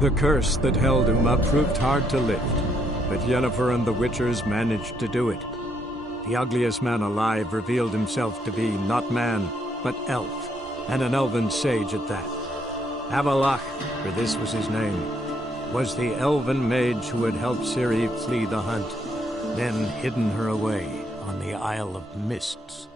The curse that held Uma proved hard to lift, but Yennefer and the Witchers managed to do it. The ugliest man alive revealed himself to be not man, but elf, and an elven sage at that. Avalach, for this was his name, was the elven mage who had helped Ciri flee the hunt, then hidden her away on the Isle of Mists.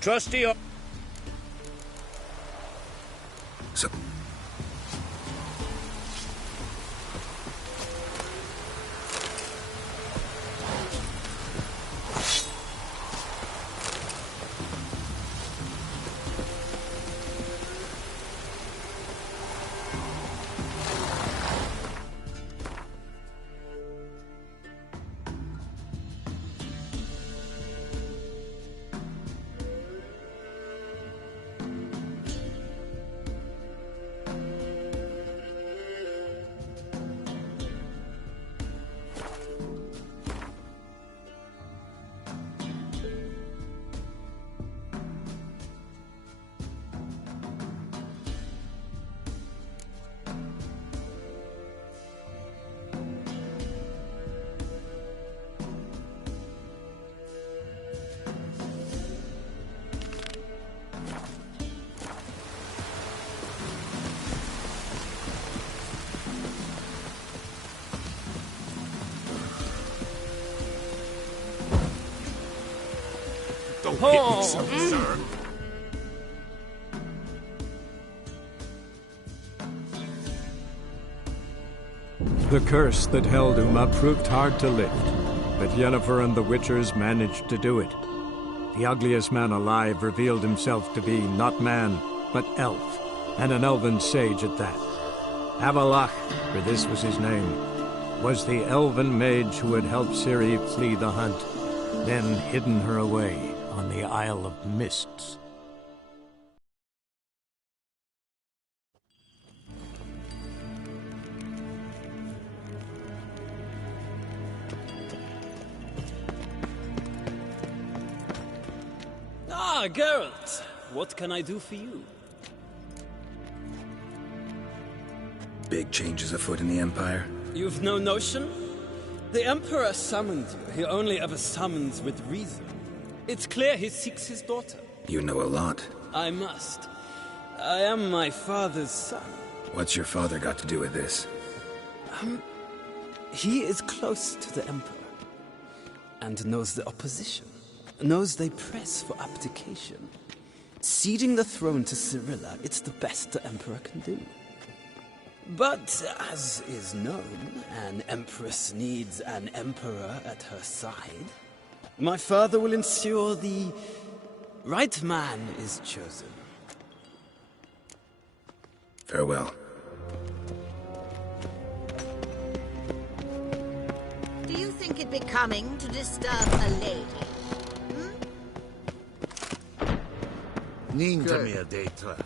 Trusty. So... Don't hit me so, sir. The curse that held Uma proved hard to lift, but Yennefer and the Witchers managed to do it. The ugliest man alive revealed himself to be not man, but elf, and an elven sage at that. Avalach, for this was his name, was the elven mage who had helped Ciri flee the hunt, then hidden her away on the Isle of Mists. Ah, Geralt! What can I do for you? Big changes afoot in the Empire. You've no notion? The Emperor summoned you. He only ever summons with reason. It's clear he seeks his daughter. You know a lot. I must. I am my father's son. What's your father got to do with this? He is close to the Emperor. And knows the opposition. Knows they press for abdication. Ceding the throne to Cirilla, it's the best the Emperor can do. But, as is known, an Empress needs an Emperor at her side. My father will ensure the right man is chosen. Farewell. Do you think it becoming to disturb a lady? Niente mehr data.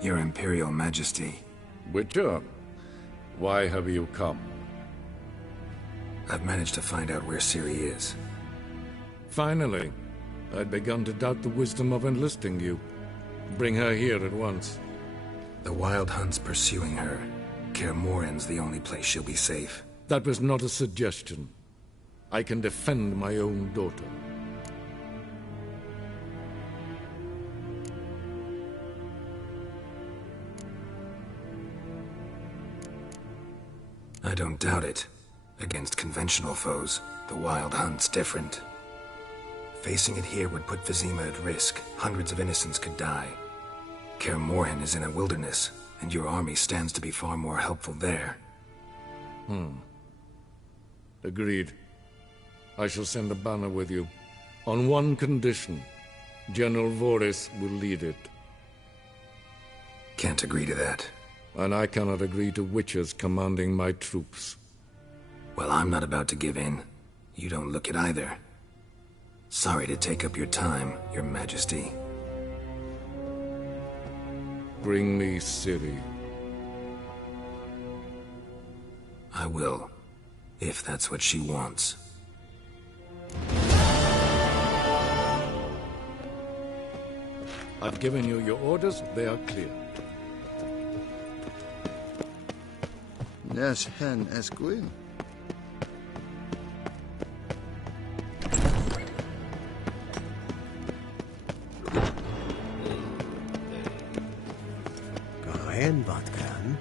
Your Imperial Majesty, Witcher, why have you come? I've managed to find out where Ciri is. Finally. I'd begun to doubt the wisdom of enlisting you. Bring her here at once. The Wild Hunt's pursuing her. Kaer Morhen's the only place she'll be safe. That was not a suggestion. I can defend my own daughter. I don't doubt it. Against conventional foes, the Wild Hunt's different. Facing it here would put Vizima at risk. Hundreds of innocents could die. Kaer Morhen is in a wilderness, and your army stands to be far more helpful there. Agreed. I shall send a banner with you. On one condition. General Voris will lead it. Can't agree to that. And I cannot agree to witches commanding my troops. Well, I'm not about to give in. You don't look it either. Sorry to take up your time, Your Majesty. Bring me Ciri. I will, if that's what she wants. I've given you your orders, they are clear. Yes, hen esquin. En wat kan?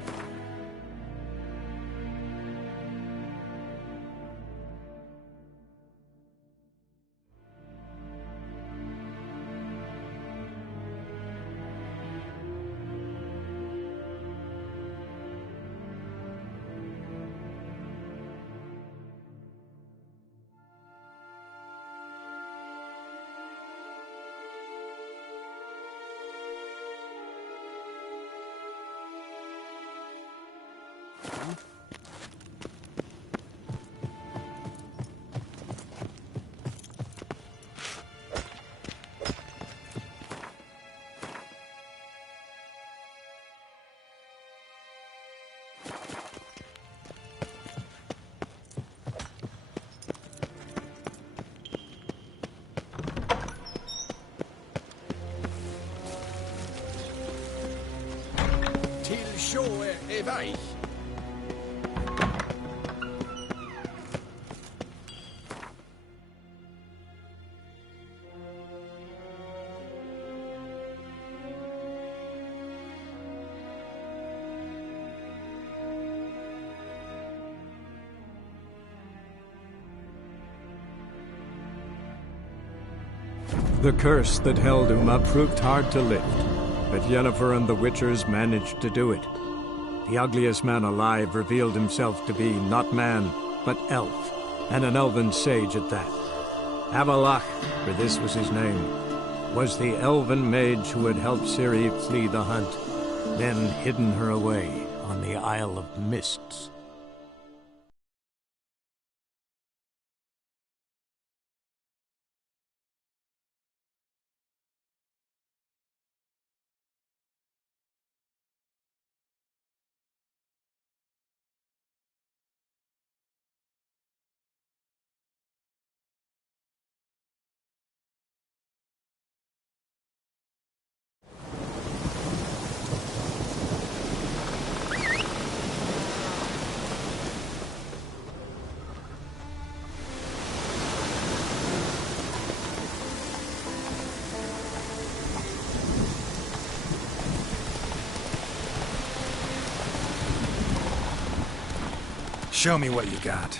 Sjå är väg. The curse that held Uma proved hard to lift, but Yennefer and the Witchers managed to do it. The ugliest man alive revealed himself to be not man, but elf, and an elven sage at that. Avalach, for this was his name, was the elven mage who had helped Ciri flee the hunt, then hidden her away on the Isle of Mists. Show me what you got.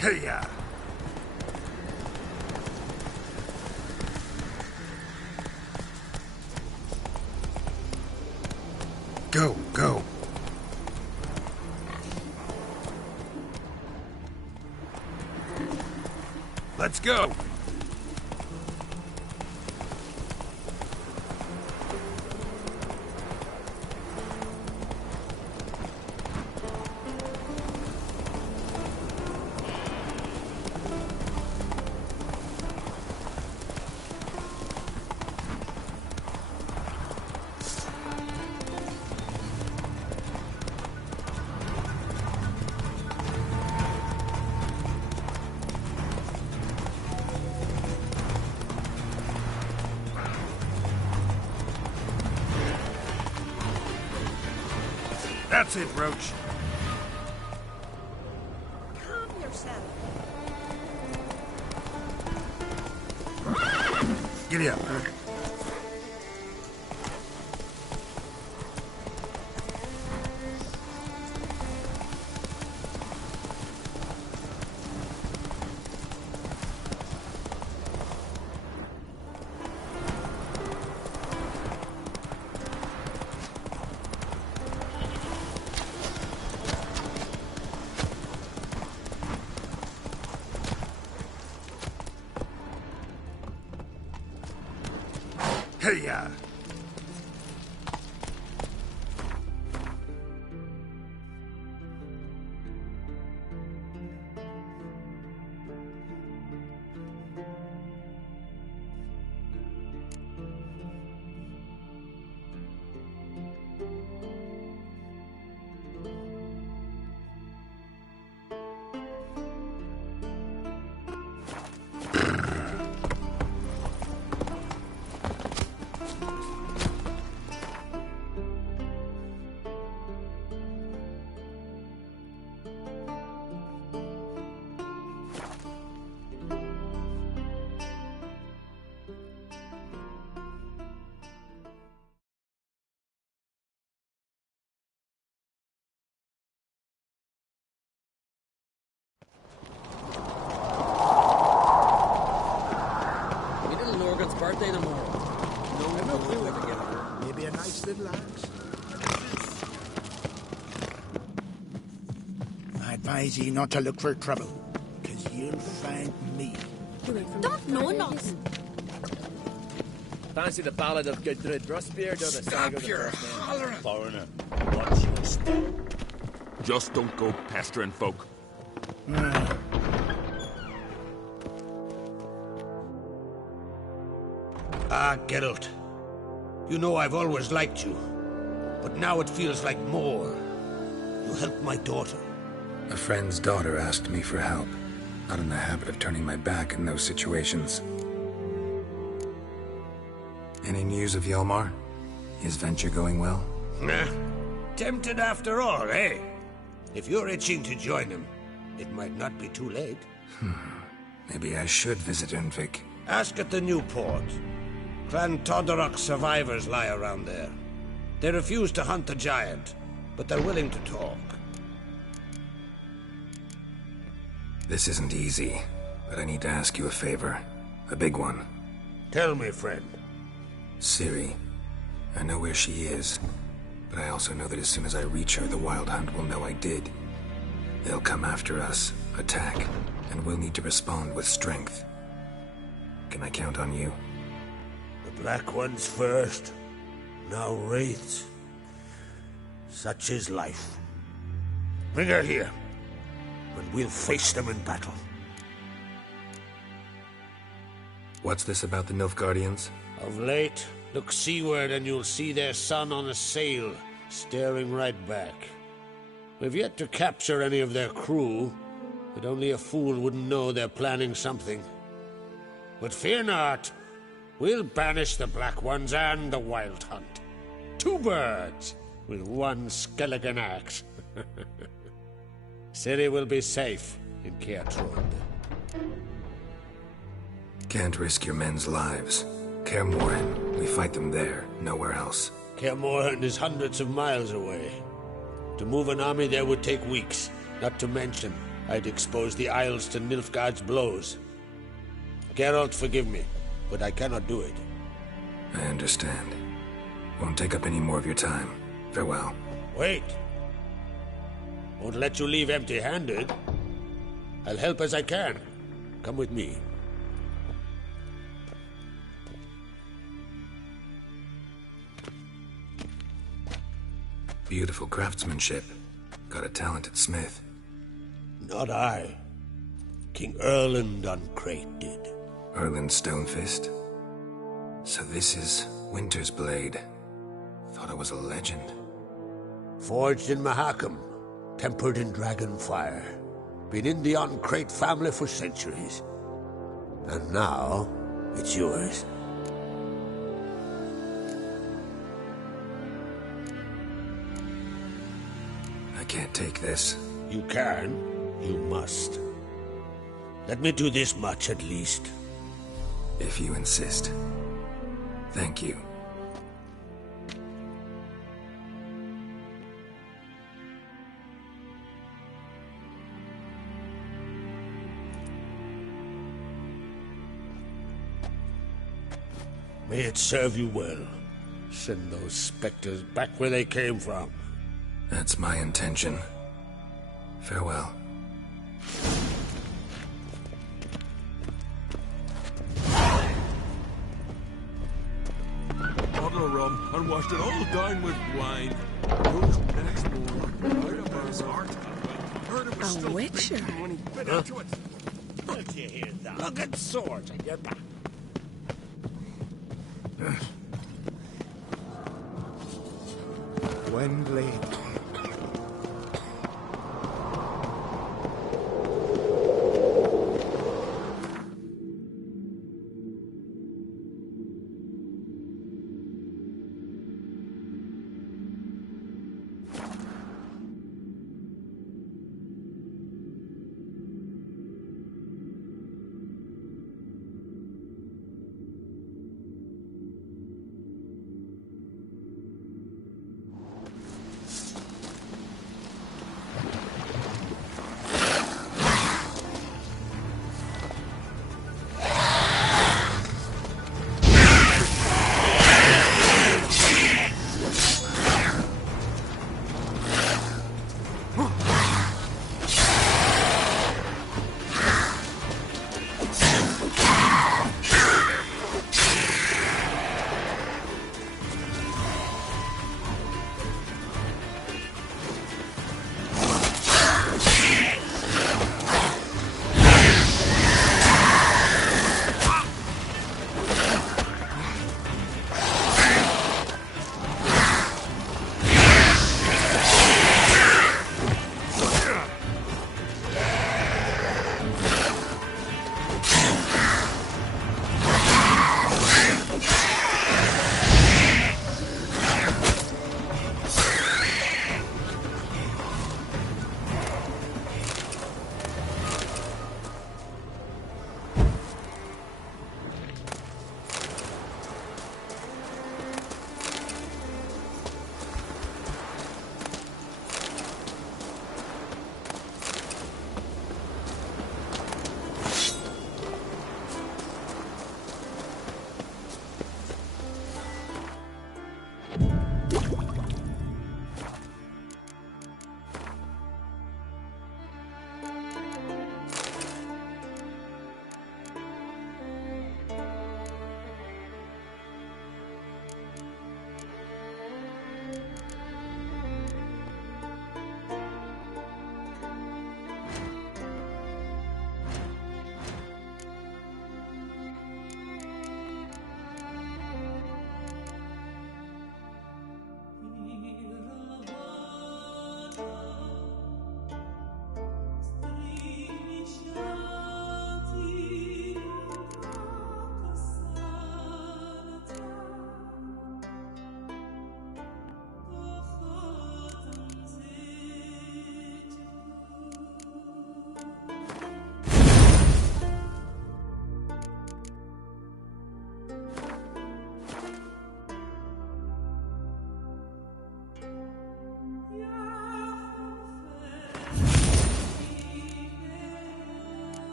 Hey-ya! Go, go. Let's go. That's it, Roach. Calm yourself. Giddy up. Hey-ya! Birthday tomorrow. No clue what to get her. Maybe a nice little axe. I advise ye not to look for trouble, because you'll find me. Don't know nothing. Fancy the ballad of Gudrid Rusbeard or the Stop saga of the your first name? hollering! Foreigner, watch your step. Just don't go pestering folk. Ah, Geralt. You know I've always liked you. But now it feels like more. You helped my daughter. A friend's daughter asked me for help. Not in the habit of turning my back in those situations. Any news of Hjalmar? His venture going well? Nah. Tempted after all, eh? If you're itching to join him, it might not be too late. Maybe I should visit Undvik. Ask at the new port. Clan Todorok survivors lie around there. They refuse to hunt the giant, but they're willing to talk. This isn't easy, but I need to ask you a favor. A big one. Tell me, friend. Ciri. I know where she is, but I also know that as soon as I reach her, the Wild Hunt will know I did. They'll come after us, attack, and we'll need to respond with strength. Can I count on you? The Black Ones first, now Wraiths. Such is life. Bring her here, and we'll face them in battle. What's this about the Nilfgaardians? Of late, look seaward and you'll see their sun on a sail, staring right back. We've yet to capture any of their crew, but only a fool wouldn't know they're planning something. But fear not, we'll banish the Black Ones and the Wild Hunt. 2 birds with 1 skeleton axe. Ciri will be safe in Kertrud. Can't risk your men's lives. Kaer Morhen, we fight them there, nowhere else. Kaer Morhen is hundreds of miles away. To move an army there would take weeks, not to mention I'd expose the Isles to Nilfgaard's blows. Geralt, forgive me, but I cannot do it. I understand. Won't take up any more of your time. Farewell. Wait! Won't let you leave empty-handed. I'll help as I can. Come with me. Beautiful craftsmanship. Got a talented smith. Not I. King Erland Uncrate did. Erland Stonefist? So this is Winter's Blade. Thought it was a legend. Forged in Mahakam, tempered in dragon fire. Been in the Uncrate family for centuries. And now, it's yours. I can't take this. You can. You must. Let me do this much at least. If you insist. Thank you. May it serve you well. Send those specters back where they came from. That's my intention. Farewell. Bottle of rum and washed it all down with wine. Rose next morning, out of his heart. Heard it was A still witcher. beating when he bit into it. Don't you hear that? Look at swords on your back. Gwynblade.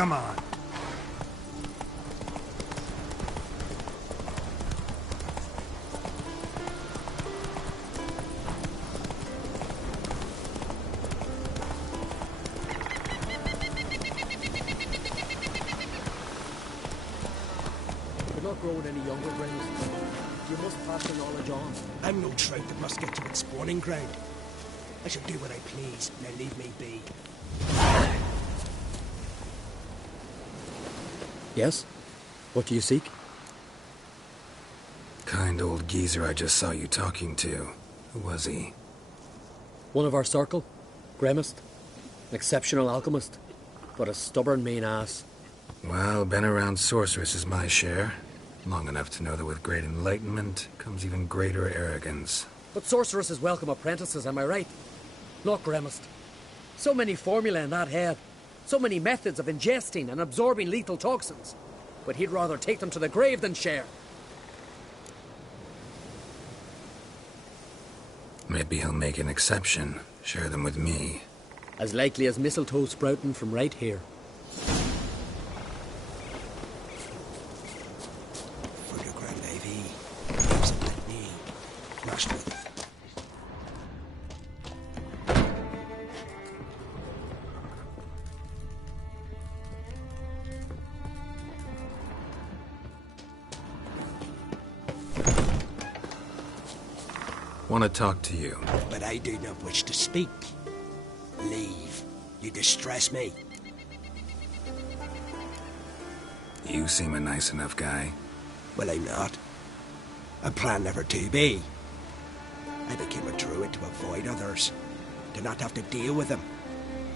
Come on. You're not growing any younger, Graves. You must pass the knowledge on. I'm no trout that must get to its spawning ground. I shall do what I please, now leave me be. Yes? What do you seek? Kind old geezer I just saw you talking to. Who was he? One of our circle. Gremist. An exceptional alchemist. But a stubborn mean ass. Well, been around sorceresses my share. Long enough to know that with great enlightenment comes even greater arrogance. But sorceresses welcome apprentices, am I right? Not Gremist. So many formulae in that head. So many methods of ingesting and absorbing lethal toxins. But he'd rather take them to the grave than share. Maybe he'll make an exception. Share them with me. As likely as mistletoe sprouting from right here. For the Grand Navy, lives at me. Master. Want to talk to you. But I do not wish to speak. Leave. You distress me. You seem a nice enough guy. Well, I'm not. I plan never to be. I became a druid to avoid others. To not have to deal with them.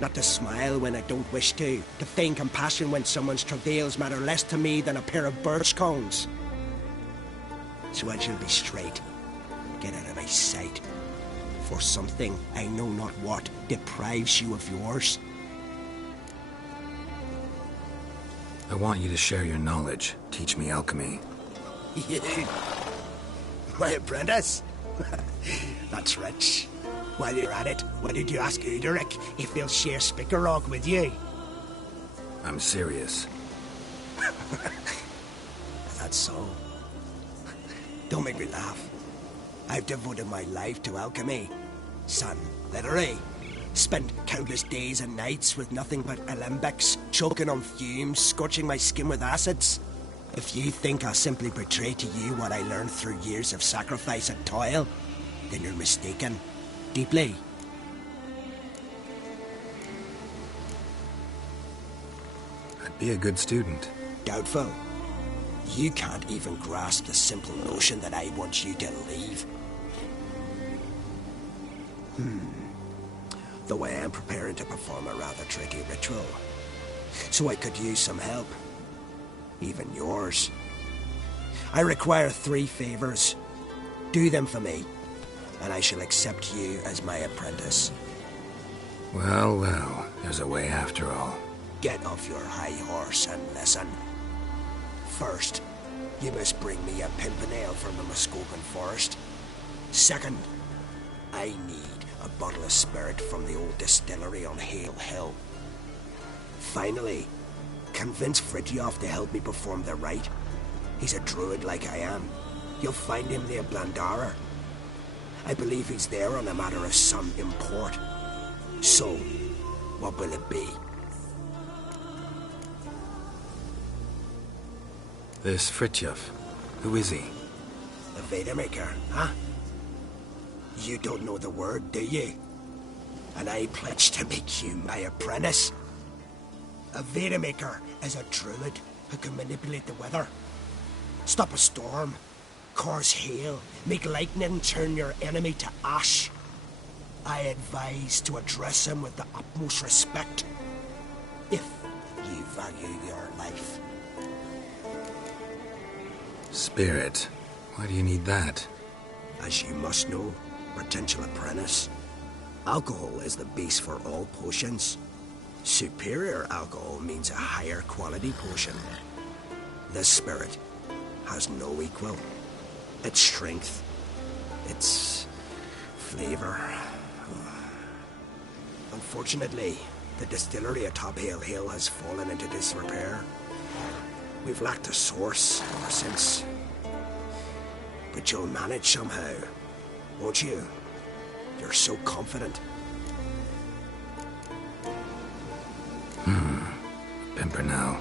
Not to smile when I don't wish to. To feign compassion when someone's travails matter less to me than a pair of birch cones. So I shall be straight. Get out of my sight. For something, I know not what, deprives you of yours. I want you to share your knowledge. Teach me alchemy. You? My apprentice? That's rich. While you're at it, why did you ask Uderic if he'll share Spickerog with you? I'm serious. That's so. Don't make me laugh. I've devoted my life to alchemy. Son, literally. Spent countless days and nights with nothing but alembics, choking on fumes, scorching my skin with acids. If you think I'll simply betray to you what I learned through years of sacrifice and toil, then you're mistaken. Deeply. I'd be a good student. Doubtful. You can't even grasp the simple notion that I want you to leave. Though I am preparing to perform a rather tricky ritual. So I could use some help. Even yours. I require 3 favors. Do them for me, and I shall accept you as my apprentice. Well, well, there's a way after all. Get off your high horse and listen. First, you must bring me a pimpernel from the Muskokan forest. Second, I need a bottle of spirit from the old distillery on Hale Hill. Finally, convince Fridtjof to help me perform the rite. He's a druid like I am. You'll find him near Blandara. I believe he's there on a matter of some import. So, what will it be? This Fridtjof, who is he? A Vedemaker, huh? You don't know the word, do you? And I pledge to make you my apprentice. A Vedemaker is a druid who can manipulate the weather. Stop a storm, cause hail, make lightning turn your enemy to ash. I advise to address him with the utmost respect, if you value your life. Spirit. Why do you need that? As you must know, potential apprentice, alcohol is the base for all potions. Superior alcohol means a higher quality potion. This spirit has no equal. Its strength, its flavor. Unfortunately, The distillery atop Hale Hill has fallen into disrepair. We've lacked a source ever since. But you'll manage somehow, won't you? You're so confident. Pimpernel.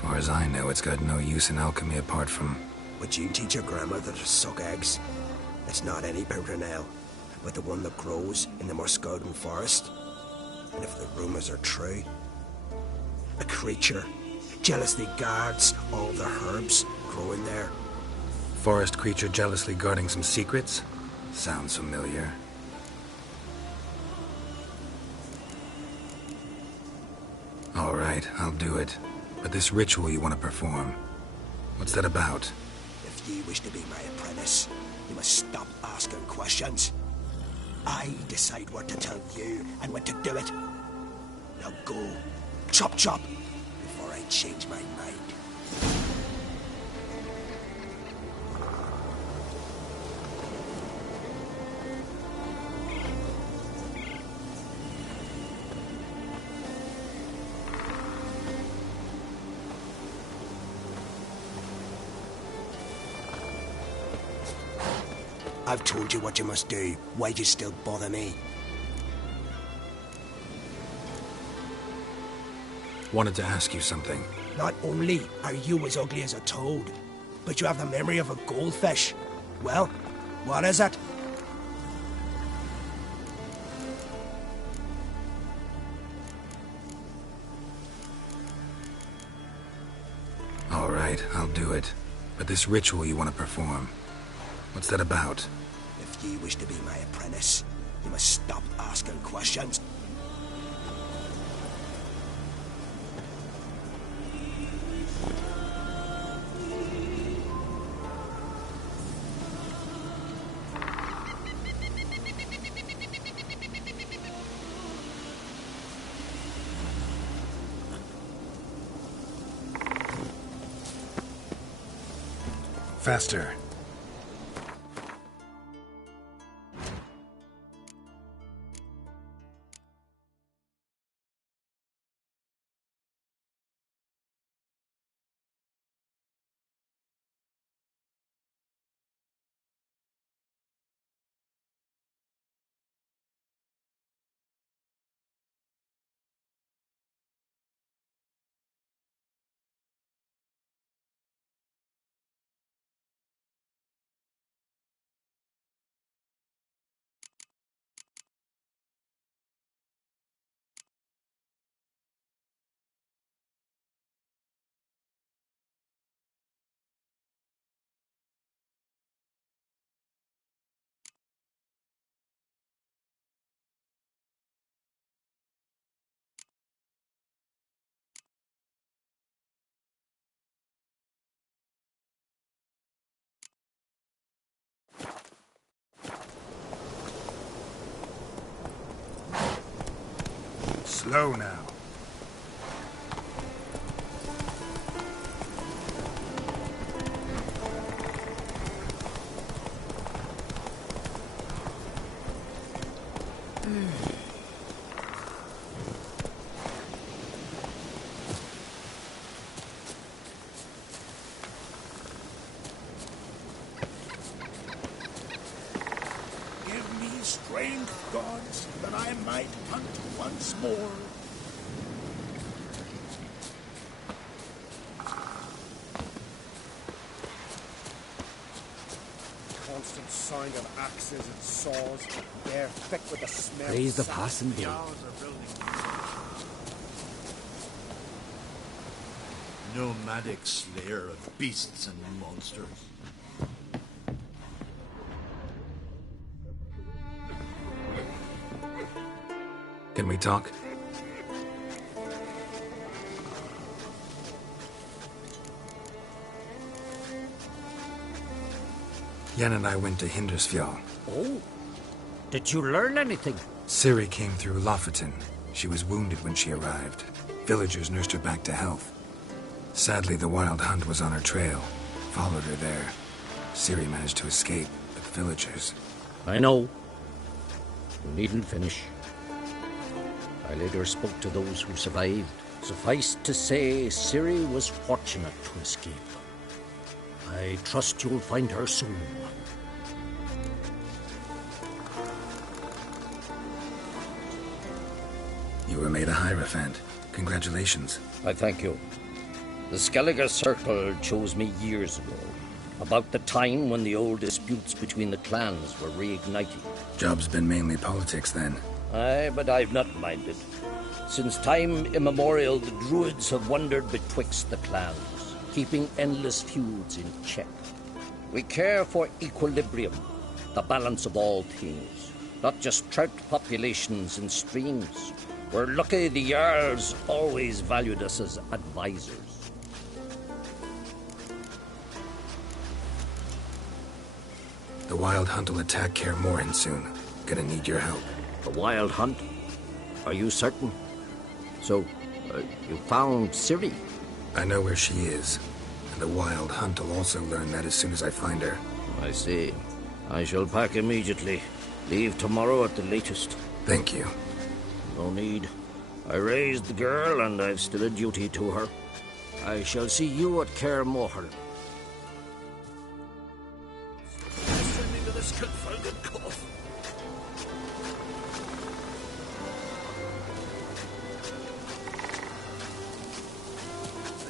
Far as I know, it's got no use in alchemy apart from... Would you teach your grandmother to suck eggs? It's not any pimpernel, but the one that grows in the Muscodan forest. And if the rumors are true, a creature jealously guards all the herbs growing there. Forest creature jealously guarding some secrets? Sounds familiar. All right, I'll do it. But this ritual you want to perform, what's that about? If you wish to be my apprentice, you must stop asking questions. I decide what to tell you and when to do it. Now go, chop chop, before I change my mind. I've told you what you must do. Why do you still bother me? Wanted to ask you something. Not only are you as ugly as a toad, but you have the memory of a goldfish. Well, what is it? All right, I'll do it. But this ritual you want to perform, what's that about? If you wish to be my apprentice, you must stop asking questions. Faster. Slow now. Give me strength, gods, that I might hunt once more. Constant sound of axes and saws, air thick with the smell. Praise the passing day. Nomadic slayer of beasts and monsters. Can we talk? Yen and I went to Hindersfjall. Oh? Did you learn anything? Ciri came through Lofoten. She was wounded when she arrived. Villagers nursed her back to health. Sadly, the Wild Hunt was on her trail. Followed her there. Ciri managed to escape, but the villagers... I know. You needn't finish. I later spoke to those who survived. Suffice to say, Ciri was fortunate to escape. I trust you'll find her soon. You were made a Hierophant. Congratulations. I thank you. The Skellige Circle chose me years ago, about the time when the old disputes between the clans were reigniting. Job's been mainly politics then. Aye, but I've not minded. Since time immemorial, the Druids have wandered betwixt the clans, keeping endless feuds in check. We care for equilibrium, the balance of all things, not just trout populations and streams. We're lucky the Jarls always valued us as advisors. The Wild Hunt will attack Kaer Morhen soon. Gonna need your help. The Wild Hunt? Are you certain? So, you found Ciri? I know where she is. And the Wild Hunt will also learn that as soon as I find her. I see. I shall pack immediately. Leave tomorrow at the latest. Thank you. No need. I raised the girl, and I've still a duty to her. I shall see you at Kaer Morhen. Send me to this confounded cough.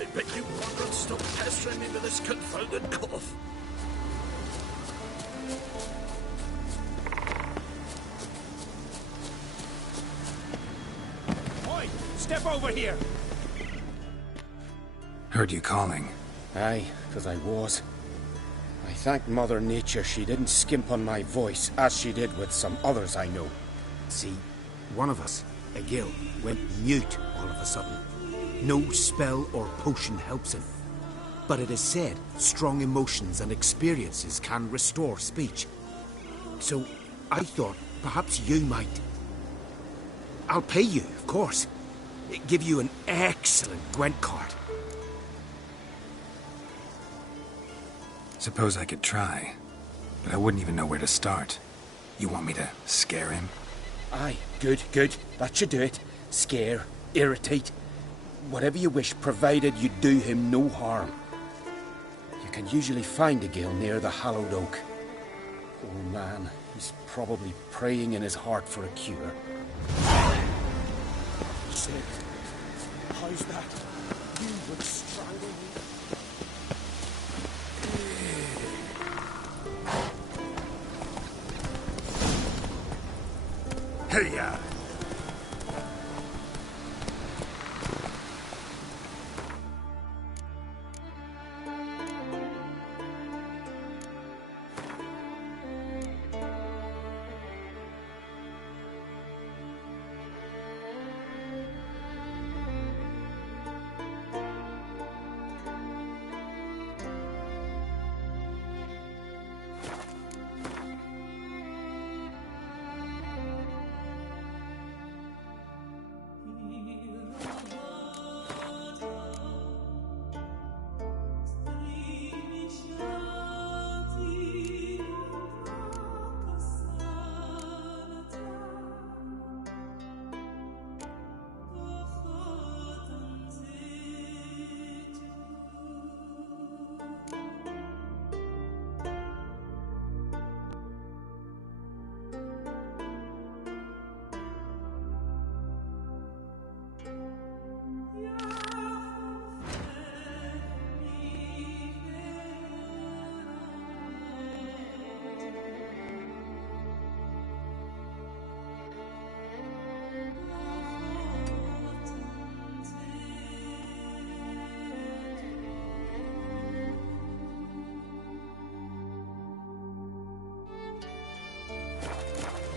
I bet you won't stop pestering me with this confounded cough. Oi! Step over here! Heard you calling. Aye, 'cause I was. I thank Mother Nature she didn't skimp on my voice, as she did with some others I know. See, one of us, a Gil, went mute all of a sudden. No spell or potion helps him. But it is said strong emotions and experiences can restore speech. So I thought perhaps you might. I'll pay you, of course. Give you an excellent Gwent card. Suppose I could try, but I wouldn't even know where to start. You want me to scare him? Aye, good, good. That should do it. Scare, irritate, whatever you wish, provided you do him no harm. You can usually find a Gil near the Hallowed Oak. Oh man, he's probably praying in his heart for a cure. Sid, how's that? You would strangle me. Hey-ya!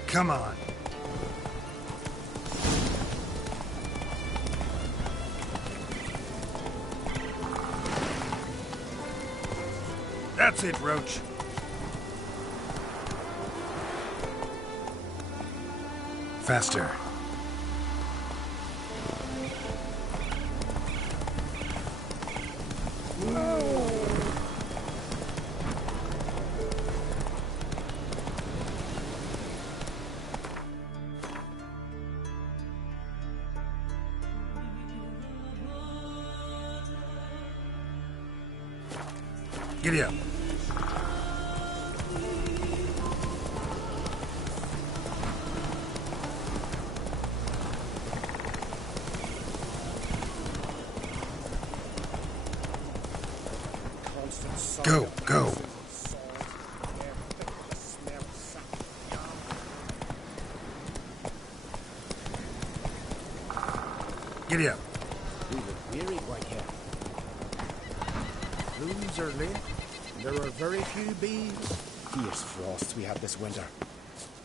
Come on. That's it, Roach. Faster. Giddy up. Go, go. Giddy up. We look weary, Whitehead. Blooms are late. There are very few bees. Fierce frosts we had this winter.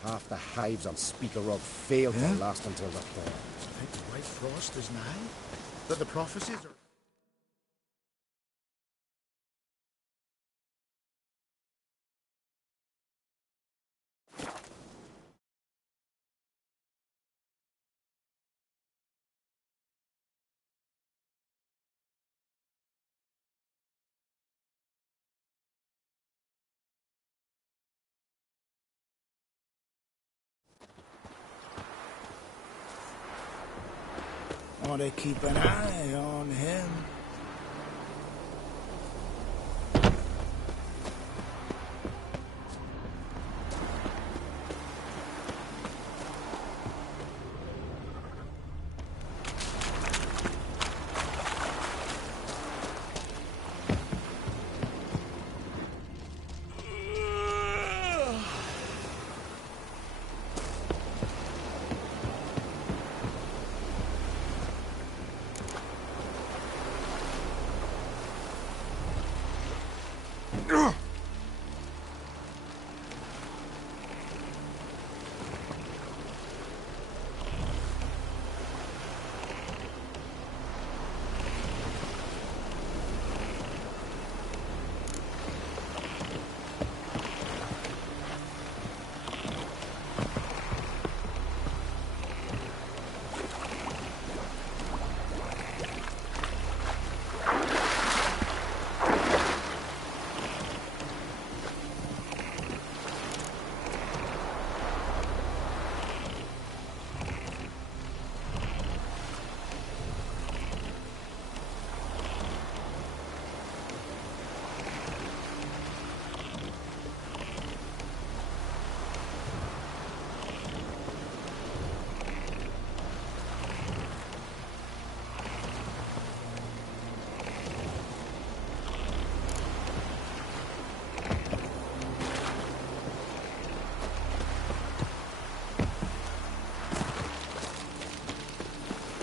Half the hives on Speaker Rug failed to last until the fall. I think the white frost is nigh. That the prophecies are... Ought to keep an eye on him.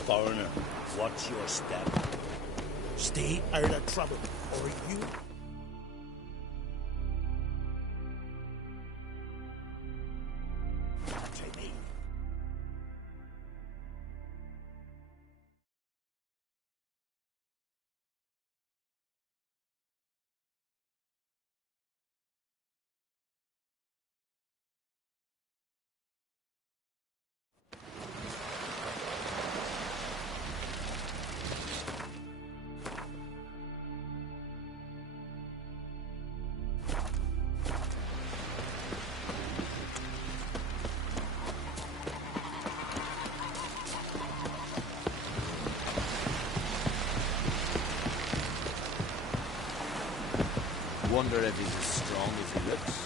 Foreigner, watch your step. Stay out of trouble, or you... Take me. Wonder if he's as strong as he looks.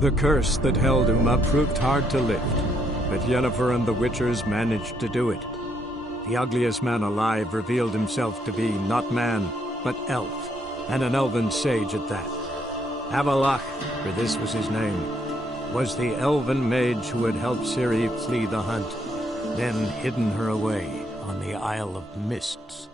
The curse that held Uma proved hard to lift, but Yennefer and the Witchers managed to do it. The ugliest man alive revealed himself to be not man, but elf, and an elven sage at that. Avalach, for this was his name, was the elven mage who had helped Ciri flee the hunt, then hidden her away on the Isle of Mists.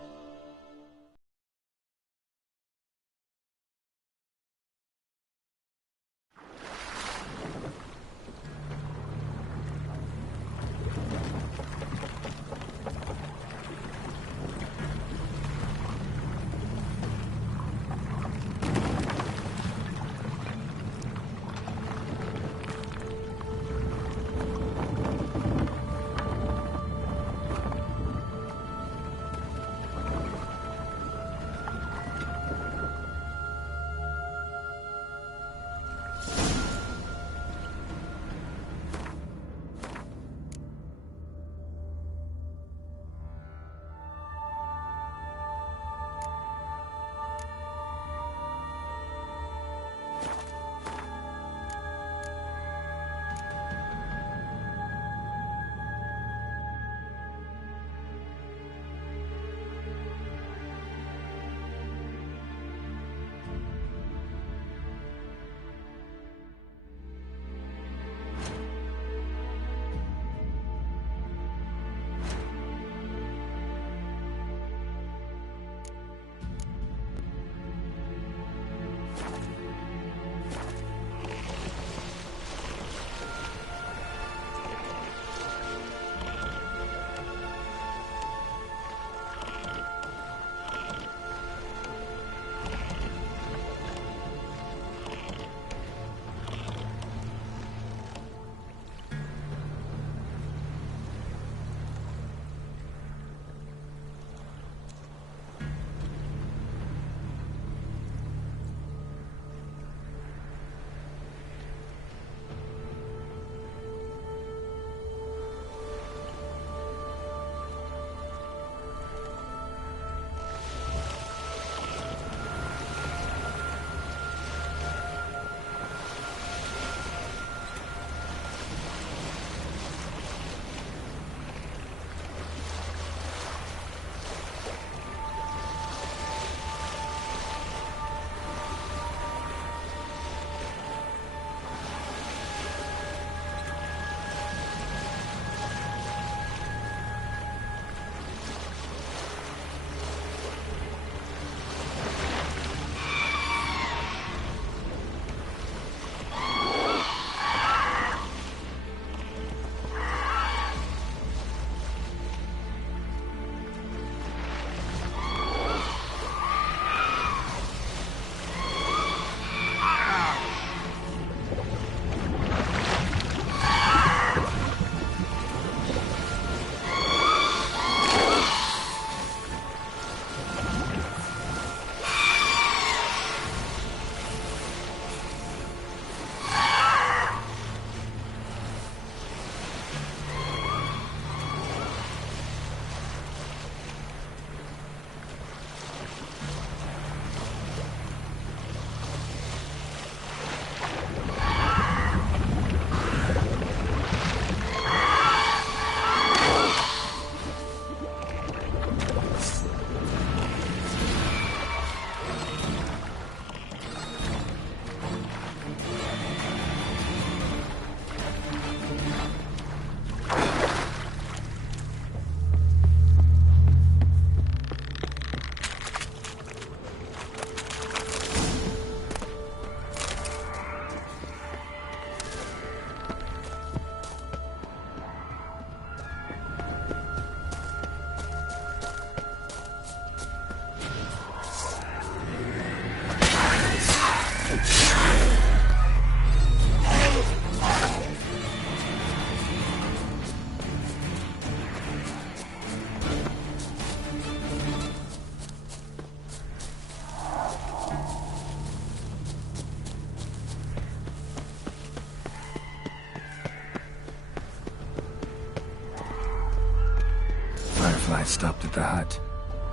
Stopped at the hut.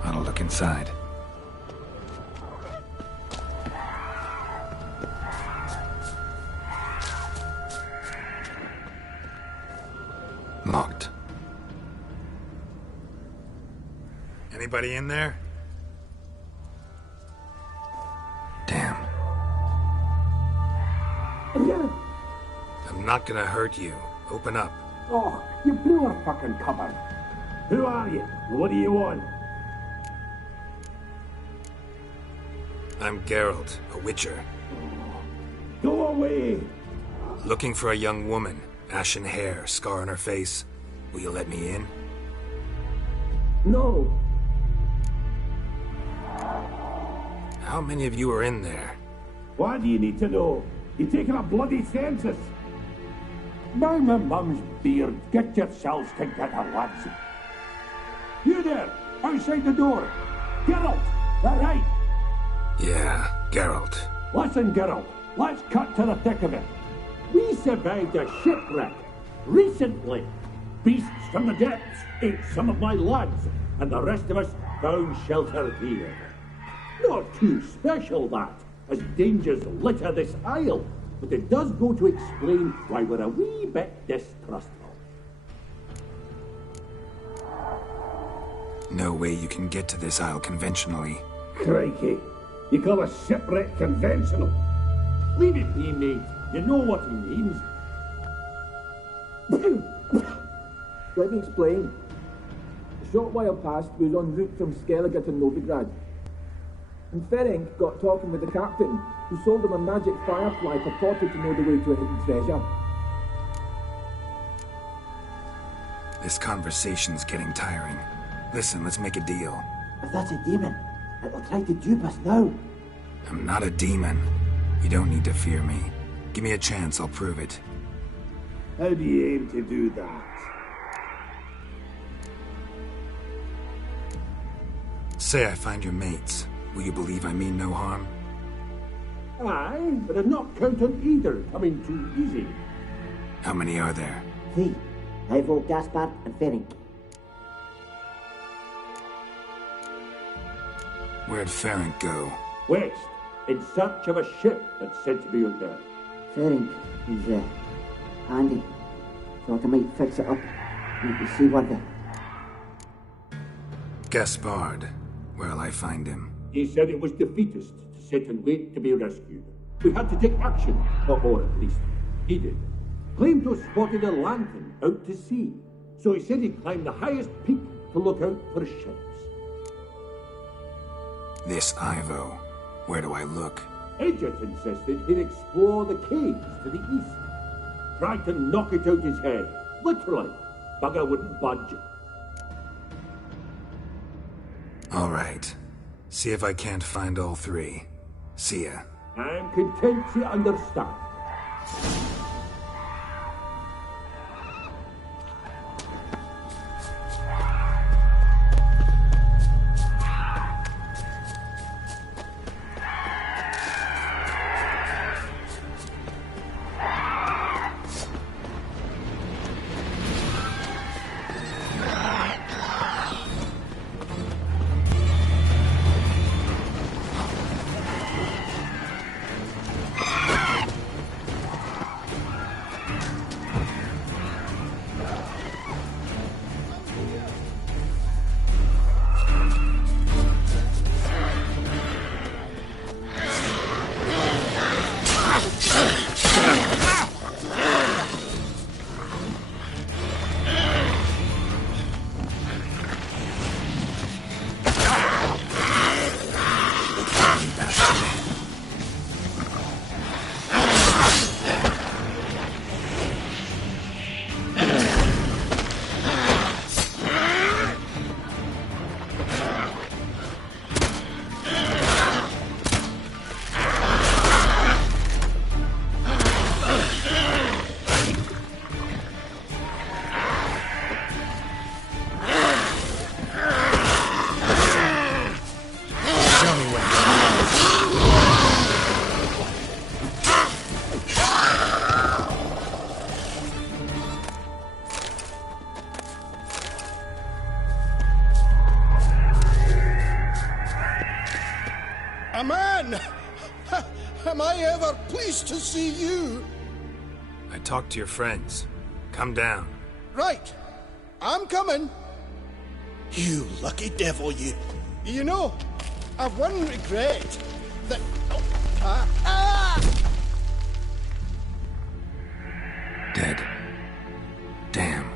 I'll look inside. Anybody in there? Damn. I'm not gonna hurt you. Open up. Oh, you blew our fucking cover. Who are you? What do you want? I'm Geralt, a witcher. Go away! Looking for a young woman. Ashen hair, scar on her face. Will you let me in? No. How many of you are in there? Why do you need to know? You're taking a bloody census. By my mum's beard, get yourselves together, lads. You there, outside the door. Geralt, that right? Yeah, Geralt. Listen, Geralt, let's cut to the thick of it. We survived a shipwreck recently. Beasts from the depths ate some of my lads, and the rest of us found shelter here. Not too special, that, as dangers litter this isle, but it does go to explain why we're a wee bit distrustful. No way you can get to this isle conventionally. Crikey, you call a shipwreck conventional? Leave it be, mate. You know what he means. Let me explain. A short while past, we was en route from Skellige to Novigrad. And Ferenc got talking with the captain, who sold him a magic firefly purported to know the way to a hidden treasure. This conversation's getting tiring. Listen, let's make a deal. If that's a demon, it'll try to dupe us now. I'm not a demon. You don't need to fear me. Give me a chance, I'll prove it. How do you aim to do that? Say I find your mates. Will you believe I mean no harm? Aye, but I'd not count on either coming too easy. How many are there? 3. Ivo, Gaspard, and Ferenc. Where'd Ferenc go? West, in search of a ship that's said to be out there. Ferenc is handy. Thought I might fix it up. Need to see what the... Gaspard. Where'll I find him? He said it was defeatist to sit and wait to be rescued. We had to take action, or at least he did. Claimed to have spotted a lantern out to sea, so he said he'd climb the highest peak to look out for ships. This Ivo. Where do I look? Edgett insisted he'd explore the caves to the east. Tried to knock it out his head. Literally. Bugger wouldn't budge. All right. See if I can't find all 3. See ya. I'm content to understand. Man! Am I ever pleased to see you? I talked to your friends. Come down. Right. I'm coming. You lucky devil, you. You know, I've one regret. That... Dead. Damn.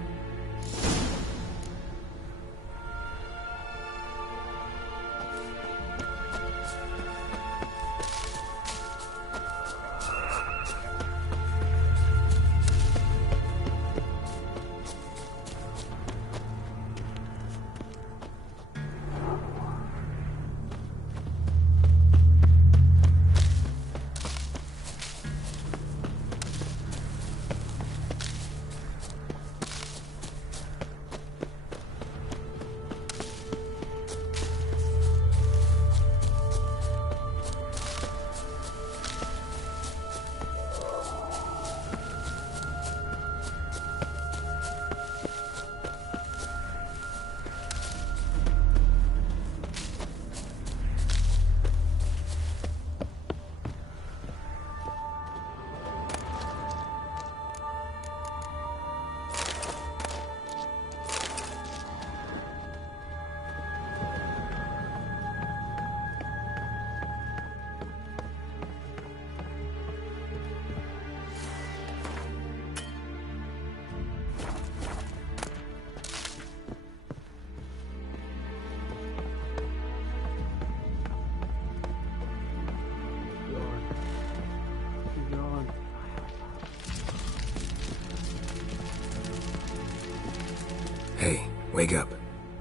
Hey, wake up.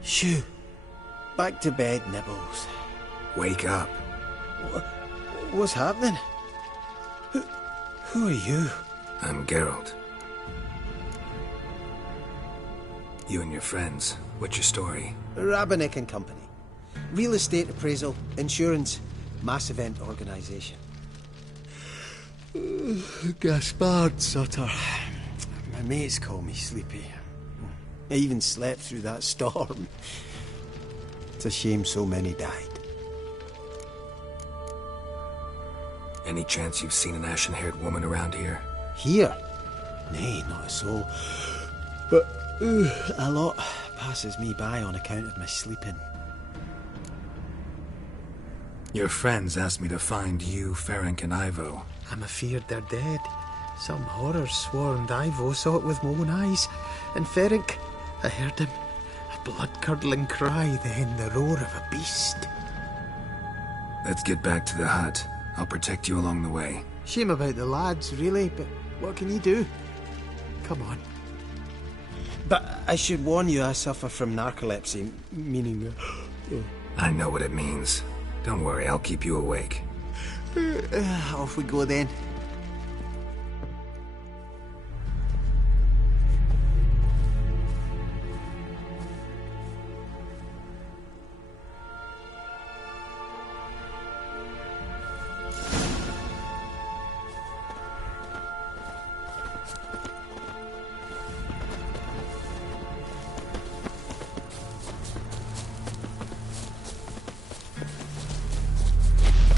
Shoo. Back to bed, Nibbles. Wake up. What's happening? Who are you? I'm Geralt. You and your friends, what's your story? Rabenik and Company. Real estate appraisal, insurance, mass event organisation. Gaspard Sutter. My mates call me Sleepy. I even slept through that storm. It's a shame so many died. Any chance you've seen an ashen-haired woman around here? Here? Nay, not a soul. But a lot passes me by on account of my sleeping. Your friends asked me to find you, Ferenc, and Ivo. I'm afeard they're dead. Some horror-swarmed Ivo saw it with my own eyes. And Ferenc, I heard him. A blood-curdling cry, then the roar of a beast. Let's get back to the hut. I'll protect you along the way. Shame about the lads, really, but what can you do? Come on. But I should warn you, I suffer from narcolepsy, meaning... I know what it means. Don't worry, I'll keep you awake. Off we go then.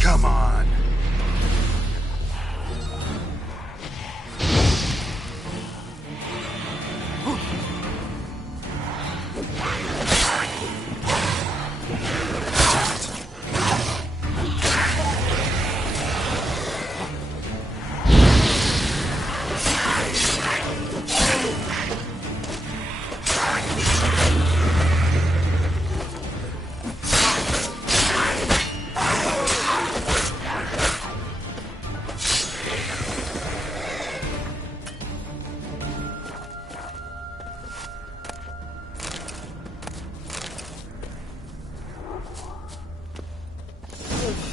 Come on!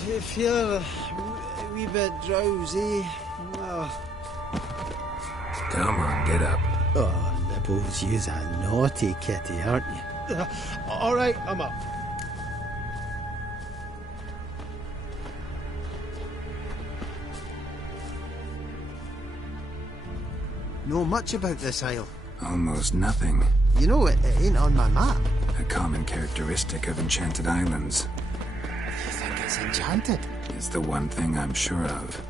I feel a wee bit drowsy. Oh. Come on, get up. Oh, Nibbles, you's a naughty kitty, aren't you? All right, I'm up. Know much about this isle? Almost nothing. You know, it ain't on my map. A common characteristic of enchanted islands. You think it's enchanted? It's the one thing I'm sure of.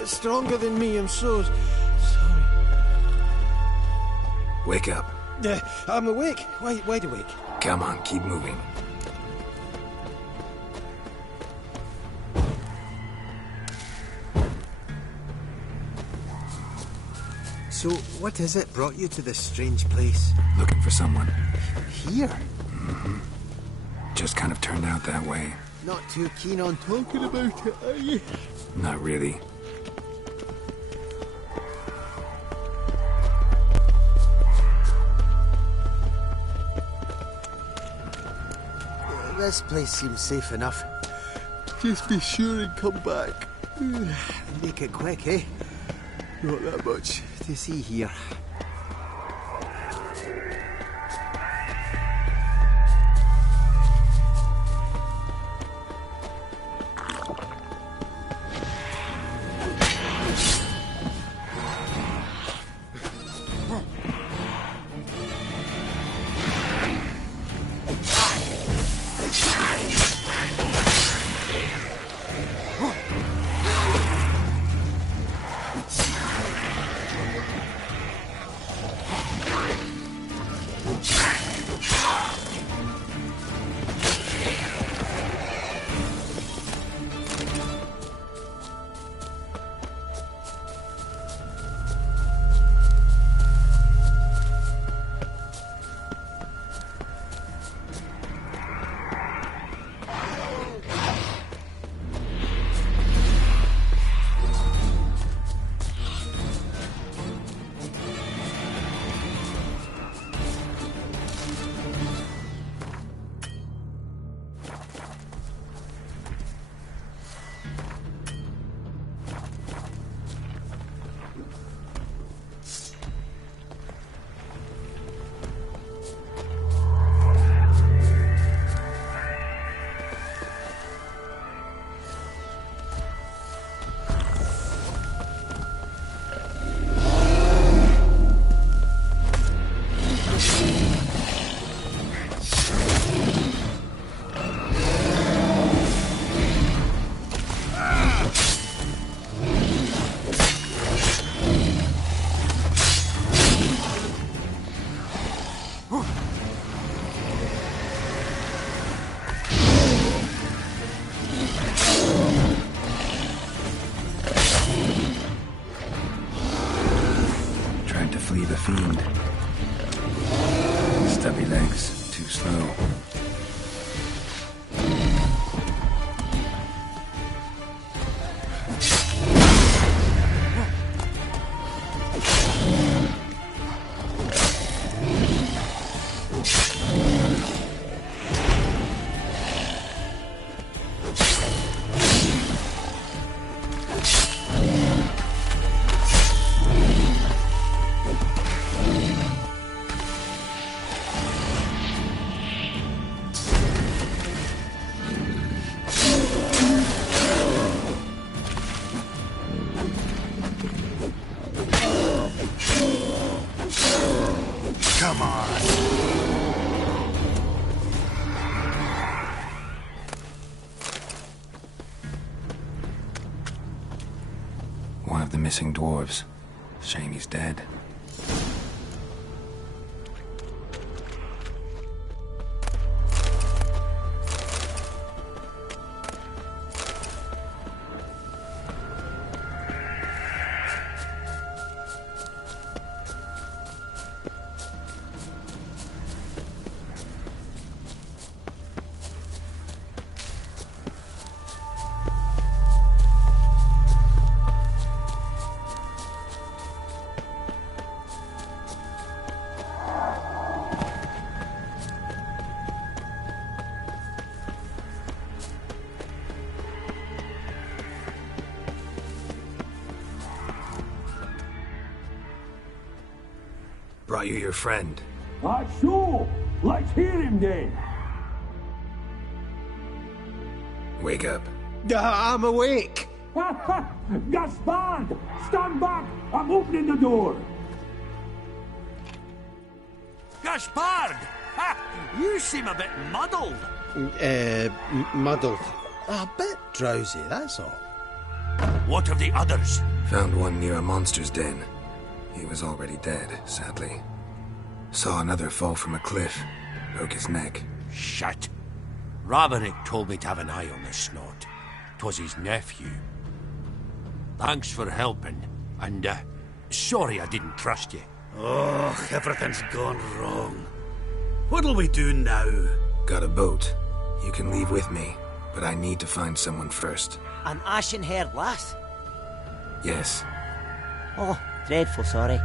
It's stronger than me, I'm so sorry. Wake up. I'm awake. Wide awake. Come on, keep moving. So, what is it brought you to this strange place? Looking for someone. Here? Mm-hmm. Just kind of turned out that way. Not too keen on talking about it, are you? Not really. This place seems safe enough. Just be sure and come back. Make it quick, eh? Not that much to see here. legs, too slow. Come on. One of the missing dwarves. Shame he's dead. Brought you your friend. Sure. Let's hear him then. Wake up. I'm awake. Gaspard! Stand back! I'm opening the door. Gaspard! Ha! You seem a bit muddled. Muddled. A bit drowsy, that's all. What of the others? Found one near a monster's den. He was already dead, sadly. Saw another fall from a cliff. Broke his neck. Shit. Ravenick told me to have an eye on the snot. 'Twas his nephew. Thanks for helping, and, sorry I didn't trust you. Oh, everything's gone wrong. What'll we do now? Got a boat. You can leave with me, but I need to find someone first. An ashen-haired lass? Yes. Oh, dreadful sorry.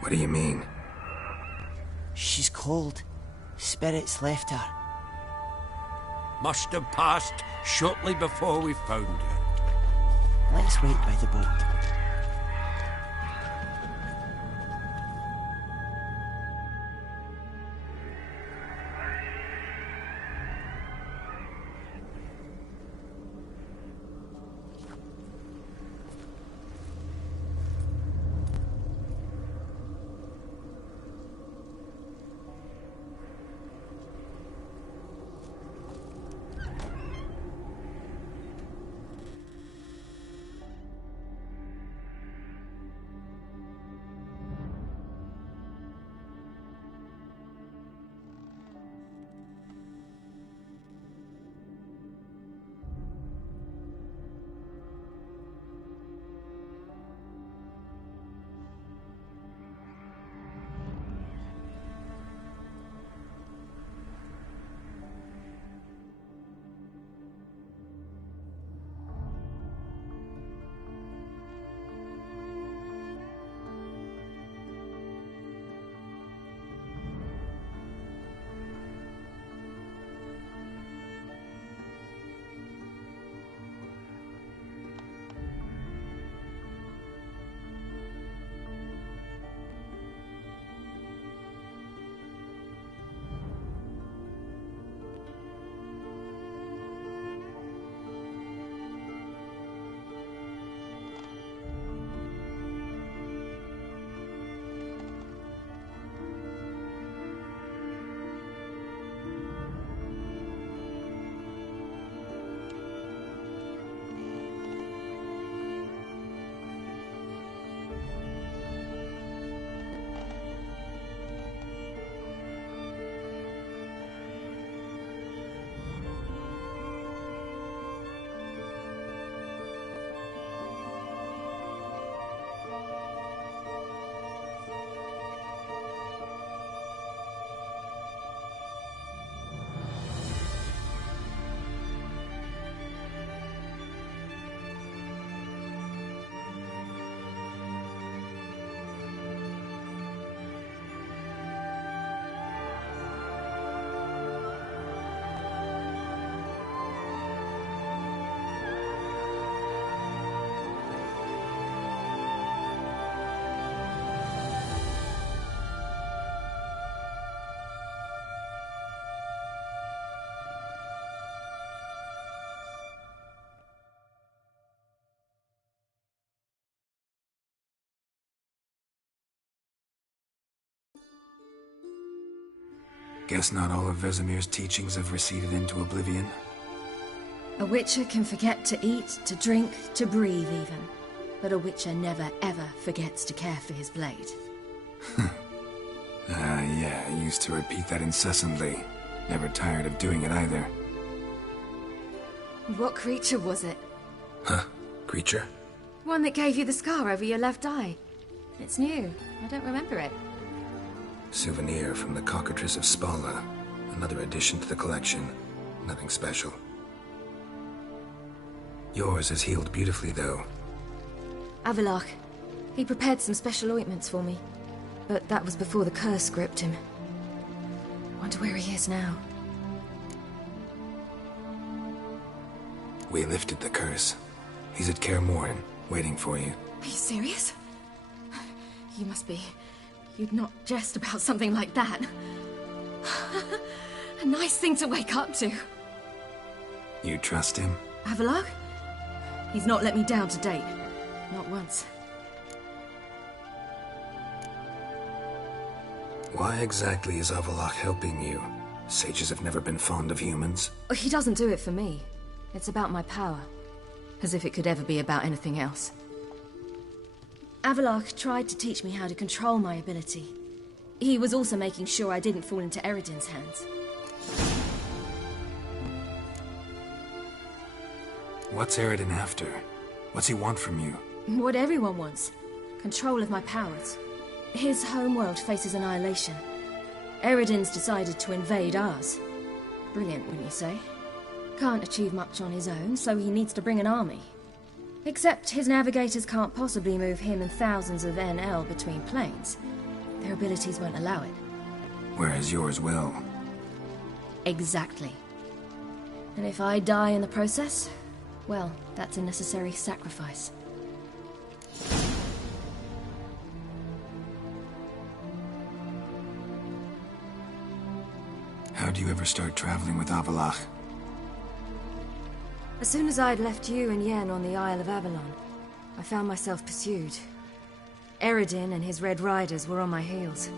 What do you mean? She's cold. Spirits left her. Must have passed shortly before we found her. Let's wait by the boat. Guess not all of Vesemir's teachings have receded into oblivion. A witcher can forget to eat, to drink, to breathe even. But a witcher never ever forgets to care for his blade. Yeah, I used to repeat that incessantly. Never tired of doing it either. What creature was it? Huh? Creature? One that gave you the scar over your left eye. It's new. I don't remember it. Souvenir from the Cockatrice of Spala. Another addition to the collection. Nothing special. Yours has healed beautifully, though. Avalok. He prepared some special ointments for me. But that was before the curse gripped him. Wonder where he is now. We lifted the curse. He's at Kaer Morhen, waiting for you. Are you serious? You must be. You'd not jest about something like that. A nice thing to wake up to. You trust him? Avalok? He's not let me down to date. Not once. Why exactly is Avalok helping you? Sages have never been fond of humans. He doesn't do it for me. It's about my power. As if it could ever be about anything else. Avalok tried to teach me how to control my ability. He was also making sure I didn't fall into Eredin's hands. What's Eredin after? What's he want from you? What everyone wants. Control of my powers. His homeworld faces annihilation. Eredin's decided to invade ours. Brilliant, wouldn't you say? Can't achieve much on his own, so he needs to bring an army. Except his navigators can't possibly move him and thousands of NL between planes. Their abilities won't allow it. Whereas yours will. Exactly. And if I die in the process, well, that's a necessary sacrifice. How do you ever start traveling with Avalok? As soon as I'd left you and Yen on the Isle of Avalon, I found myself pursued. Eredin and his Red Riders were on my heels.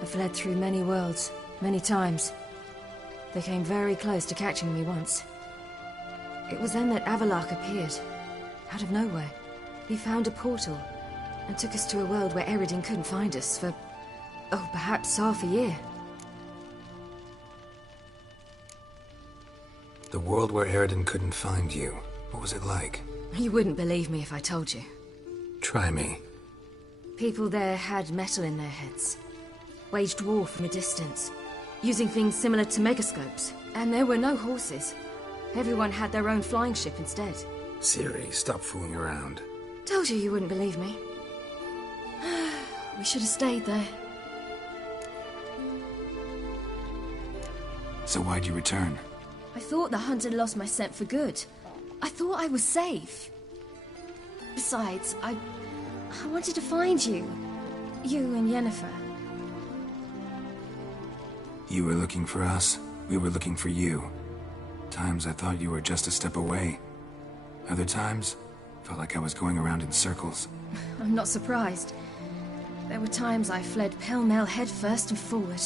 I fled through many worlds, many times. They came very close to catching me once. It was then that Avalok appeared, out of nowhere. He found a portal, and took us to a world where Eredin couldn't find us for, perhaps half a year. The world where Eredin couldn't find you. What was it like? You wouldn't believe me if I told you. Try me. People there had metal in their heads. Waged war from a distance, using things similar to megascopes. And there were no horses. Everyone had their own flying ship instead. Ciri, stop fooling around. Told you you wouldn't believe me. We should have stayed there. So why'd you return? I thought the hunt had lost my scent for good. I thought I was safe. Besides, I wanted to find you. You and Yennefer. You were looking for us. We were looking for you. Times I thought you were just a step away. Other times, felt like I was going around in circles. I'm not surprised. There were times I fled pell-mell headfirst and forward.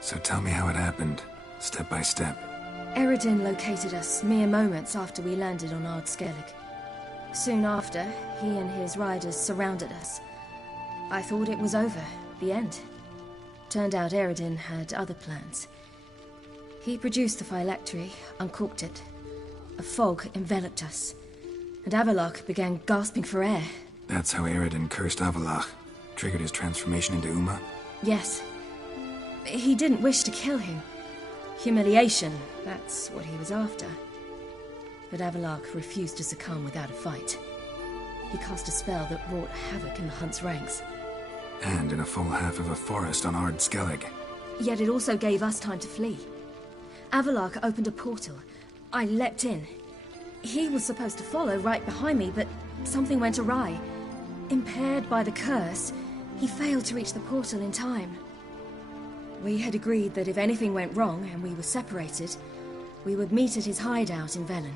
So tell me how it happened, step by step. Eredin located us mere moments after we landed on Ard Skellig. Soon after, he and his riders surrounded us. I thought it was over, the end. Turned out Eredin had other plans. He produced the phylactery, uncorked it. A fog enveloped us, and Avalok began gasping for air. That's how Eredin cursed Avalok, triggered his transformation into Uma? Yes. He didn't wish to kill him. Humiliation, that's what he was after. But Avalok refused to succumb without a fight. He cast a spell that wrought havoc in the hunt's ranks. And in a full half of a forest on Ard Skellig. Yet it also gave us time to flee. Avalok opened a portal. I leapt in. He was supposed to follow right behind me, but something went awry. Impaired by the curse, he failed to reach the portal in time. We had agreed that if anything went wrong and we were separated, we would meet at his hideout in Velen.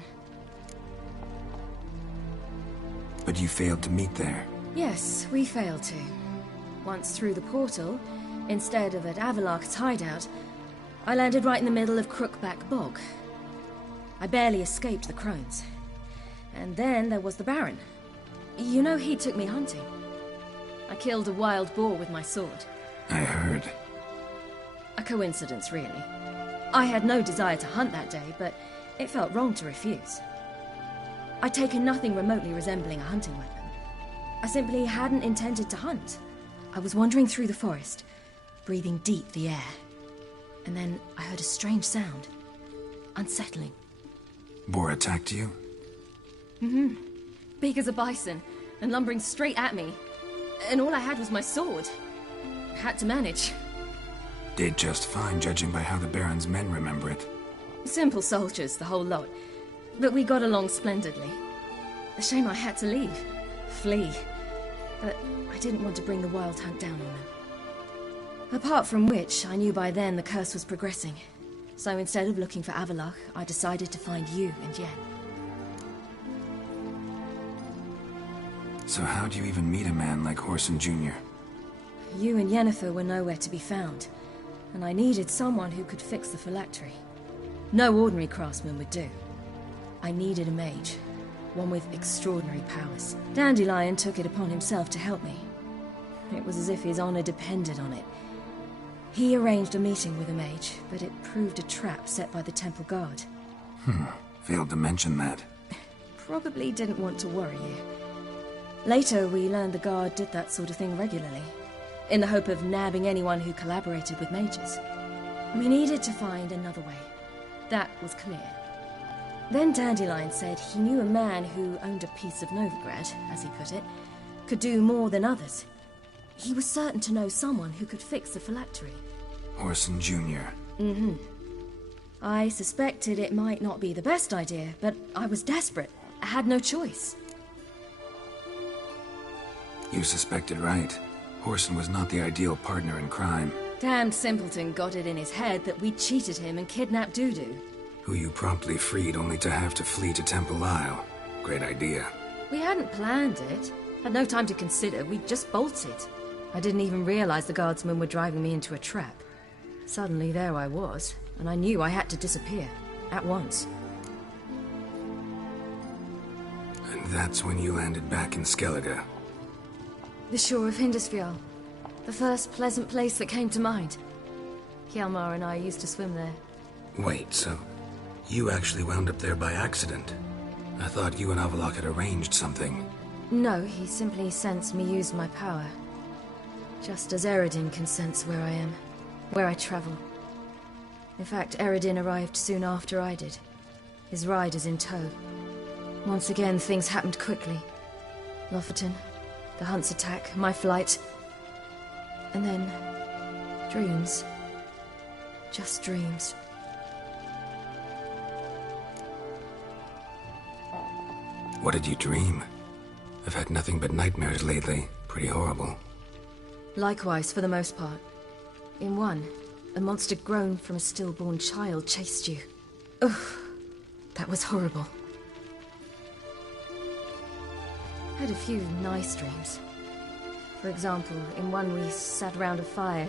But you failed to meet there. Yes, we failed to. Once through the portal, instead of at Avalok's hideout, I landed right in the middle of Crookback Bog. I barely escaped the crones. And then there was the Baron. You know, he took me hunting. I killed a wild boar with my sword. I heard. A coincidence, really. I had no desire to hunt that day, but it felt wrong to refuse. I'd taken nothing remotely resembling a hunting weapon. I simply hadn't intended to hunt. I was wandering through the forest, breathing deep the air. And then I heard a strange sound. Unsettling. Boar attacked you? Mm-hmm. Big as a bison, and lumbering straight at me. And all I had was my sword. I had to manage. Did just fine, judging by how the Baron's men remember it. Simple soldiers, the whole lot. But we got along splendidly. A shame I had to leave. Flee. But I didn't want to bring the wild hunt down on them. Apart from which, I knew by then the curse was progressing. So instead of looking for Avalok, I decided to find you and Yen. So how'd you even meet a man like Whoreson Jr.? You and Yennefer were nowhere to be found, and I needed someone who could fix the phylactery. No ordinary craftsman would do. I needed a mage, one with extraordinary powers. Dandelion took it upon himself to help me. It was as if his honor depended on it. He arranged a meeting with a mage, but it proved a trap set by the temple guard. Failed to mention that. Probably didn't want to worry you. Later, we learned the guard did that sort of thing regularly, in the hope of nabbing anyone who collaborated with mages. We needed to find another way. That was clear. Then Dandelion said he knew a man who owned a piece of Novigrad, as he put it, could do more than others. He was certain to know someone who could fix the phylactery. Whoreson Jr. Mm-hmm. I suspected it might not be the best idea, but I was desperate. I had no choice. You suspected right. Whoreson was not the ideal partner in crime. Damned simpleton got it in his head that we'd cheated him and kidnapped Dudu. Who you promptly freed only to have to flee to Temple Isle. Great idea. We hadn't planned it. Had no time to consider. We just bolted. I didn't even realize the guardsmen were driving me into a trap. Suddenly there I was, and I knew I had to disappear. At once. And that's when you landed back in Skellige. The shore of Hindisfjall. The first pleasant place that came to mind. Hjalmar and I used to swim there. Wait, so you actually wound up there by accident? I thought you and Avalok had arranged something. No, he simply sensed me use my power. Just as Eredin can sense where I am, where I travel. In fact, Eredin arrived soon after I did. His riders in tow. Once again, things happened quickly. Lofoten, the hunt's attack, my flight. And then, dreams. Just dreams. What did you dream? I've had nothing but nightmares lately. Pretty horrible. Likewise, for the most part. In one, a monster grown from a stillborn child chased you. Ugh, that was horrible. I had a few nice dreams. For example, in one we sat around a fire,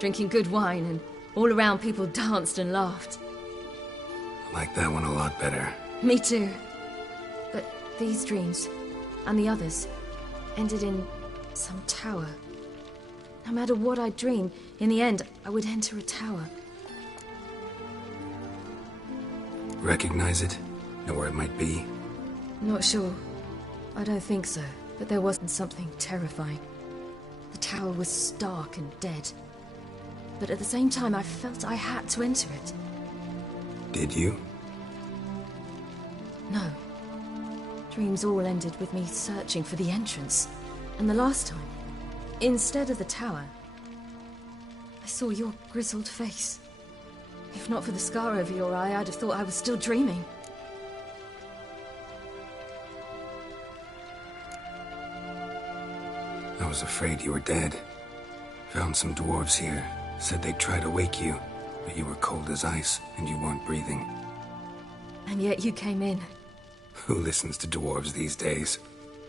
drinking good wine, and all around people danced and laughed. I like that one a lot better. Me too. But these dreams, and the others, ended in some tower. No matter what I dreamed, in the end, I would enter a tower. Recognize it? Know where it might be? Not sure. I don't think so, but there wasn't something terrifying. The tower was stark and dead. But at the same time, I felt I had to enter it. Did you? No. Dreams all ended with me searching for the entrance. And the last time, instead of the tower, I saw your grizzled face. If not for the scar over your eye, I'd have thought I was still dreaming. I was afraid you were dead. Found some dwarves here. Said they'd try to wake you, but you were cold as ice, and you weren't breathing. And yet you came in. Who listens to dwarves these days?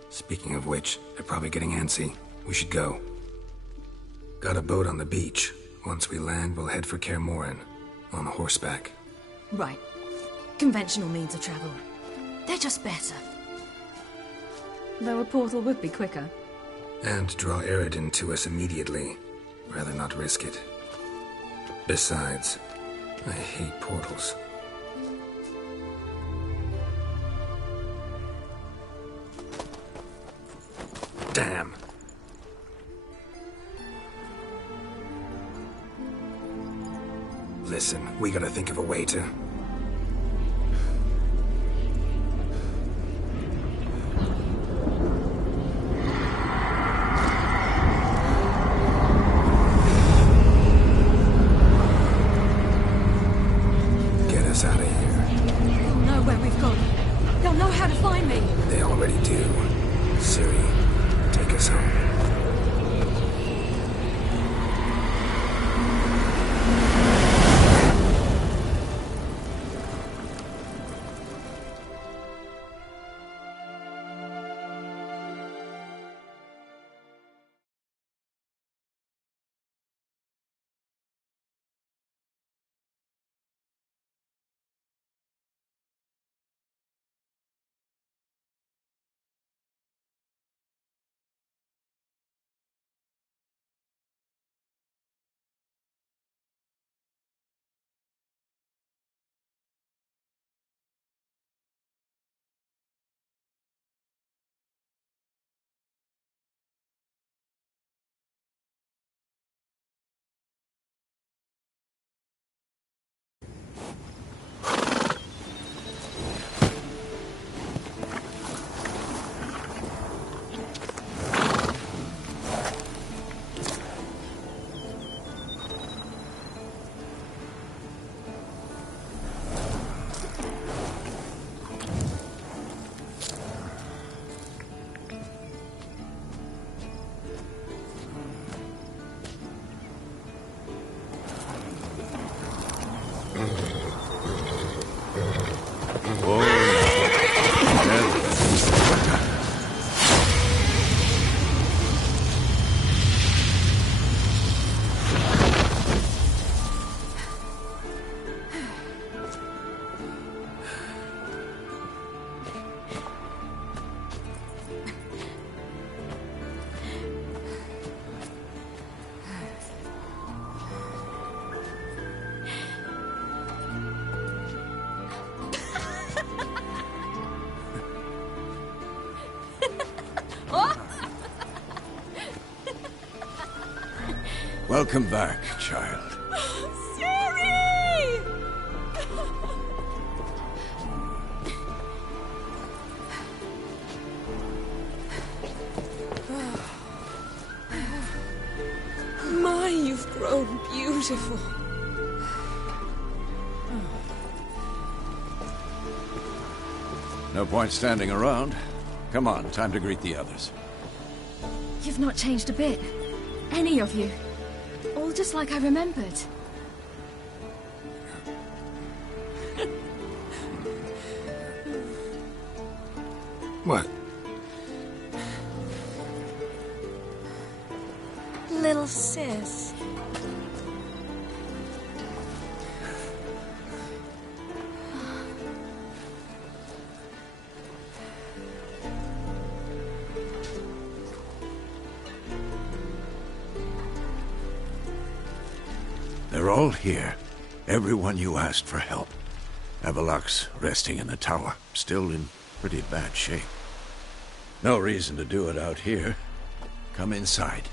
Speaking of which, they're probably getting antsy. We should go. Got a boat on the beach. Once we land, we'll head for Kaer Morhen. On horseback. Right. Conventional means of travel. They're just better. Though a portal would be quicker. And draw Eredin to us immediately. Rather not risk it. Besides, I hate portals. Damn. Listen, we gotta think of a way to... Get us out of here. They'll know where we've gone. They'll know how to find me. They already do. Ciri, take us home. Welcome back, child. Ciri! My, you've grown beautiful. No point standing around. Come on, time to greet the others. You've not changed a bit. Any of you. All just like I remembered. What? Little sis. They're all here. Everyone you asked for help. Avalok's resting in the tower, still in pretty bad shape. No reason to do it out here. Come inside.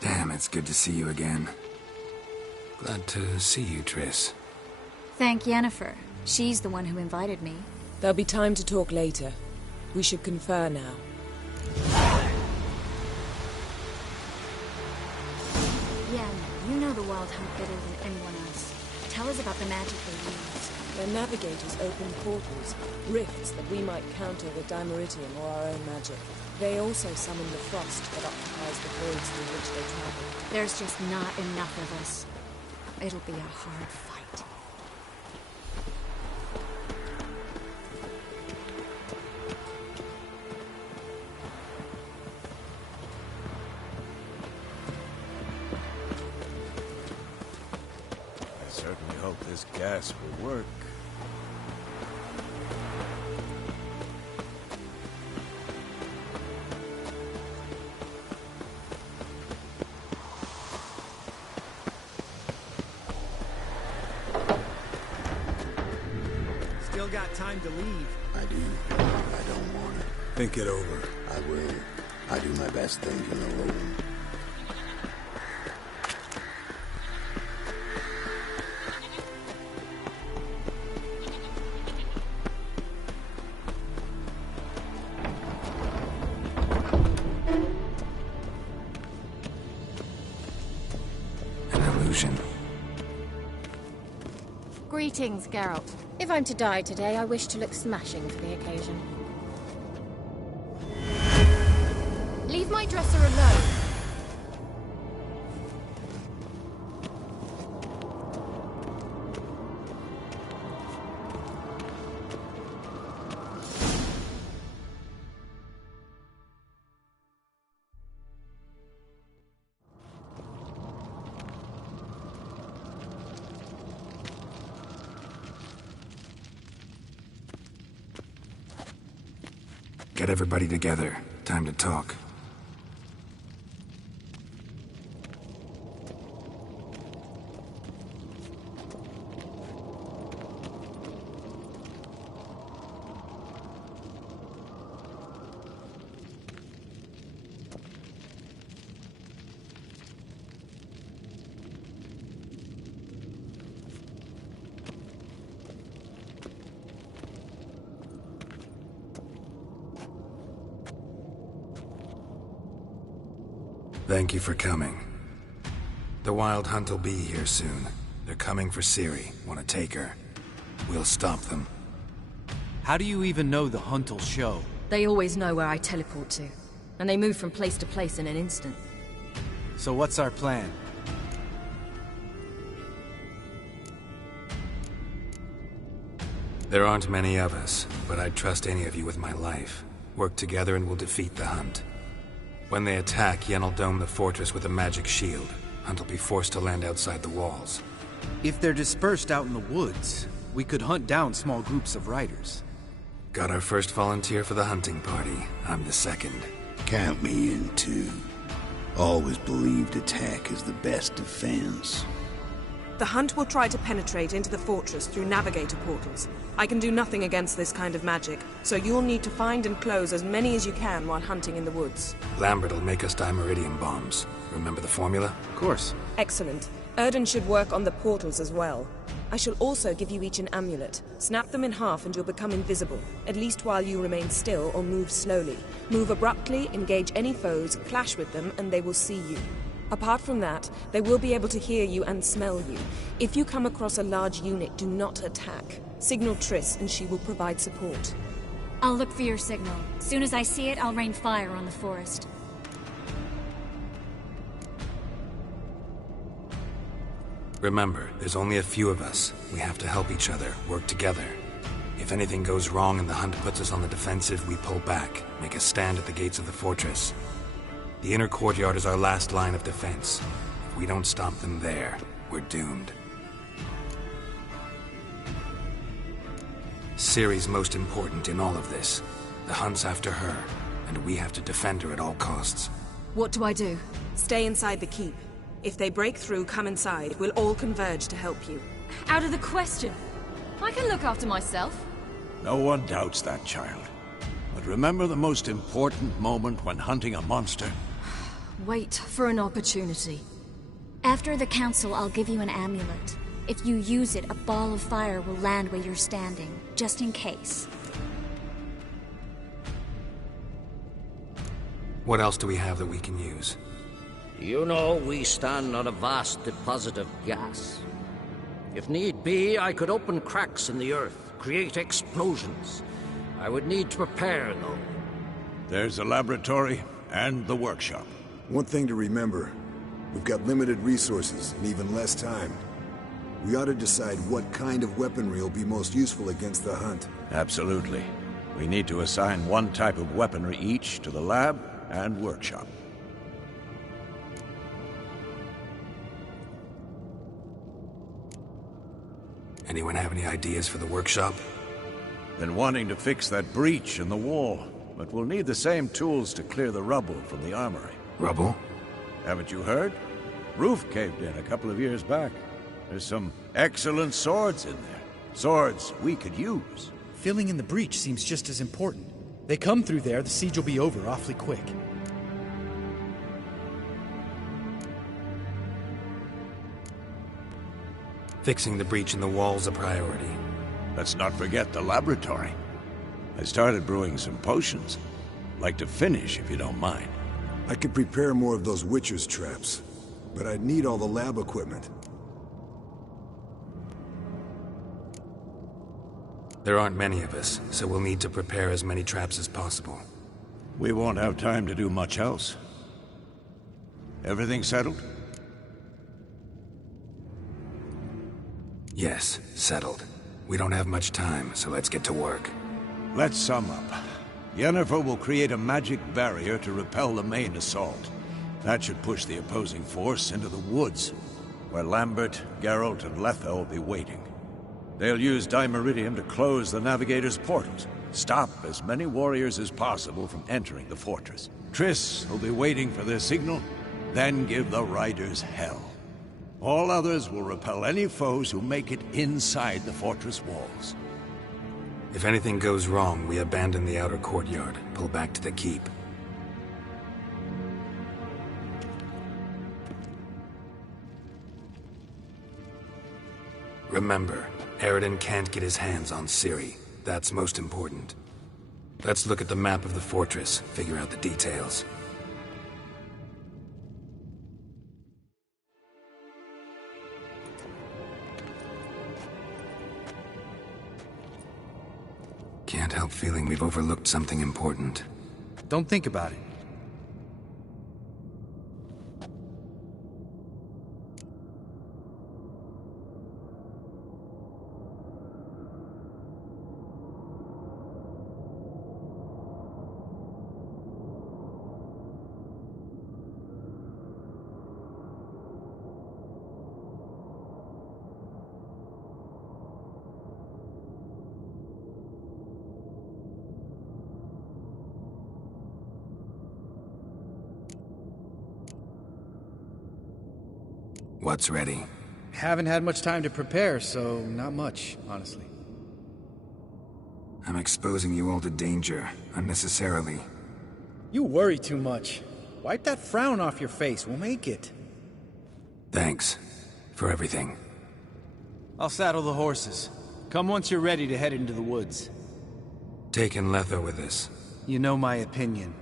Damn, it's good to see you again. Glad to see you, Triss. Thank Yennefer. She's the one who invited me. There'll be time to talk later. We should confer now. Yen, you know the Wild Hunt better than anyone else. Tell us about the magic they use. Their navigators open portals, rifts that we might counter with Dimeritium or our own magic. They also summon the frost that occupies the voids through which they travel. There's just not enough of us. It'll be a hard fight. I certainly hope this gas will work. Still got time to leave. I do. I don't want to. Think it over. I will. I do my best thinking alone. An illusion. Greetings, Geralt. If I'm to die today, I wish to look smashing for the occasion. Leave my dresser alone. Get everybody together. Time to talk. Thank you for coming. The Wild Hunt will be here soon. They're coming for Ciri. Want to take her? We'll stop them. How do you even know the hunt will show? They always know where I teleport to, and they move from place to place in an instant. So what's our plan? There aren't many of us, but I'd trust any of you with my life. Work together and we'll defeat the Hunt. When they attack, Yen will dome the fortress with a magic shield. Hunt will be forced to land outside the walls. If they're dispersed out in the woods, we could hunt down small groups of riders. Got our first volunteer for the hunting party. I'm the second. Count me in too. Always believed attack is the best defense. The Hunt will try to penetrate into the fortress through navigator portals. I can do nothing against this kind of magic, so you'll need to find and close as many as you can while hunting in the woods. Lambert will make us Dimeritium bombs. Remember the formula? Of course. Excellent. Erden should work on the portals as well. I shall also give you each an amulet. Snap them in half and you'll become invisible, at least while you remain still or move slowly. Move abruptly, engage any foes, clash with them, and they will see you. Apart from that, they will be able to hear you and smell you. If you come across a large unit, do not attack. Signal Triss and she will provide support. I'll look for your signal. As soon as I see it, I'll rain fire on the forest. Remember, there's only a few of us. We have to help each other, work together. If anything goes wrong and the Hunt puts us on the defensive, we pull back, make a stand at the gates of the fortress. The inner courtyard is our last line of defense. If we don't stop them there, we're doomed. Ciri's most important in all of this. The Hunt's after her, and we have to defend her at all costs. What do I do? Stay inside the keep. If they break through, come inside. We'll all converge to help you. Out of the question. I can look after myself. No one doubts that, child. But remember the most important moment when hunting a monster? Wait for an opportunity. After the council, I'll give you an amulet. If you use it, a ball of fire will land where you're standing, just in case. What else do we have that we can use? You know, we stand on a vast deposit of gas. If need be, I could open cracks in the earth, create explosions. I would need to prepare, though. There's a laboratory and the workshop. One thing to remember, we've got limited resources and even less time. We ought to decide what kind of weaponry will be most useful against the hunt. Absolutely. We need to assign one type of weaponry each to the lab and workshop. Anyone have any ideas for the workshop? Been wanting to fix that breach in the wall, but we'll need the same tools to clear the rubble from the armory. Rubble? Haven't you heard? Roof caved in a couple of years back. There's some excellent swords in there. Swords we could use. Filling in the breach seems just as important. They come through there, the siege will be over awfully quick. Fixing the breach in the wall's a priority. Let's not forget the laboratory. I started brewing some potions. Like to finish, if you don't mind. I could prepare more of those Witcher's traps, but I'd need all the lab equipment. There aren't many of us, so we'll need to prepare as many traps as possible. We won't have time to do much else. Everything settled? Yes, settled. We don't have much time, so let's get to work. Let's sum up. Yennefer will create a magic barrier to repel the main assault. That should push the opposing force into the woods, where Lambert, Geralt, and Letha will be waiting. They'll use Dimeridium to close the Navigator's portals, stop as many warriors as possible from entering the fortress. Triss will be waiting for their signal, then give the riders hell. All others will repel any foes who make it inside the fortress walls. If anything goes wrong, we abandon the outer courtyard, pull back to the keep. Remember, Eredin can't get his hands on Ciri. That's most important. Let's look at the map of the fortress, figure out the details. Can't help feeling we've overlooked something important. Don't think about it. What's ready? Haven't had much time to prepare, so not much, honestly. I'm exposing you all to danger, unnecessarily. You worry too much. Wipe that frown off your face, we'll make it. Thanks. For everything. I'll saddle the horses. Come once you're ready to head into the woods. Taking Letha with us. You know my opinion.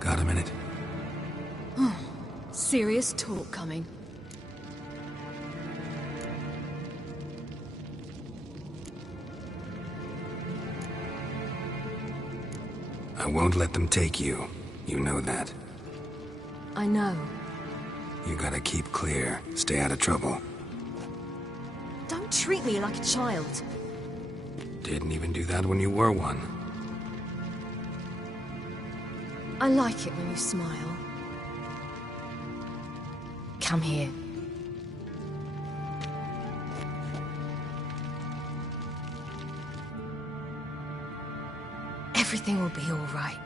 Got a minute? Serious talk coming. I won't let them take you. You know that. I know. You gotta keep clear. Stay out of trouble. Don't treat me like a child. Didn't even do that when you were one. I like it when you smile. Come here. Everything will be all right.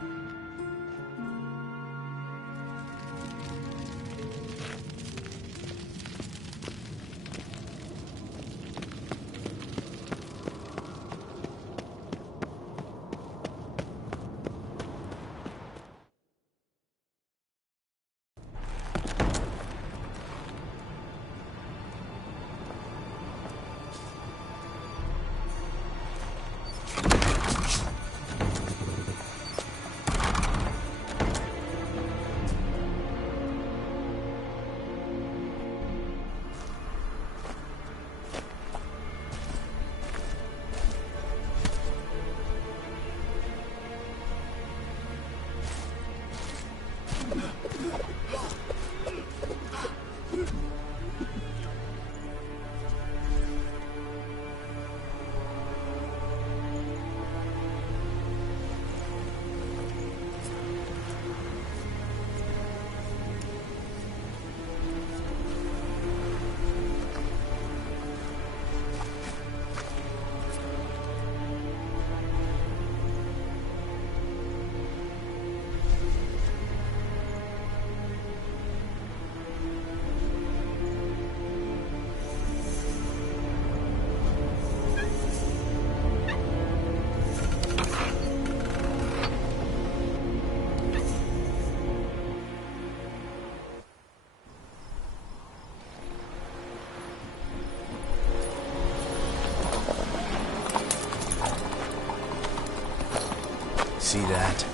See that?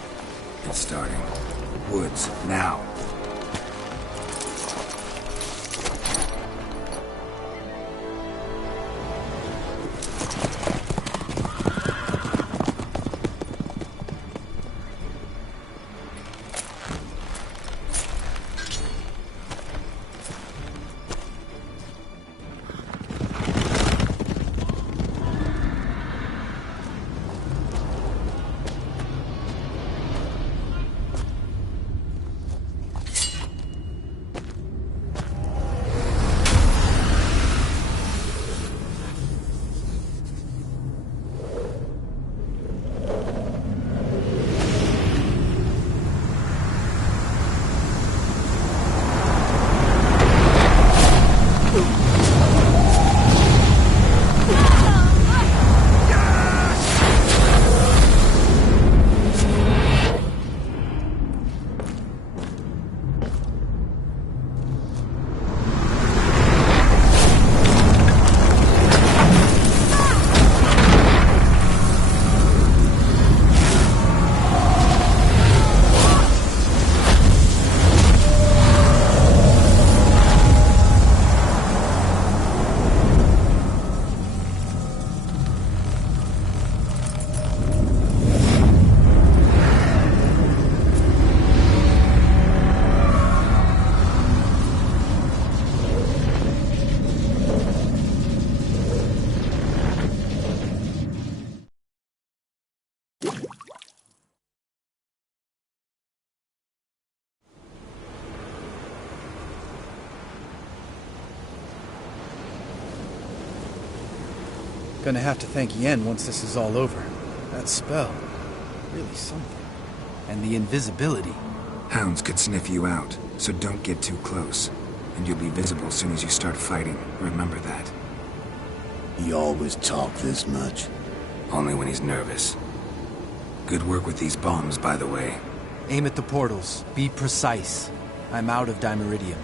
It's starting. Woods, now. Gonna have to thank Yen once this is all over. That spell, really something. And the invisibility. Hounds could sniff you out, so don't get too close. And you'll be visible as soon as you start fighting. Remember that. He always talk this much? Only when he's nervous. Good work with these bombs, by the way. Aim at the portals. Be precise. I'm out of Dimeridium.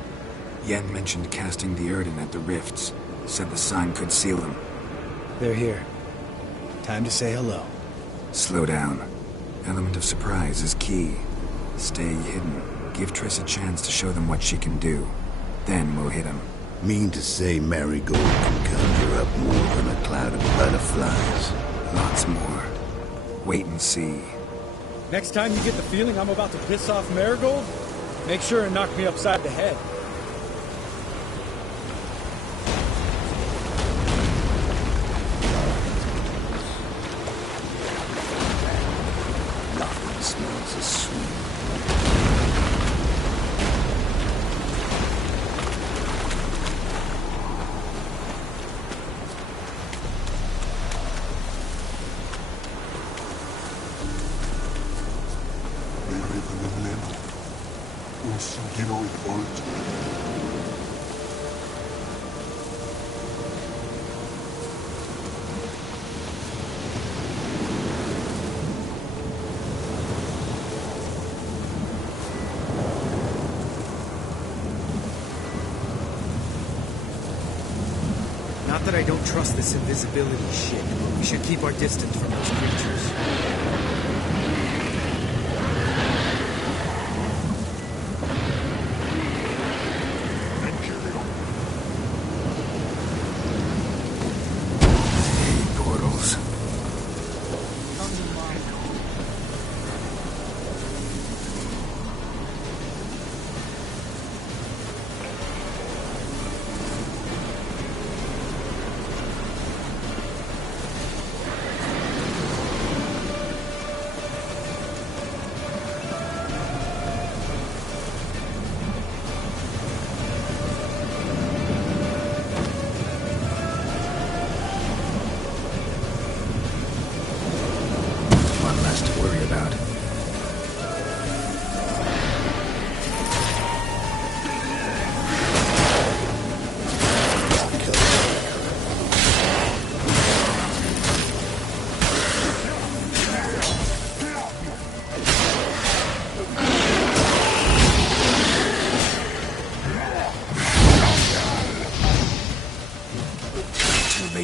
Yen mentioned casting the Erden at the rifts. Said the sign could seal them. They're here. Time to say hello. Slow down. Element of surprise is key. Stay hidden. Give Triss a chance to show them what she can do. Then we'll hit him. Mean to say Marigold can conjure up more than a cloud of butterflies? Lots more. Wait and see. Next time you get the feeling I'm about to piss off Marigold, make sure and knock me upside the head. Not that I don't trust this invisibility shit, but we should keep our distance from those creatures. Portals.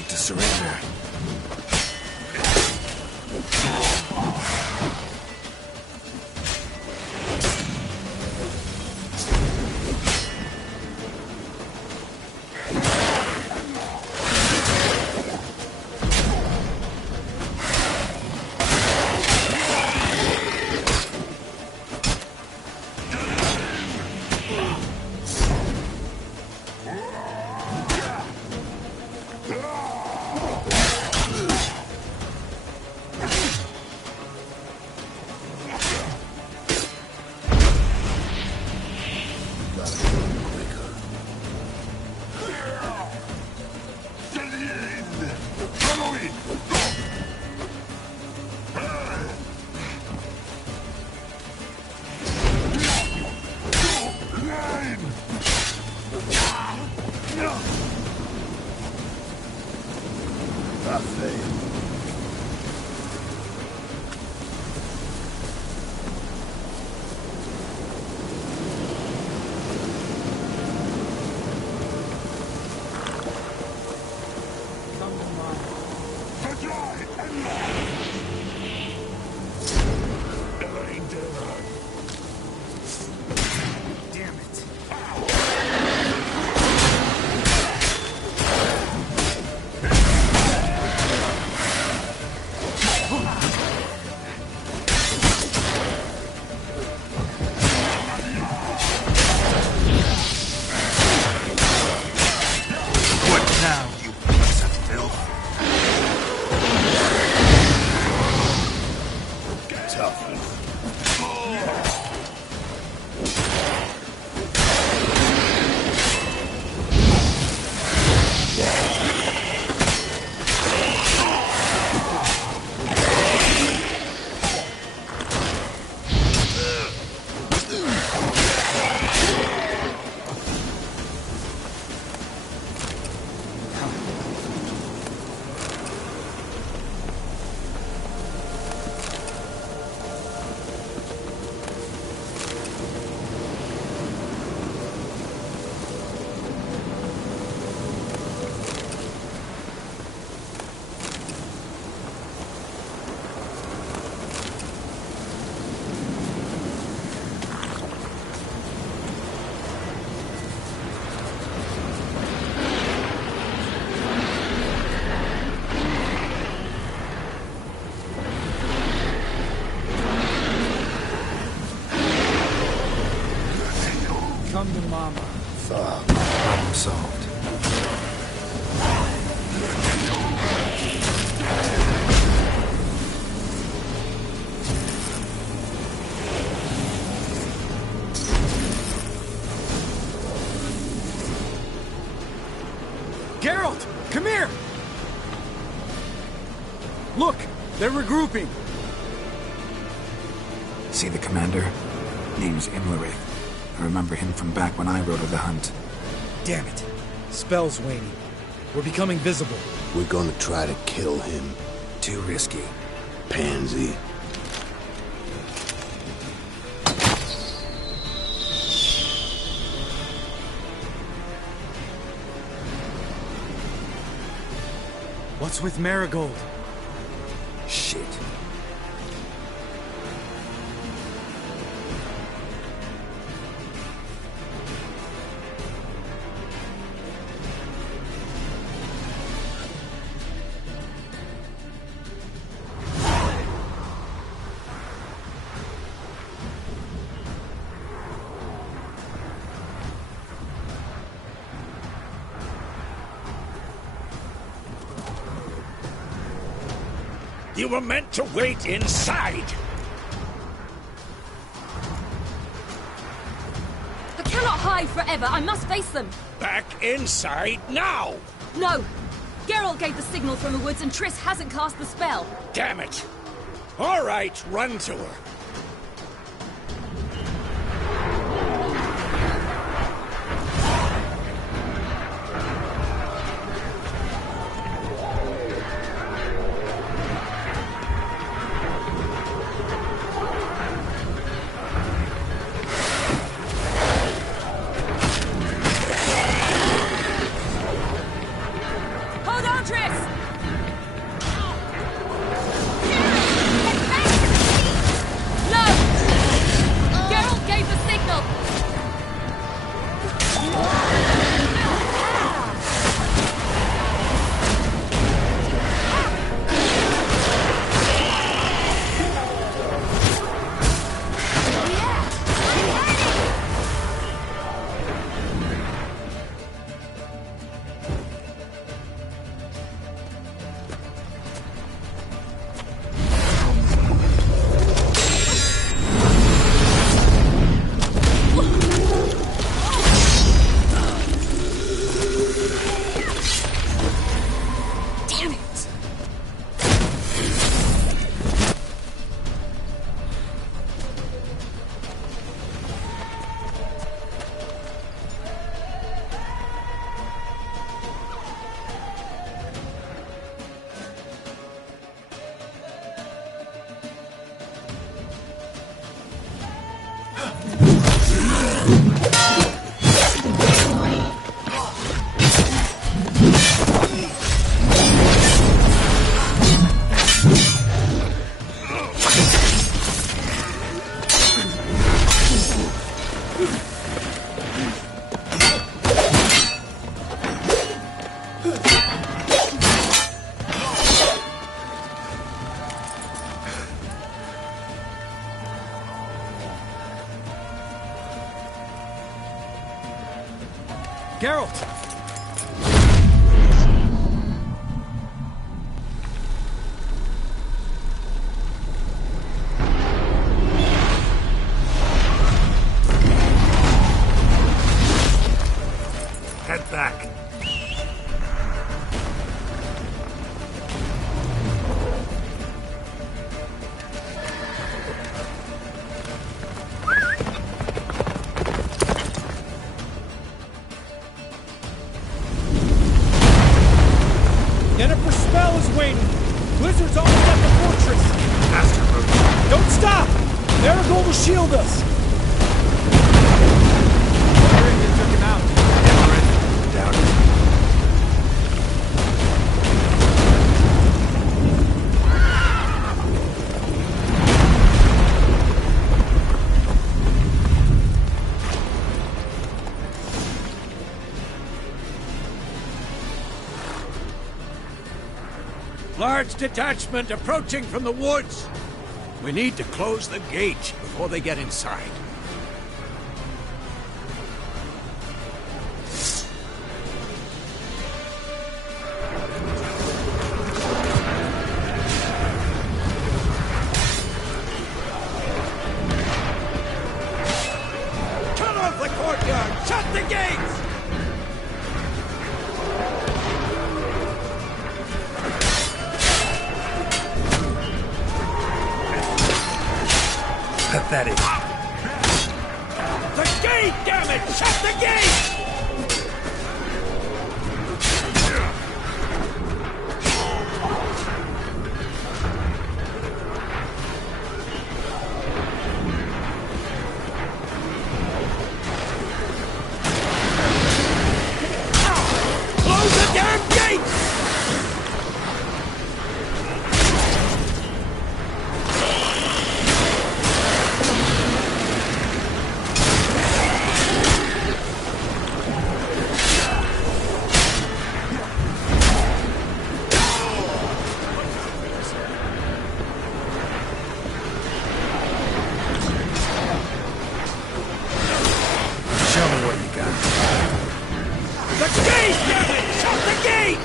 To surrender. Come to Mama. Problem solved. Geralt! Come here! Look! They're regrouping! See the commander? Name's Imlerith. I remember him from back when I rode with the hunt. Damn it. Spell's waning. We're becoming visible. We're gonna try to kill him. Too risky. Pansy. What's with Marigold? Shit. You were meant to wait inside! I cannot hide forever. I must face them. Back inside now! No! Geralt gave the signal from the woods and Triss hasn't cast the spell. Damn it! All right, run to her. Geralt! Head back. Jennifer's spell is waning. Blizzard's almost at the fortress. Faster, Roach. Don't stop! Marigold will shield us. They took him out. Doubt it. Large detachment approaching from the woods. We need to close the gate before they get inside. Cut off the courtyard! Shut the gates! Pathetic. it! Shut the gate! Close the damn gate! Show me what you got. The gate! Damn it! Shut the gate!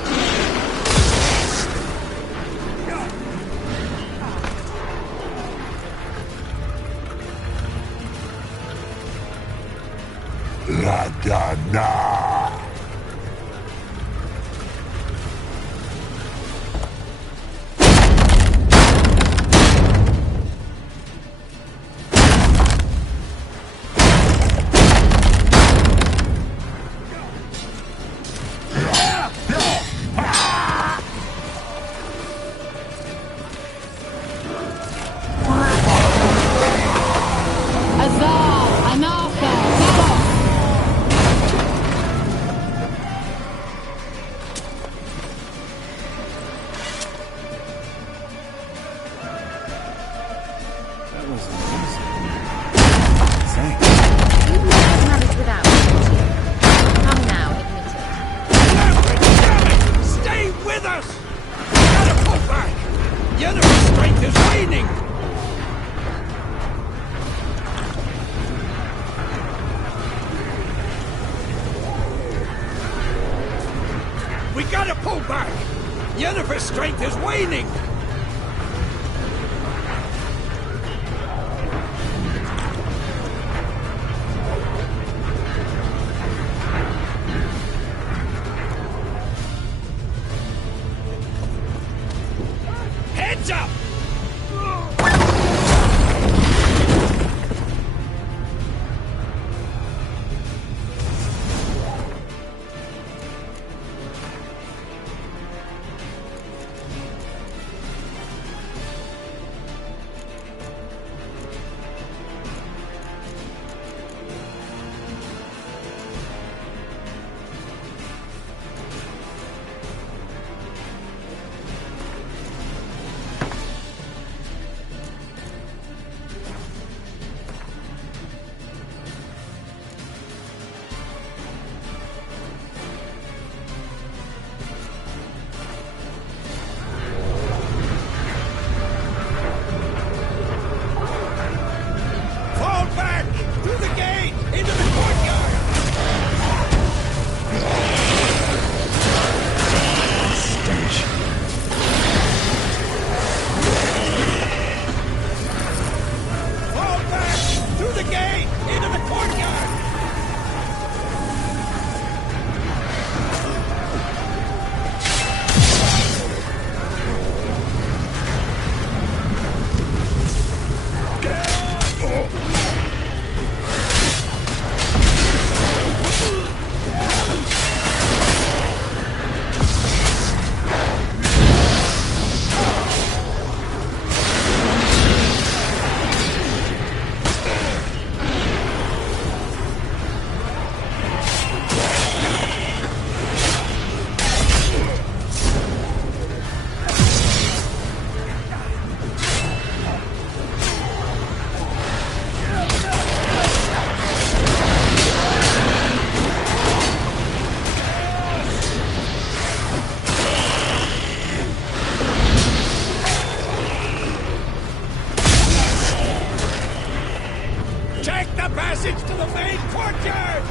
La Dana! That was amazing. Thanks. You never managed without me. Come now, admit it. Damn it! Stay with us! We gotta pull back! The enemy's strength is waning! We gotta pull back! Yennefer's strength is waning! Heads up! Fall back! Through the gate! Into the courtyard! Stench. Fall back! Through the gate! Into the courtyard! Check the passage to the main courtyard!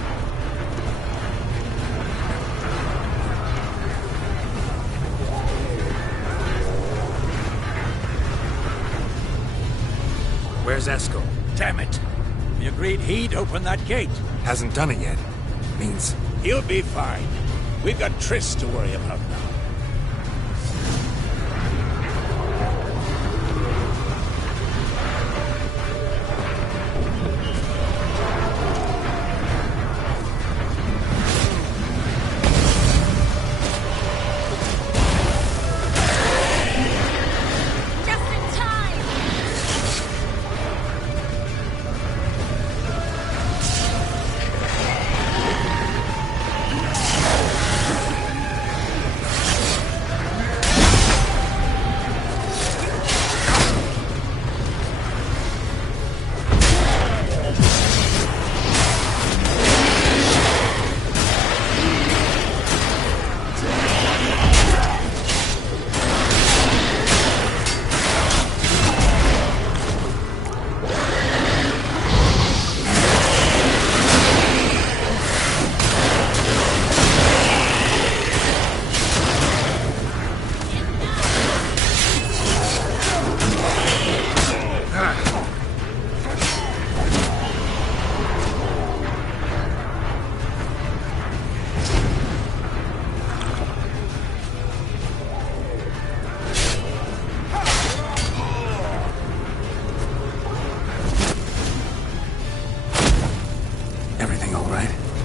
Where's Eskel? Damn it! We agreed he'd open that gate. Hasn't done it yet. Means He'll be fine. We've got Triss to worry about now.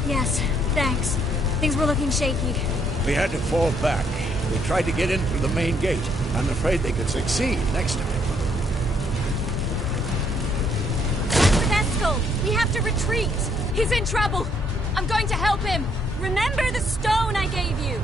Yes, thanks. Things were looking shaky. We had to fall back. They tried to get in through the main gate. I'm afraid they could succeed next time. What's with Eskel? We have to retreat. He's in trouble. I'm going to help him. Remember the stone I gave you.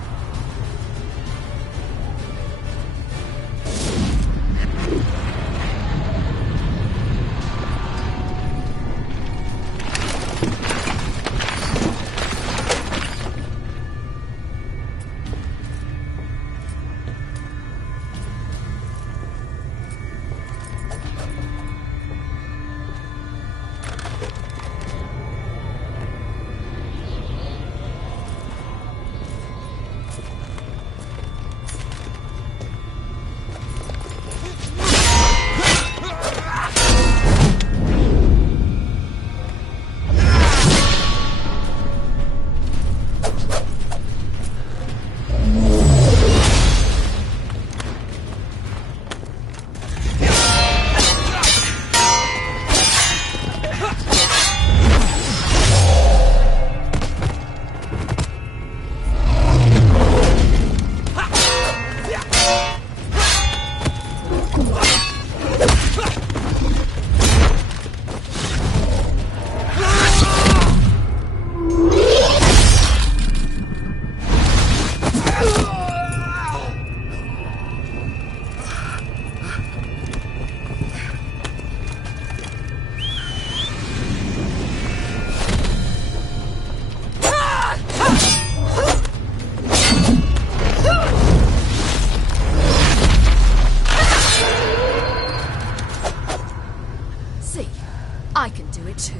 I can do it too.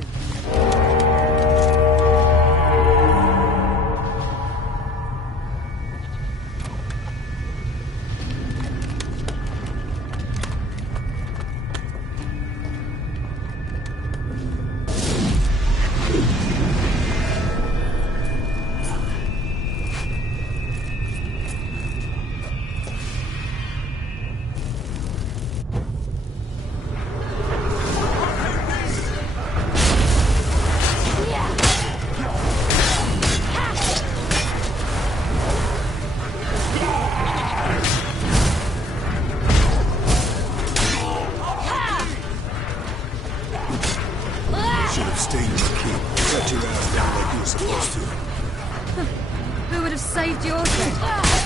Who would have saved your head?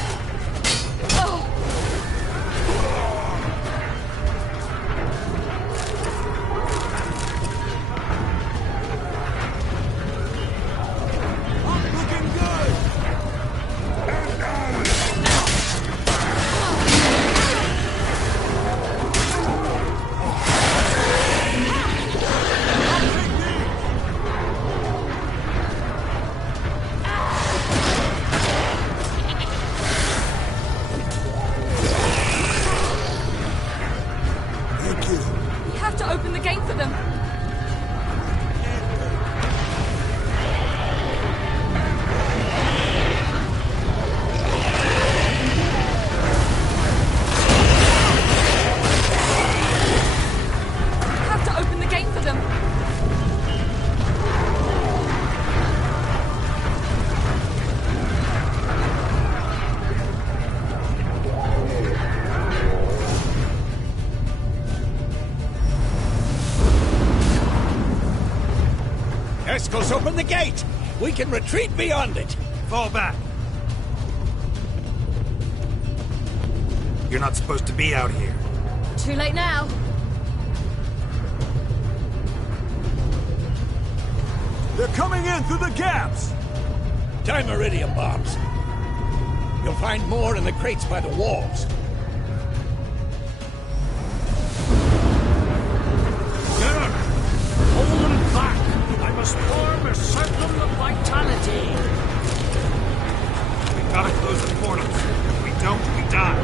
Open the gate for them. Have to open the gate for them. Eskel's open the gate! We can retreat beyond it! Fall back! You're not supposed to be out here. Too late now. They're coming in through the gaps! Dimeridium bombs. You'll find more in the crates by the walls. Hold them back! I must form a circle of vitality! We gotta close the portals. If we don't, we die.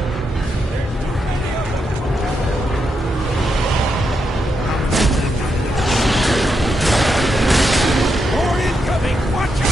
More incoming! Watch out!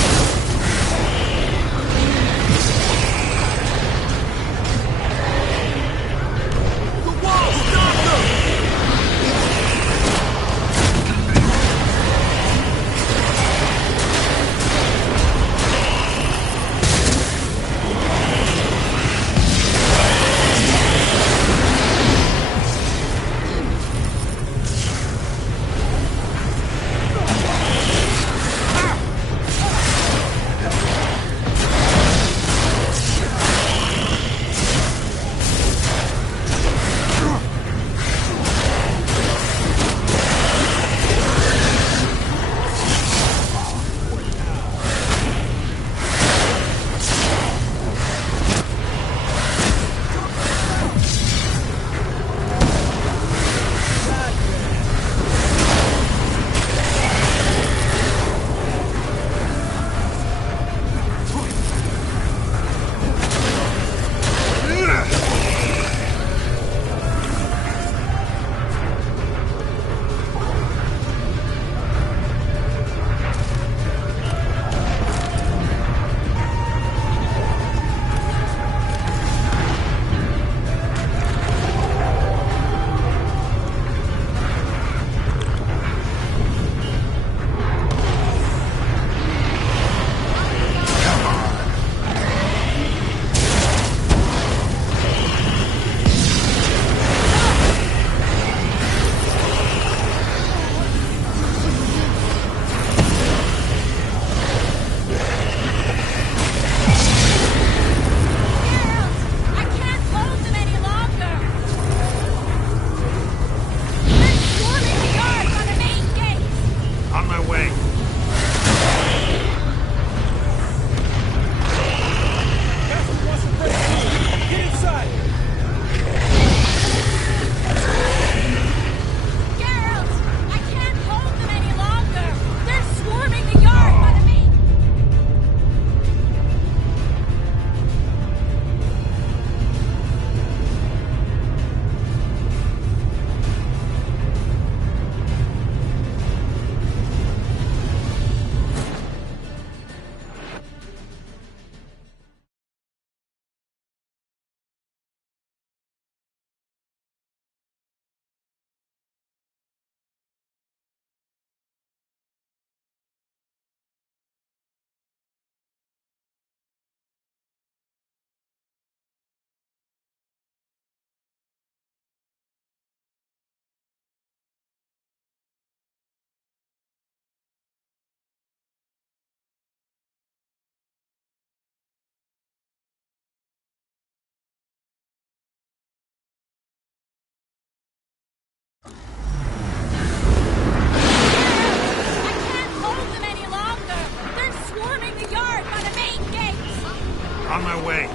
On my way.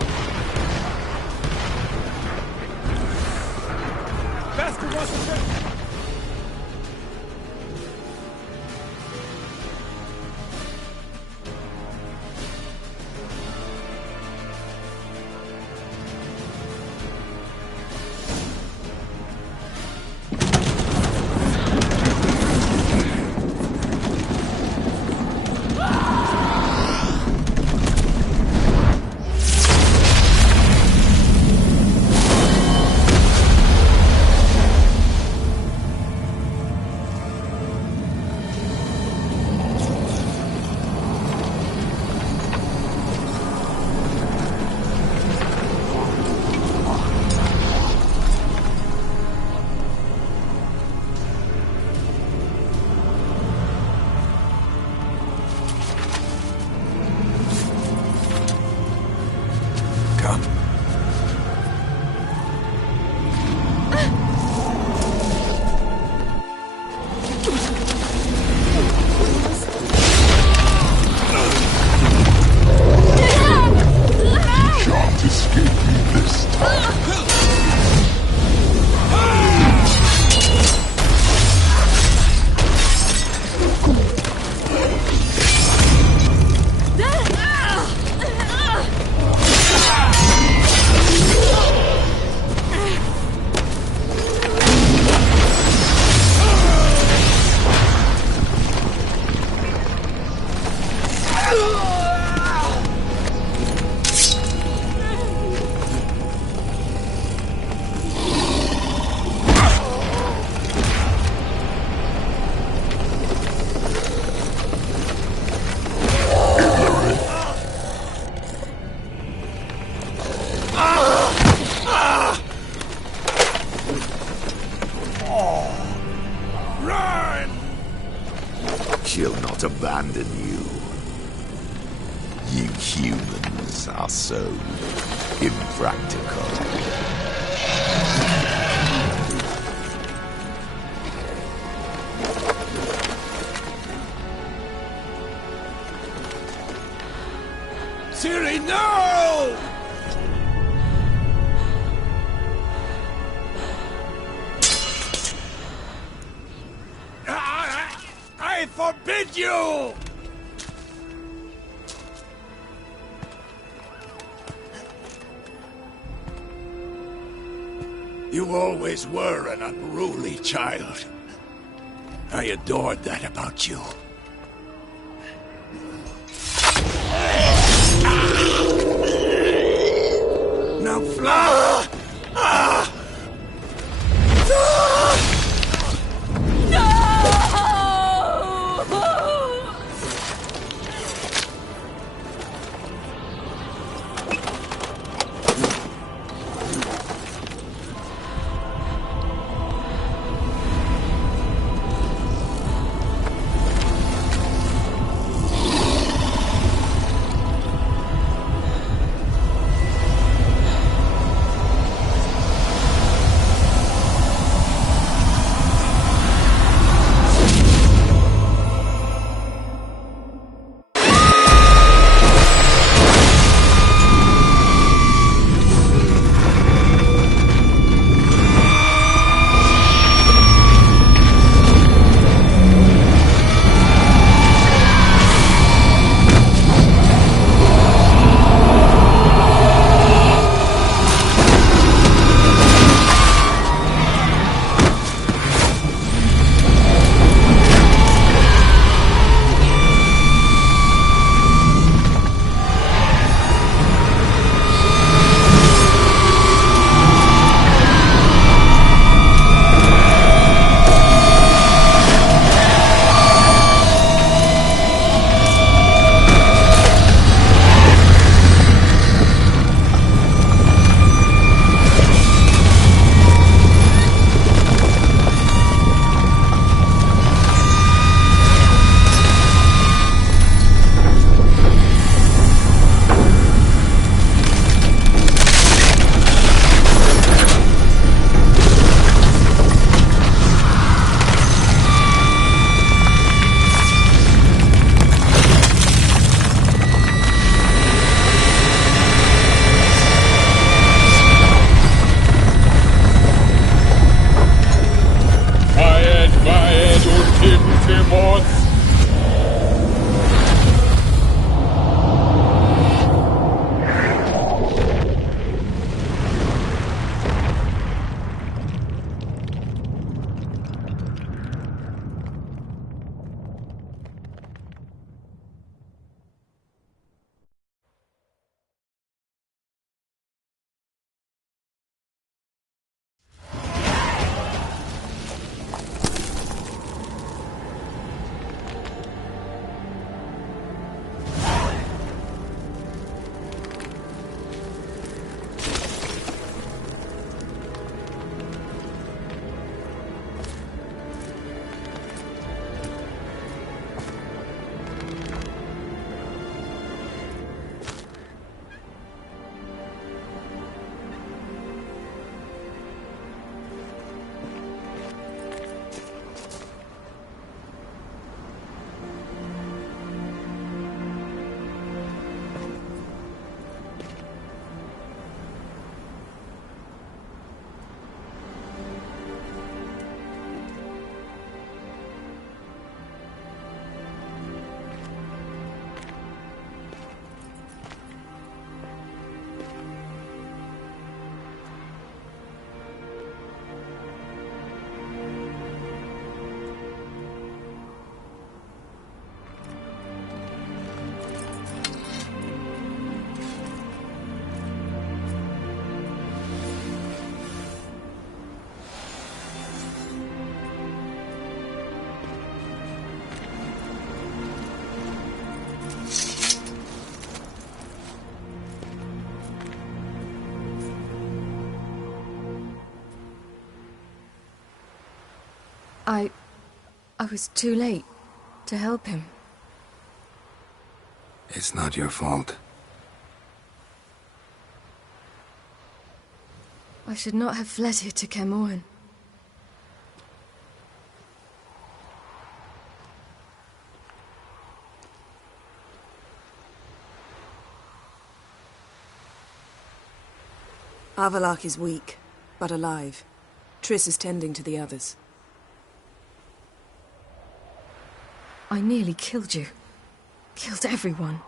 Bastard wants to drink! She'll not abandon you. You humans are so impractical. Ciri, no! I forbid you! You always were an unruly child. I adored that about you. Now fly! I was too late to help him. It's not your fault. I should not have fled here to Kaer Morhen. Avallac'h is weak, but alive. Triss is tending to the others. I nearly killed you. Killed everyone.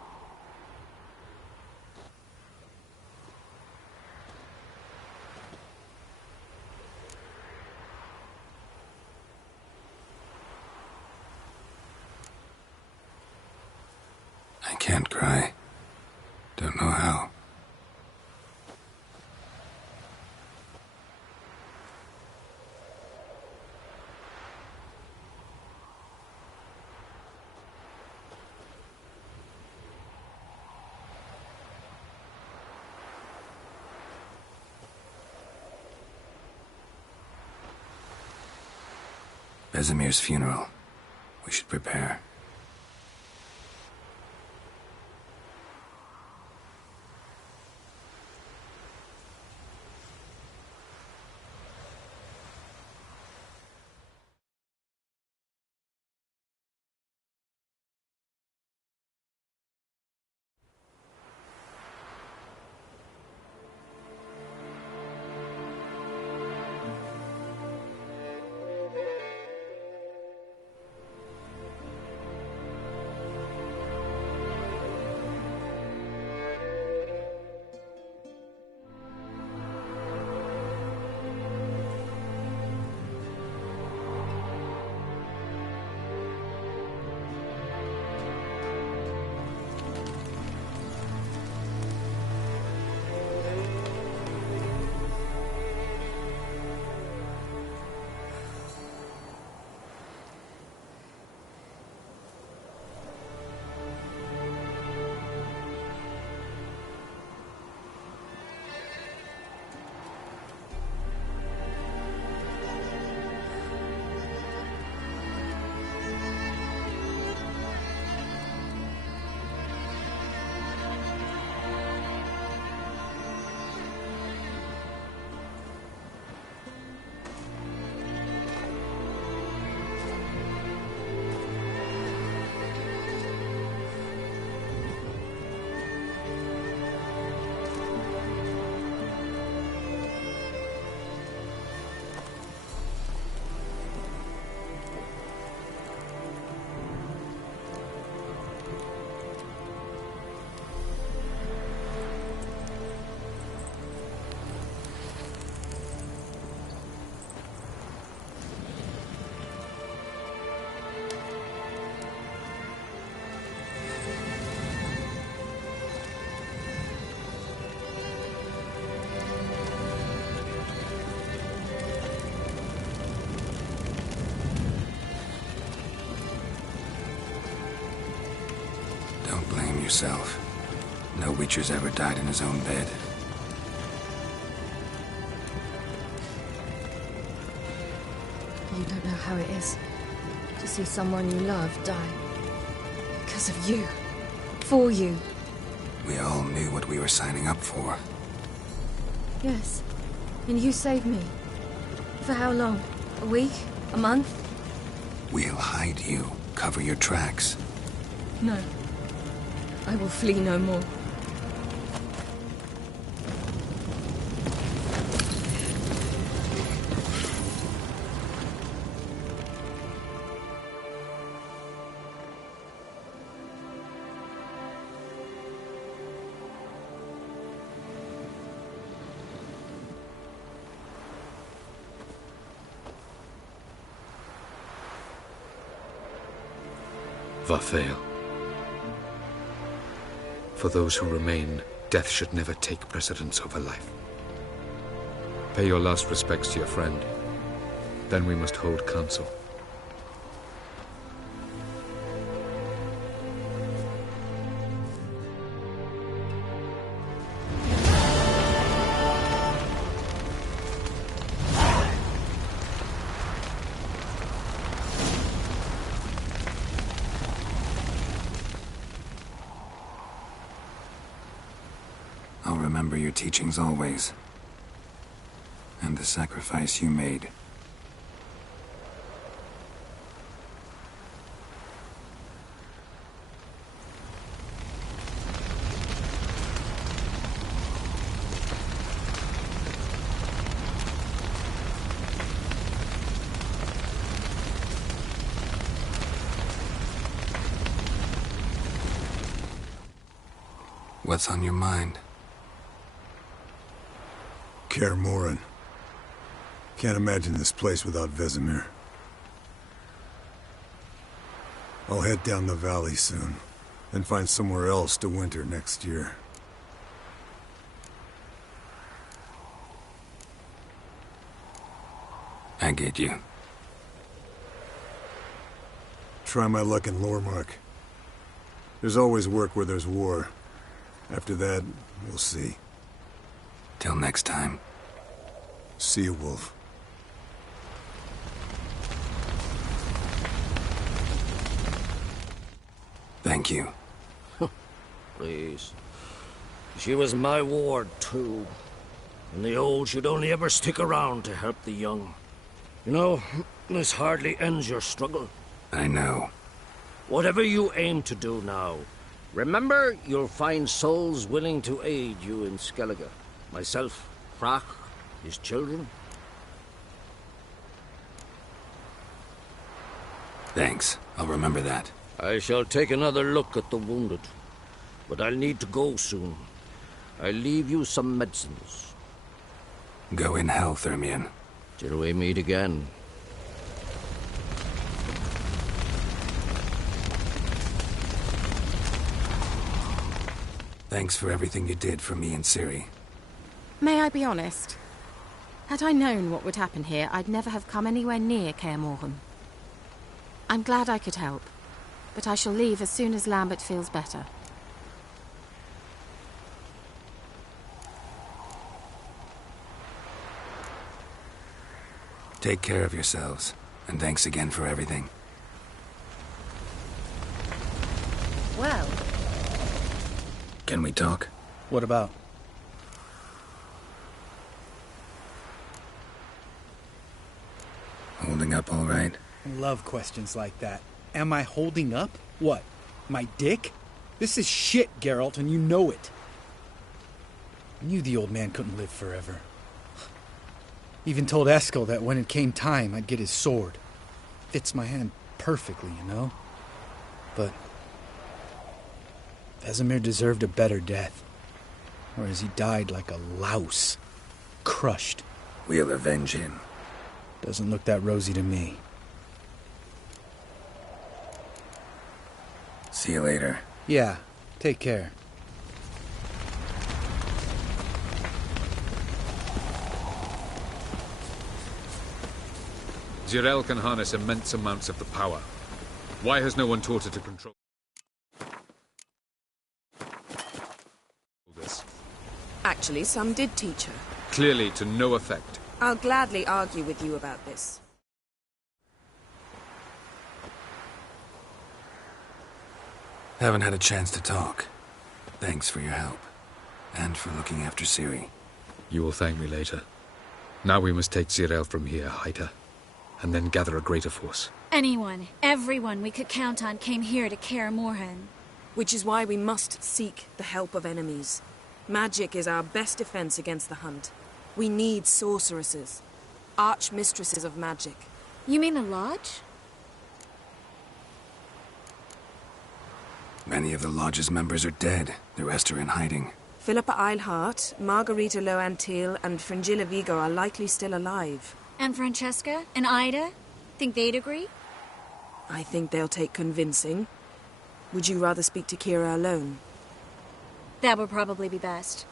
I can't cry. Don't know how. Vesemir's funeral. We should prepare. Yourself. No Witcher's ever died in his own bed. You don't know how it is to see someone you love die. Because of you. For you. We all knew what we were signing up for. Yes. And you saved me. For how long? A week? A month? We'll hide you. Cover your tracks. No. I will flee no more. Varfail. For those who remain, death should never take precedence over life. Pay your last respects to your friend. Then we must hold council. remember your teachings always. And the sacrifice you made. What's on your mind? Kaer Morhen. Can't imagine this place without Vesemir. I'll head down the valley soon, and find somewhere else to winter next year. I get you. Try my luck in Lormark. There's always work where there's war. After that, we'll see. Till next time. See you, Wolf. Thank you. Please. She was my ward, too. And the old should only ever stick around to help the young. You know, this hardly ends your struggle. I know. Whatever you aim to do now, remember you'll find souls willing to aid you in Skellige. Myself, Frach, his children. Thanks. I'll remember that. I shall take another look at the wounded. But I'll need to go soon. I'll leave you some medicines. Go in hell, Thermian. Till we meet again. Thanks for everything you did for me and Ciri. May I be honest? Had I known what would happen here, I'd never have come anywhere near Kaer Morhen. I'm glad I could help, but I shall leave as soon as Lambert feels better. Take care of yourselves, and thanks again for everything. Well... Can we talk? What about? Holding up all right? I love questions like that. Am I holding up? What? My dick? This is shit, Geralt, and you know it. I knew the old man couldn't live forever. Even told Eskel that when it came time, I'd get his sword. Fits my hand perfectly, you know? But... Vesemir deserved a better death. Whereas he died like a louse. Crushed. We'll avenge him. Doesn't look that rosy to me. See you later. Yeah, take care. Geralt can harness immense amounts of the power. Why has no one taught her to control this? Actually, some did teach her. Clearly to no effect. I'll gladly argue with you about this. Haven't had a chance to talk. Thanks for your help. And for looking after Ciri. You will thank me later. Now we must take Ciri from here, hide her, and then gather a greater force. Anyone, everyone we could count on came here to Kaer Morhen. Which is why we must seek the help of enemies. Magic is our best defense against the hunt. We need sorceresses. Archmistresses of magic. You mean the Lodge? Many of the Lodge's members are dead. The rest are in hiding. Philippa Eilhart, Margarita Loantil, and Fringilla Vigo are likely still alive. And Francesca? And Ida? Think they'd agree? I think they'll take convincing. Would you rather speak to Kira alone? That would probably be best.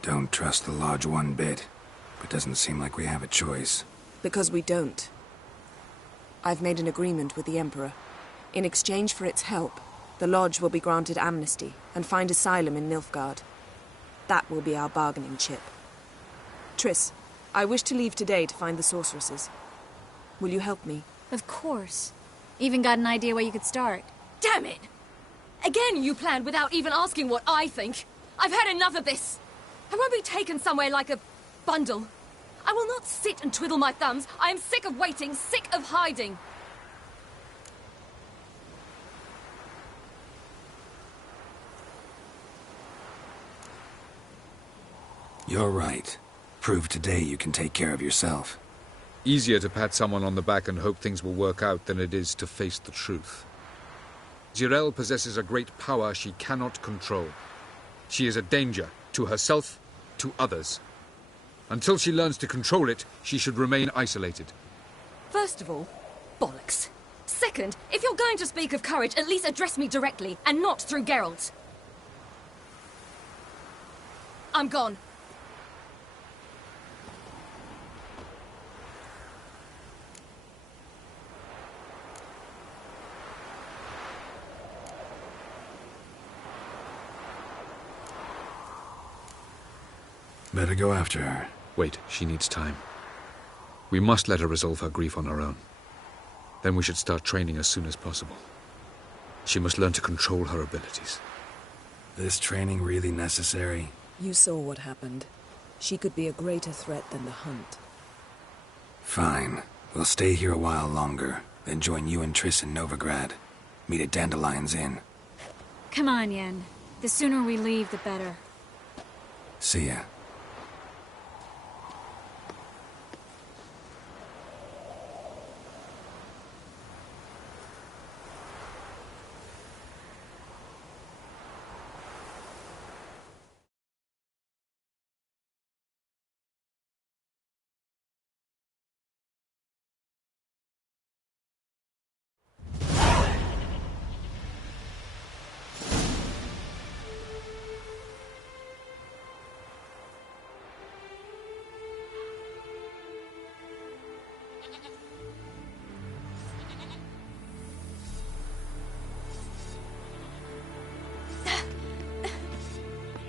Don't trust the Lodge one bit. But doesn't seem like we have a choice. Because we don't. I've made an agreement with the Emperor. In exchange for its help, the Lodge will be granted amnesty and find asylum in Nilfgaard. That will be our bargaining chip. Triss, I wish to leave today to find the sorceresses. Will you help me? Of course. Even got an idea where you could start. Damn it! Again you planned without even asking what I think. I've had enough of this. I won't be taken somewhere like a bundle. I will not sit and twiddle my thumbs. I am sick of waiting, sick of hiding. You're right. Prove today you can take care of yourself. Easier to pat someone on the back and hope things will work out than it is to face the truth. Jirel possesses a great power she cannot control. She is a danger to herself, to others. Until she learns to control it, she should remain isolated. First of all, bollocks. Second, if you're going to speak of courage, at least address me directly, and not through Geralt. I'm gone. Better go after her. Wait, she needs time. We must let her resolve her grief on her own. Then we should start training as soon as possible. She must learn to control her abilities. This training really necessary? You saw what happened. She could be a greater threat than the hunt. Fine. We'll stay here a while longer, then join you and Triss in Novigrad. Meet at Dandelion's Inn. Come on, Yen. The sooner we leave, the better. See ya.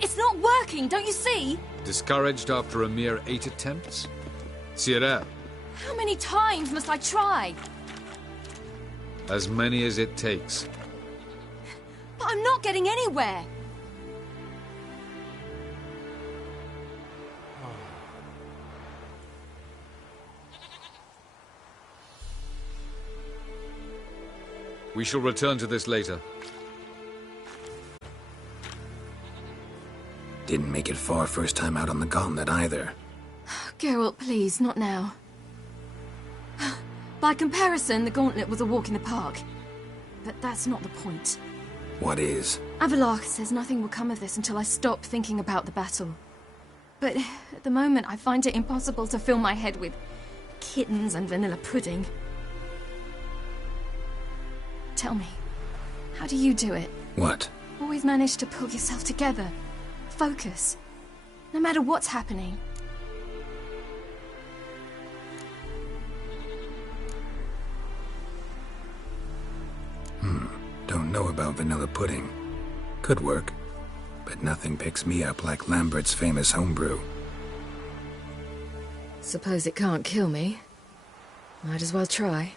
It's not working, don't you see? Discouraged after a mere 8 attempts? Ciri, How many times must I try? as many as it takes. But I'm not getting anywhere. We shall return to this later. Didn't make it far first time out on the gauntlet either. Geralt, please, not now. By comparison, the gauntlet was a walk in the park. But that's not the point. What is? Avallac'h says nothing will come of this until I stop thinking about the battle. But at the moment, I find it impossible to fill my head with kittens and vanilla pudding. Tell me, how do you do it? What? Always manage to pull yourself together. Focus. No matter what's happening. Don't know about vanilla pudding. Could work. But nothing picks me up like Lambert's famous homebrew. Suppose it can't kill me. Might as well try.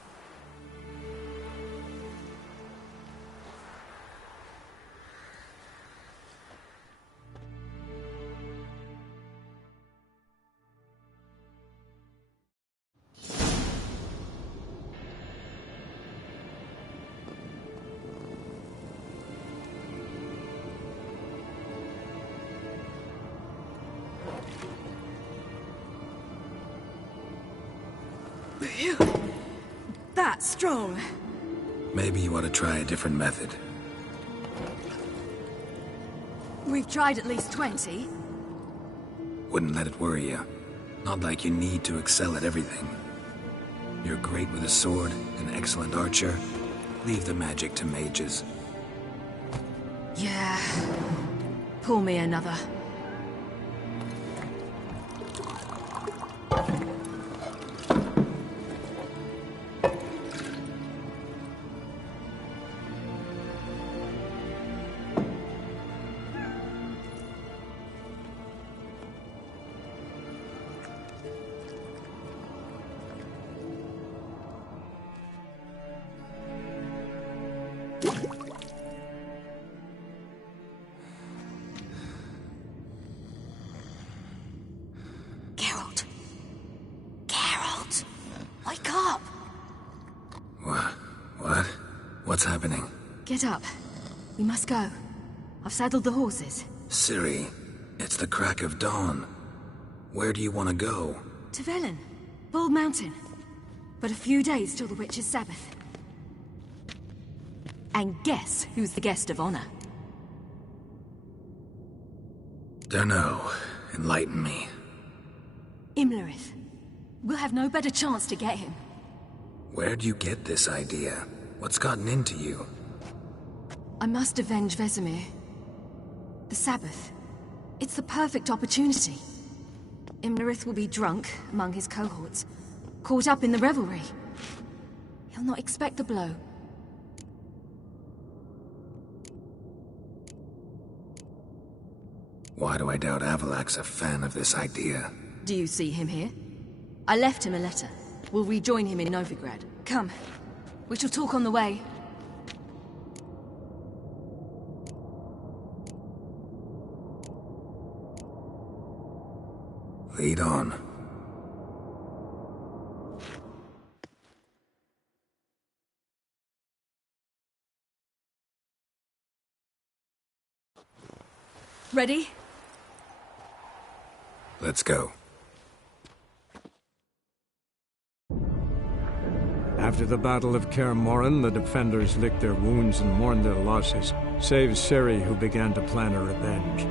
That's strong. Maybe you ought to try a different method. We've tried at least 20. Wouldn't let it worry you. Not like you need to excel at everything. You're great with a sword, an excellent archer. Leave the magic to mages. Yeah. Pull me another. up! What? What's happening? Get up. We must go. I've saddled the horses. Ciri, it's the crack of dawn. Where do you want to go? To Velen. Bald Mountain. But a few days till the Witch's Sabbath. And guess who's the guest of honor? Dunno. Enlighten me. Imlerith. We'll have no better chance to get him. Where'd you get this idea? What's gotten into you? I must avenge Vesemir. The Sabbath. It's the perfect opportunity. Imlerith will be drunk among his cohorts, caught up in the revelry. He'll not expect the blow. Why do I doubt Avalak's a fan of this idea? Do you see him here? I left him a letter. We'll rejoin him in Novigrad. Come. We shall talk on the way. Lead on. Ready? Let's go. After the Battle of Kaer Morhen, the defenders licked their wounds and mourned their losses, save Ciri, who began to plan a revenge.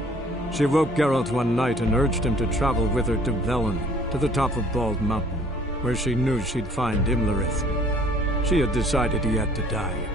She woke Geralt one night and urged him to travel with her to Velen, to the top of Bald Mountain, where she knew she'd find Imlerith. She had decided he had to die.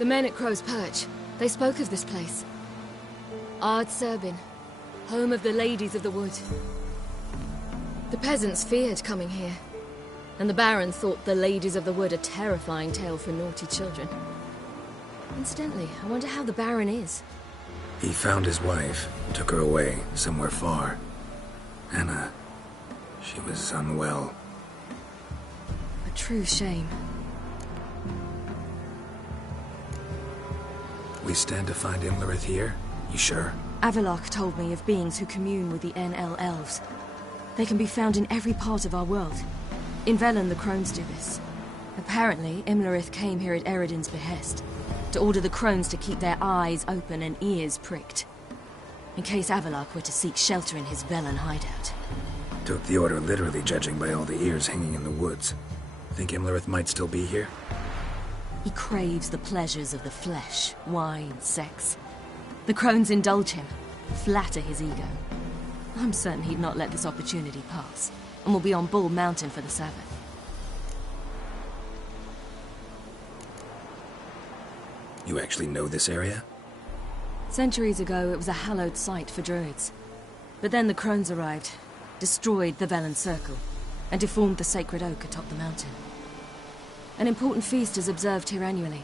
The men at Crow's Perch, they spoke of this place. Ard Serbin, home of the Ladies of the Wood. The peasants feared coming here, and the Baron thought the Ladies of the Wood a terrifying tale for naughty children. Incidentally, I wonder how the Baron is. He found his wife, took her away, somewhere far. Anna, she was unwell. A true shame. We stand to find Imlerith here? You sure? Avalok told me of beings who commune with the NL elves. They can be found in every part of our world. In Velen, the crones do this. Apparently, Imlerith came here at Eredin's behest, to order the crones to keep their eyes open and ears pricked, in case Avalok were to seek shelter in his Velen hideout. Took the order literally, judging by all the ears hanging in the woods. Think Imlerith might still be here? He craves the pleasures of the flesh, wine, sex. The crones indulge him, flatter his ego. I'm certain he'd not let this opportunity pass, and will be on Bald Mountain for the Sabbath. You actually know this area? Centuries ago, it was a hallowed site for druids. But then the crones arrived, destroyed the Velen Circle, and deformed the sacred oak atop the mountain. An important feast is observed here annually.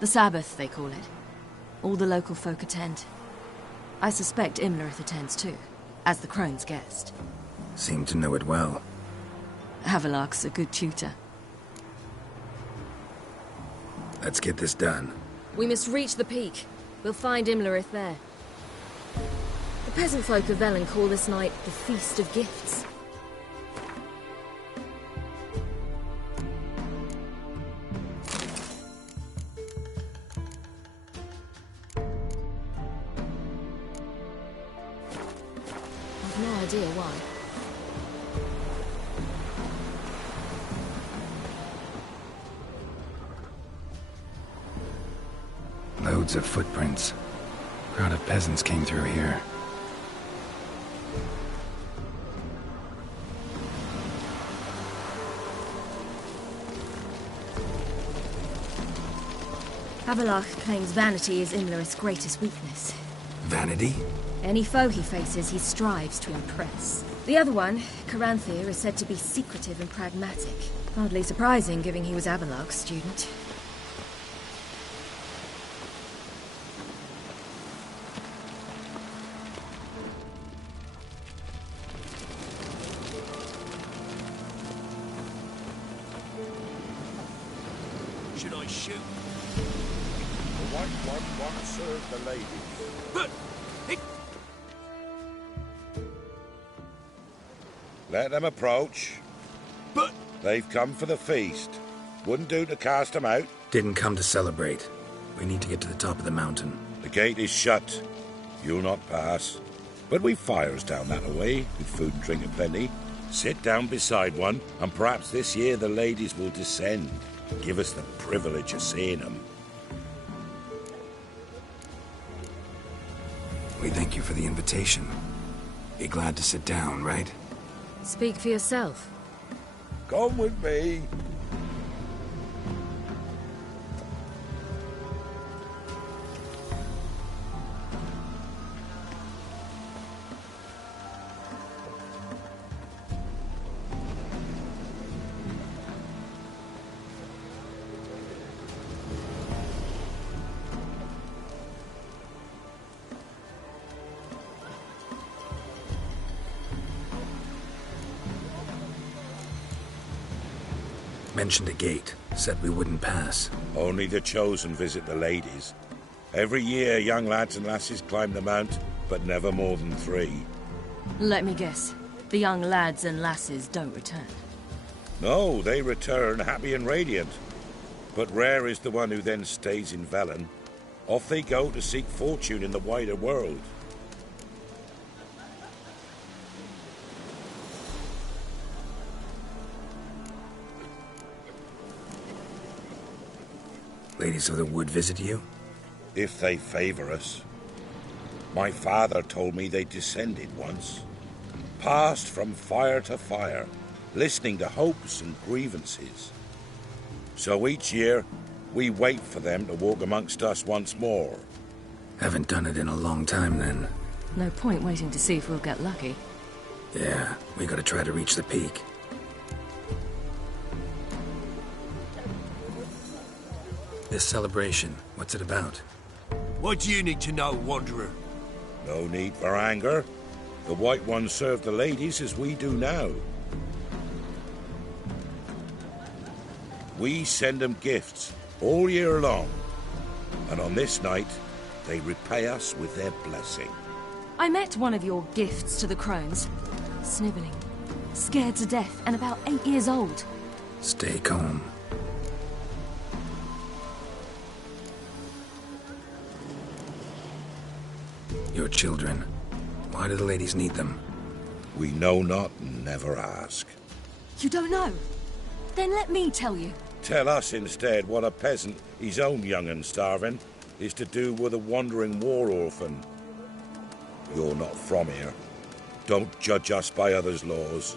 The Sabbath, they call it. All the local folk attend. I suspect Imlerith attends too, as the crone's guest. Seem to know it well. Havelark's a good tutor. Let's get this done. We must reach the peak. We'll find Imlerith there. The peasant folk of Velen call this night the Feast of Gifts. I've no idea why. Loads of footprints. A crowd of peasants came through here. Havelark claims vanity is Imlerith's greatest weakness. Vanity? Any foe he faces, he strives to impress. The other one, Caranthir, is said to be secretive and pragmatic. Hardly surprising, given he was Havelark's student. Should I shoot? The white one won't serve the ladies. But let them approach. But they've come for the feast. Wouldn't do to cast them out. Didn't come to celebrate. We need to get to the top of the mountain. The gate is shut. You'll not pass. But we've fires down that way, with food and drink aplenty. Sit down beside one, and perhaps this year the ladies will descend. Give us the privilege of seeing them. We thank you for the invitation. Be glad to sit down, right? Speak for yourself. Come with me. Mentioned a gate. Said we wouldn't pass. Only the chosen visit the ladies. Every year, young lads and lasses climb the mount, but never more than 3. Let me guess. The young lads and lasses don't return. No, they return happy and radiant. But rare is the one who then stays in Velen. Off they go to seek fortune in the wider world. Ladies of the Wood visit you? If they favor us. My father told me they descended once. Passed from fire to fire, listening to hopes and grievances. So each year, we wait for them to walk amongst us once more. Haven't done it in a long time, then. No point waiting to see if we'll get lucky. Yeah, we gotta try to reach the peak. This celebration, what's it about? What do you need to know, Wanderer? No need for anger. The White Ones serve the ladies as we do now. We send them gifts all year long. And on this night, they repay us with their blessing. I met one of your gifts to the crones. Snivelling, scared to death, and about 8 years old. Stay calm. Your children. Why do the ladies need them? We know not and never ask. You don't know? Then let me tell you. Tell us instead what a peasant, his own young and starving, is to do with a wandering war orphan. You're not from here. Don't judge us by others' laws.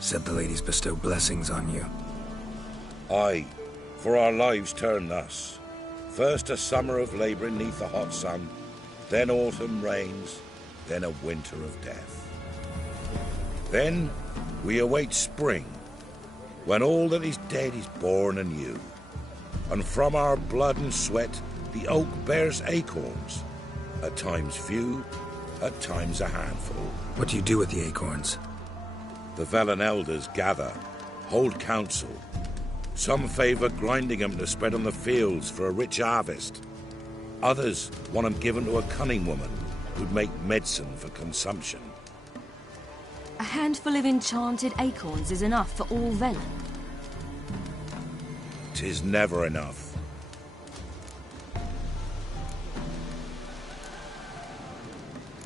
Said the ladies bestow blessings on you. Aye, for our lives turn thus. First a summer of labouring neath the hot sun, then autumn rains, then a winter of death. Then we await spring, when all that is dead is born anew. And from our blood and sweat the oak bears acorns, at times few, at times a handful. What do you do with the acorns? The Velen elders gather, hold council. Some favour grinding them to spread on the fields for a rich harvest. Others want them given to a cunning woman who'd make medicine for consumption. A handful of enchanted acorns is enough for all Velen. 'Tis never enough.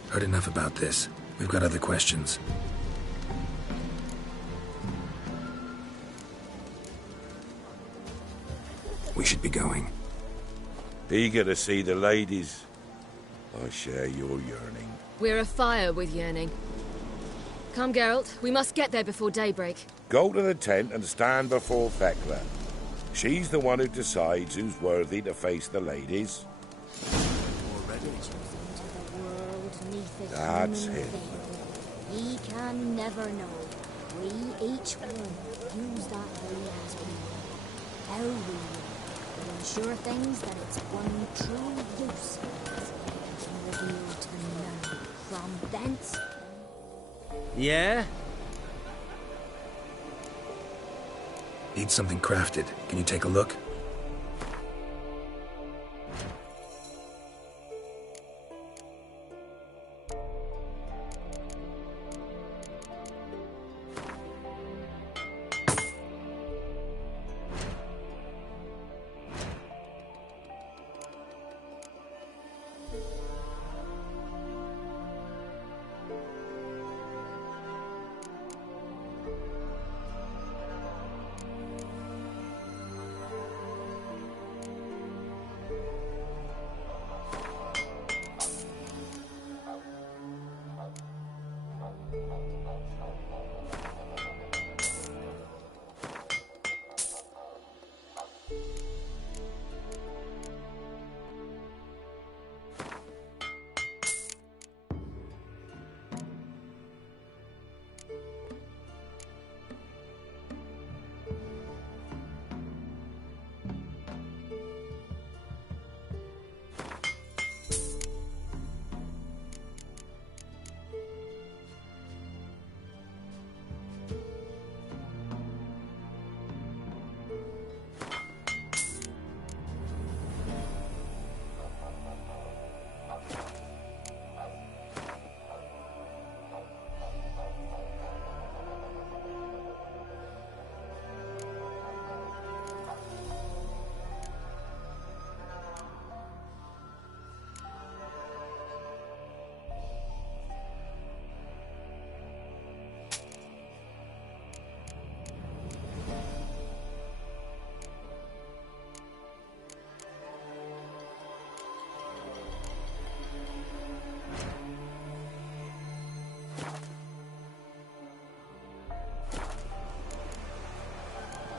Heard enough about this. We've got other questions. We should be going. Eager to see the ladies. I share your yearning. We're afire with yearning. Come, Geralt. We must get there before daybreak. Go to the tent and stand before Thekla. She's the one who decides who's worthy to face the ladies. That's him. He can never know. We each one use that way as we will. How we will ensure things that its one true use is revealed to none. From thence. Yeah? Need something crafted. Can you take a look?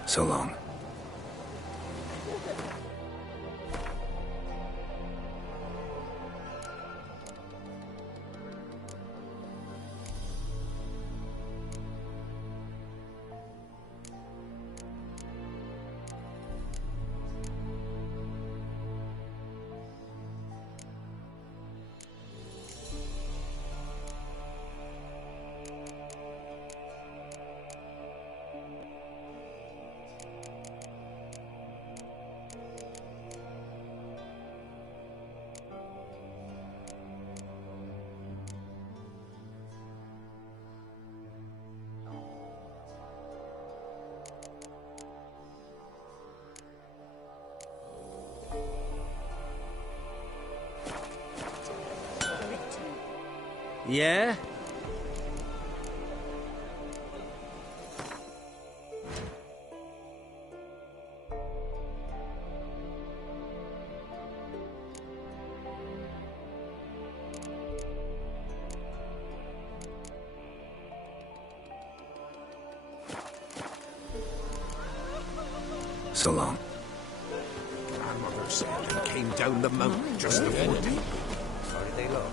So long. Yeah? So long. Grandmother said they came down the mountain just before day. How did they look?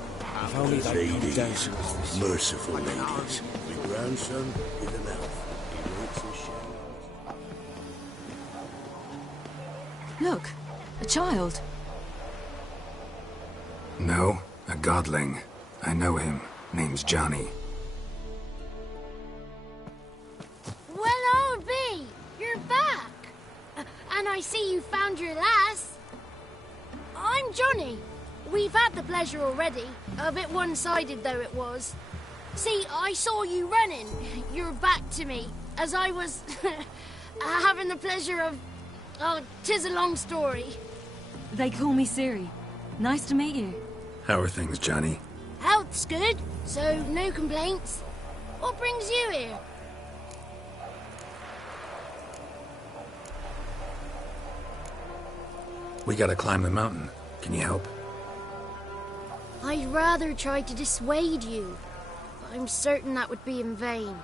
If only they'd come down Ladies, to us this merciful ladies. My grandson is an elf. He waits his shadow. Look, a child. No, a godling. I know him. Name's Johnny. Well, old B, you're back. And I see you found your lass. I'm Johnny. We've had the pleasure already. A bit one-sided, though it was. See, I saw you running. Your back to me, as I was having the pleasure of... Oh, 'tis a long story. They call me Ciri. Nice to meet you. How are things, Johnny? Health's good, so no complaints. What brings you here? We gotta climb the mountain. Can you help? I'd rather try to dissuade you, but I'm certain that would be in vain.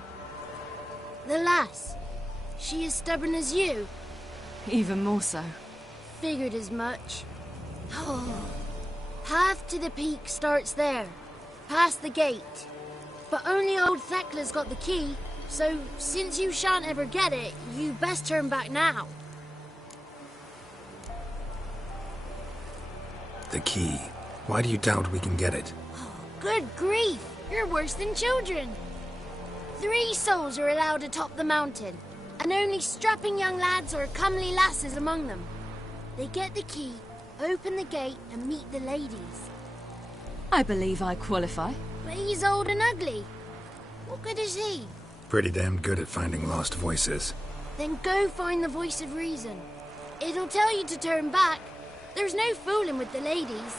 The lass, she as stubborn as you? Even more so. Figured as much. Path to the peak starts there, past the gate. But only old Thekla's got the key, so since you shan't ever get it, you best turn back now. The key. Why do you doubt we can get it? Good grief, you're worse than children. 3 souls are allowed atop the mountain, and only strapping young lads or comely lasses among them. They get the key, open the gate, and meet the ladies. I believe I qualify. But he's old and ugly. What good is he? Pretty damn good at finding lost voices. Then go find the voice of reason. It'll tell you to turn back. There's no fooling with the ladies.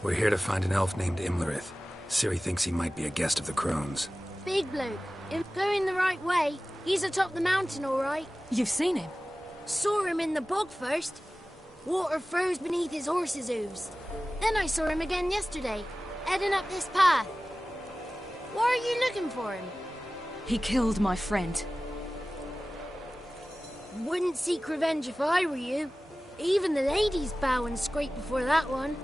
We're here to find an elf named Imlerith. Ciri thinks he might be a guest of the crones. Big bloke. If going the right way, he's atop the mountain, all right. You've seen him? Saw him in the bog first. Water froze beneath his horse's hooves. Then I saw him again yesterday, heading up this path. Why are you looking for him? He killed my friend. Wouldn't seek revenge if I were you. Even the ladies bow and scrape before that one.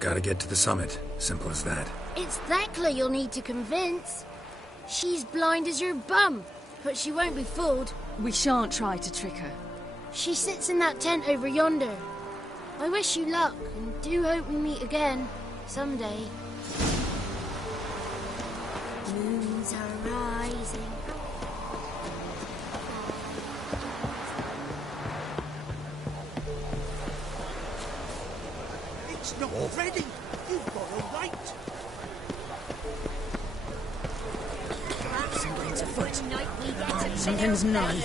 Gotta get to the summit. Simple as that. It's Thekla you'll need to convince. She's blind as your bum, but she won't be fooled. We shan't try to trick her. She sits in that tent over yonder. I wish you luck, and do hope we meet again, someday. Moons are rising. It's not ready. You've got to wait. Something's afoot. Something's nigh.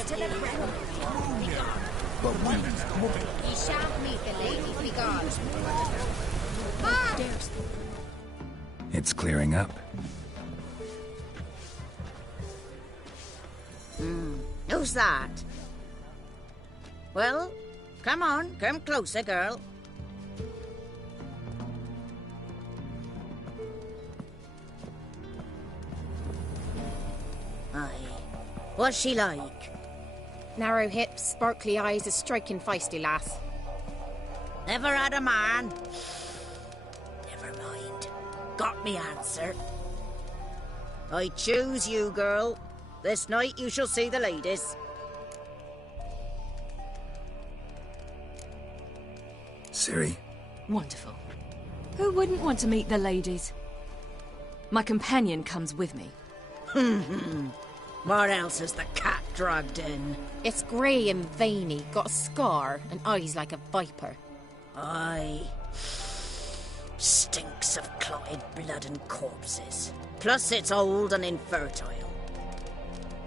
But we... You shan't meet the lady, be gone. It's clearing up. Who's that? Well, come on, come closer, girl. Aye. What's she like? Narrow hips, sparkly eyes, a striking feisty lass. Never had a man? Never mind. Got me answer. I choose you, girl. This night you shall see the ladies. Ciri? Wonderful. Who wouldn't want to meet the ladies? My companion comes with me. What else is the cat dragged in? It's grey and veiny, got a scar, and eyes like a viper. Aye. Stinks of clotted blood and corpses. Plus it's old and infertile.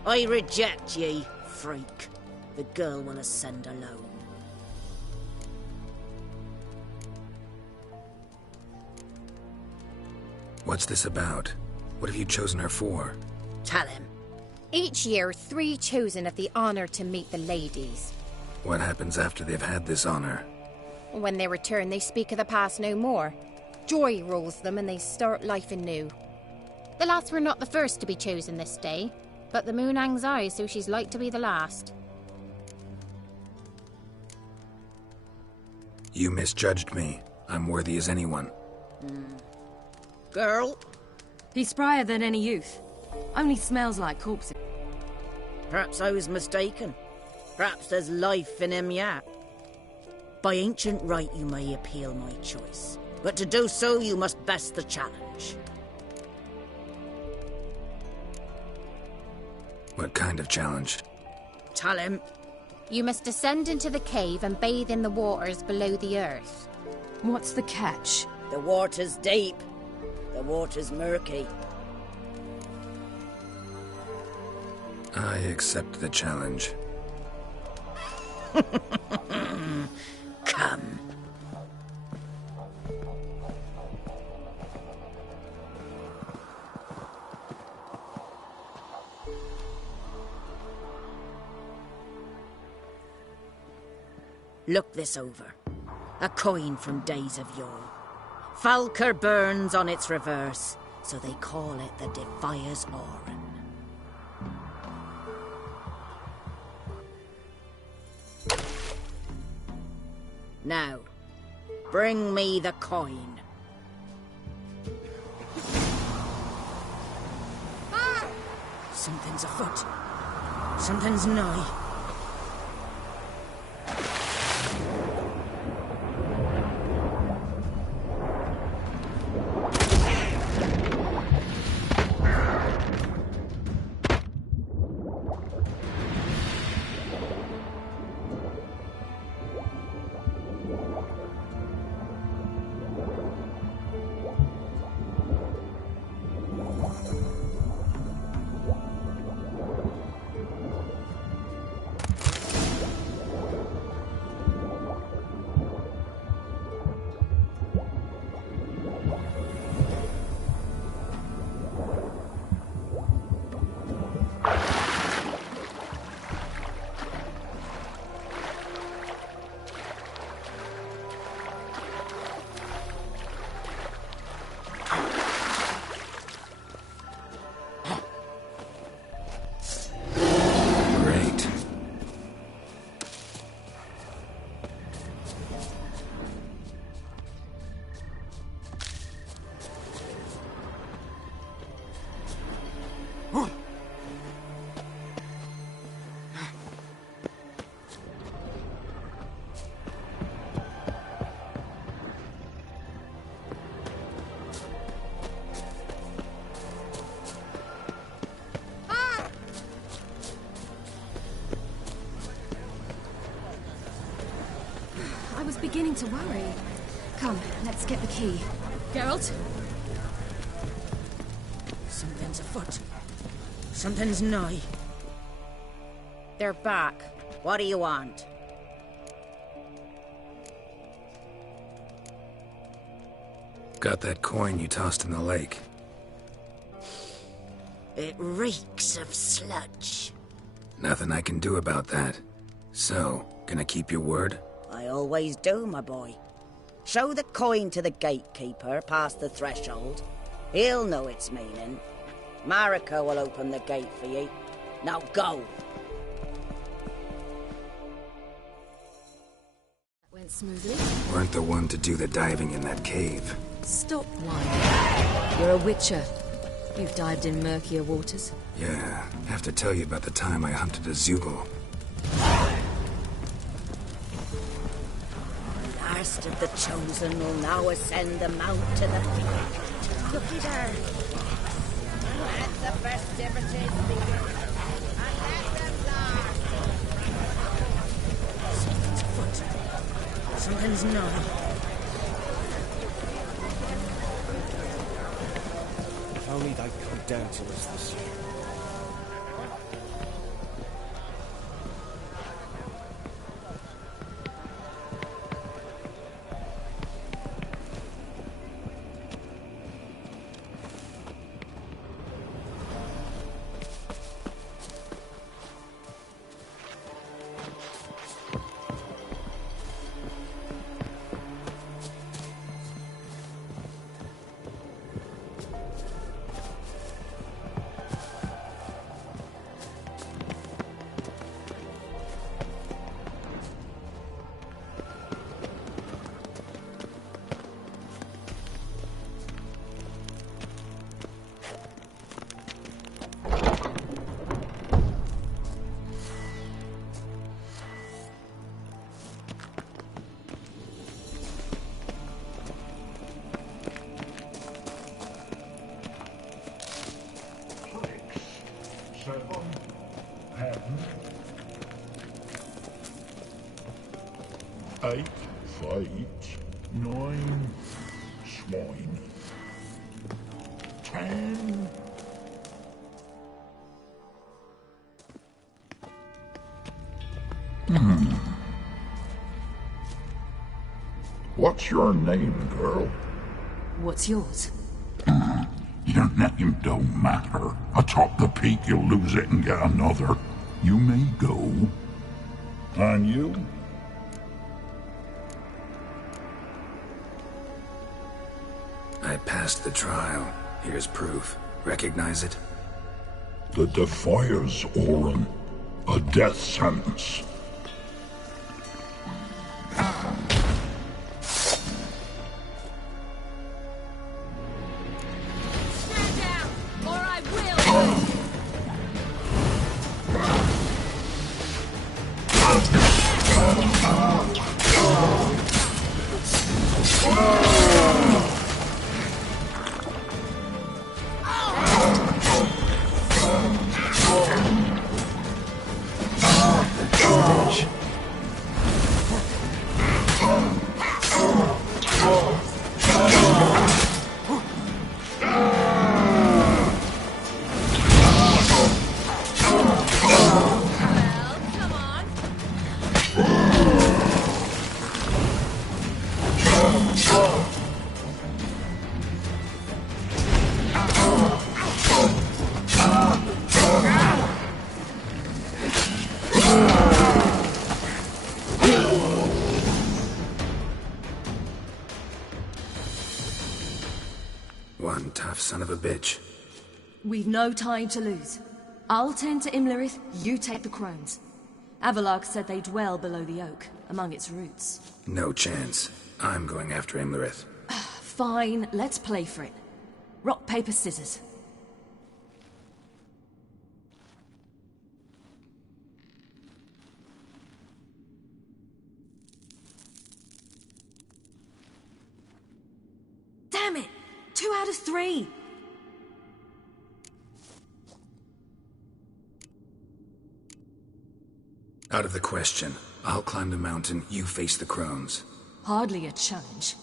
I reject ye, freak. The girl will ascend alone. What's this about? What have you chosen her for? Tell him. Each year, 3 chosen have the honour to meet the ladies. What happens after they've had this honor? When they return, they speak of the past no more. Joy rules them and they start life anew. The lads were not the first to be chosen this day, but the moon hangs high, so she's like to be the last. You misjudged me. I'm worthy as anyone. Girl? He's sprier than any youth. Only smells like corpses. Perhaps I was mistaken. Perhaps there's life in him yet. By ancient right you may appeal my choice, but to do so you must best the challenge. What kind of challenge? Tell him. You must descend into the cave and bathe in the waters below the earth. What's the catch? The water's deep. The water's murky. I accept the challenge. Come. Look this over. A coin from days of yore. Falker burns on its reverse, so they call it the Defier's Oran. Now, bring me the coin. Something's afoot. Something's nigh. I was beginning to worry. Come, let's get the key. Geralt? Something's afoot. Something's nigh. They're back. What do you want? Got that coin you tossed in the lake. It reeks of sludge. Nothing I can do about that. So, gonna keep your word? I always do, my boy. Show the coin to the gatekeeper past the threshold. He'll know its meaning. Marika will open the gate for you. Now go! Went smoothly. Weren't the one to do the diving in that cave. Stop whining. You're a witcher. You've dived in murkier waters. Yeah, have to tell you about the time I hunted a Zugel. Last of the chosen will now ascend the mount to the peak. Looky there. Let the festivities begin. And let them last. Something's afoot. Something's not. If only they'd come down to us this year. 7, 10, 8 fight, 9 swine, 10. What's your name, girl? What's yours? Your name don't matter. Atop the peak, you'll lose it and get another. You may go. And you? I passed the trial. Here's proof. Recognize it? The Defier's Orin. A death sentence. One tough son of a bitch. We've no time to lose. I'll tend to Imlerith, you take the crones. Avalok said they dwell below the oak, among its roots. No chance. I'm going after Imlerith. Fine, let's play for it. Rock, paper, scissors. Damn it! 2 out of 3! Out of the question. I'll climb the mountain, you face the crones. Hardly a challenge.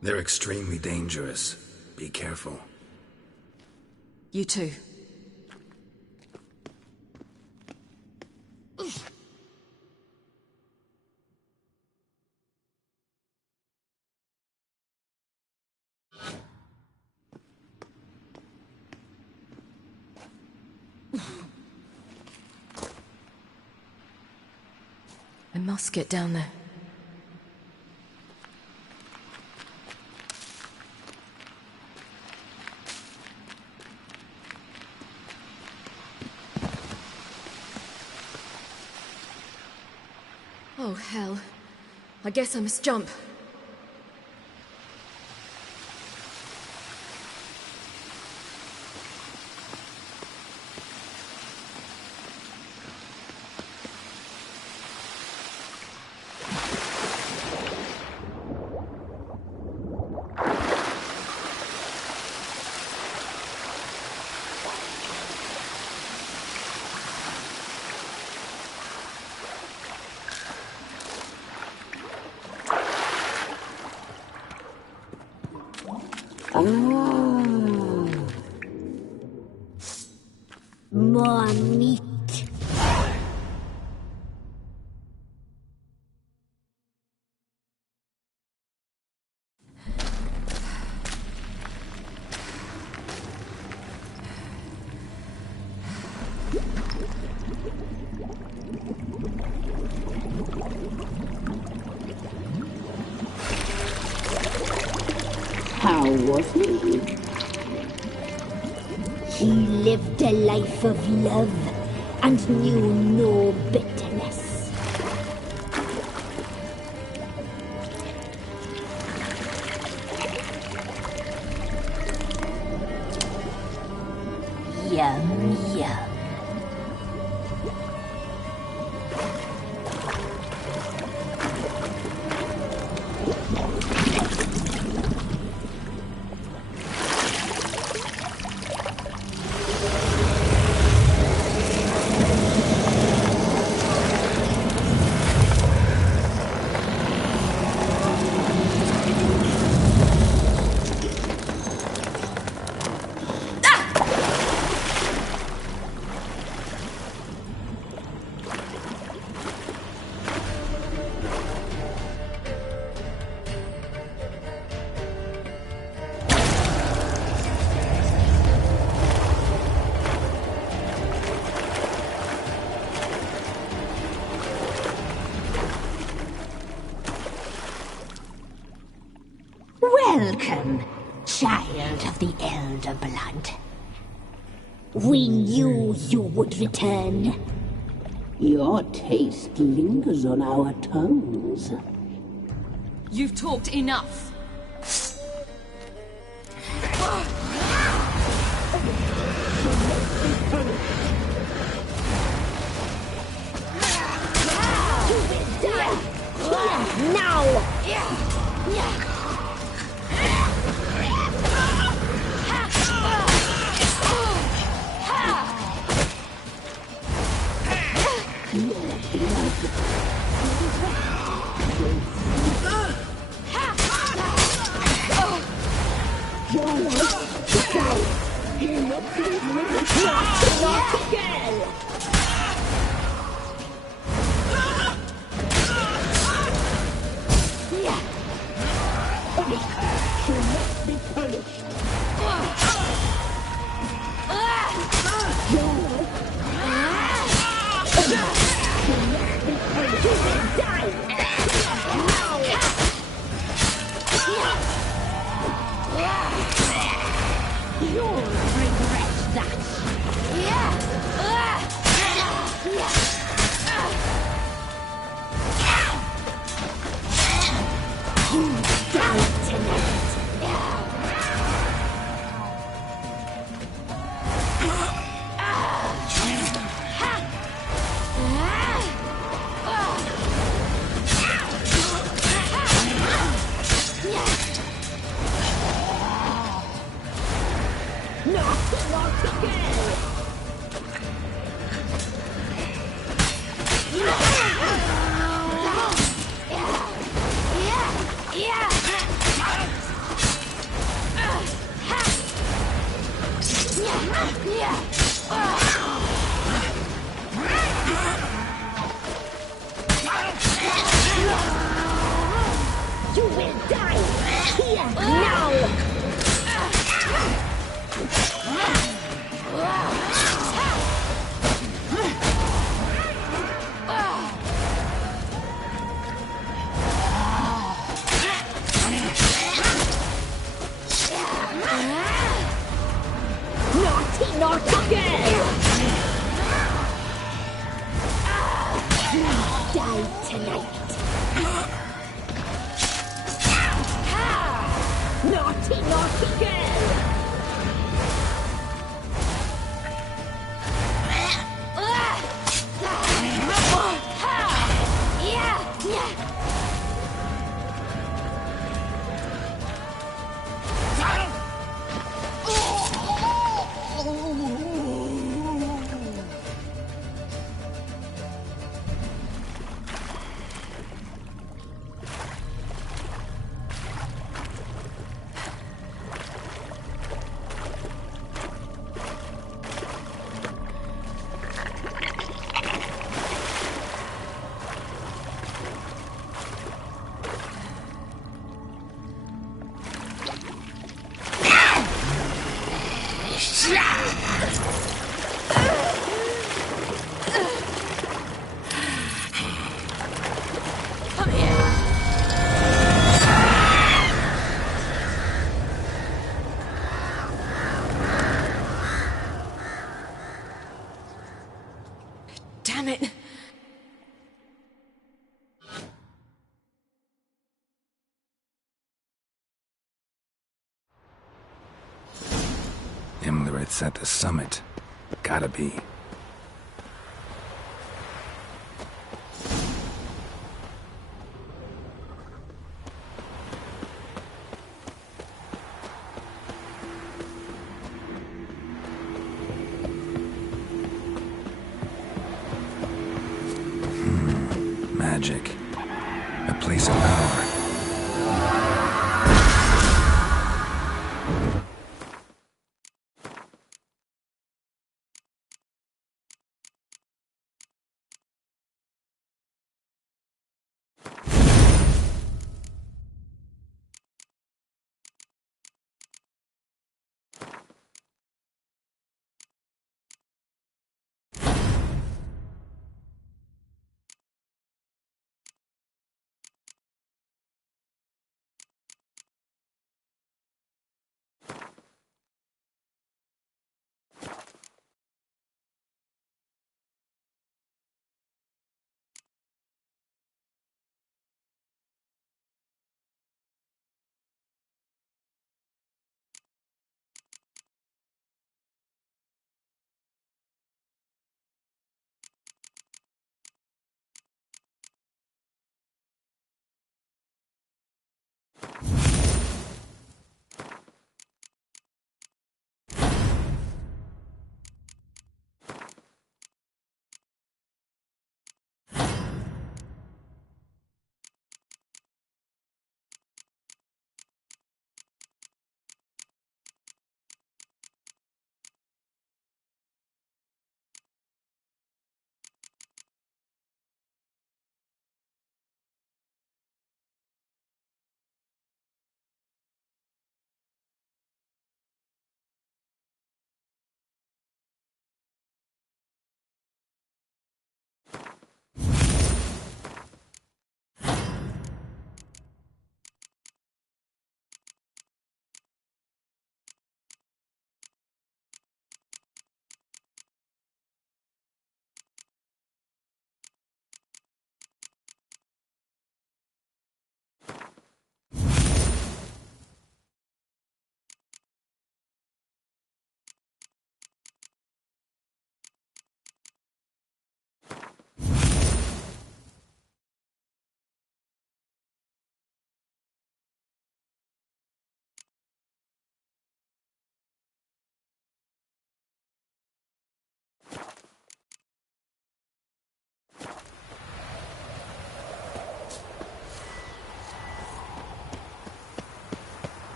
They're extremely dangerous. Be careful. You too. I must get down there. Oh, hell. I guess I must jump. More meat. How was he? He lived a life of love and knew no bitterness. Yum, yum. descendant of the elder blood. We knew you would return. Your taste lingers on our tongues. You've talked enough. Now! Not again! You will die here now! Naughty, not again! Die tonight! Naughty, not again! Damn it! Imlerith's at the summit. Gotta be. Magic. A place of power.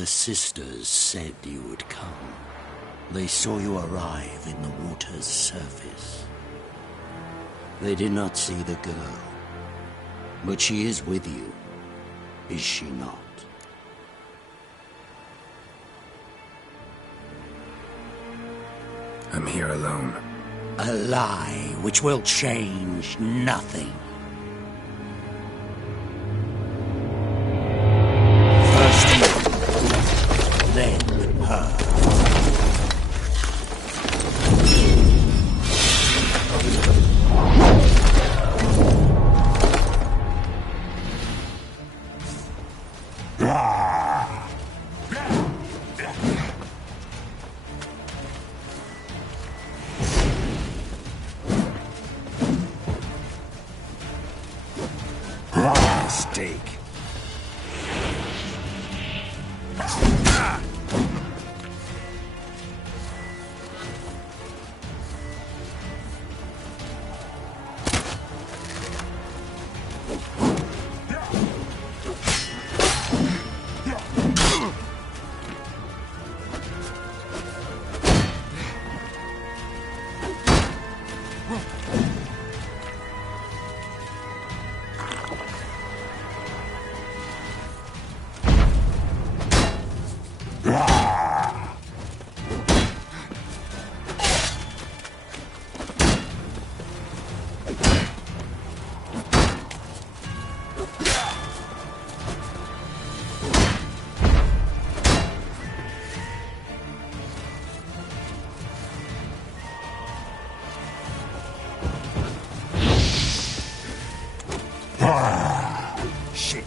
The sisters said you would come. They saw you arrive in the water's surface. They did not see the girl. But she is with you, is she not? I'm here alone. A lie which will change nothing. Then her. Mistake. Shit.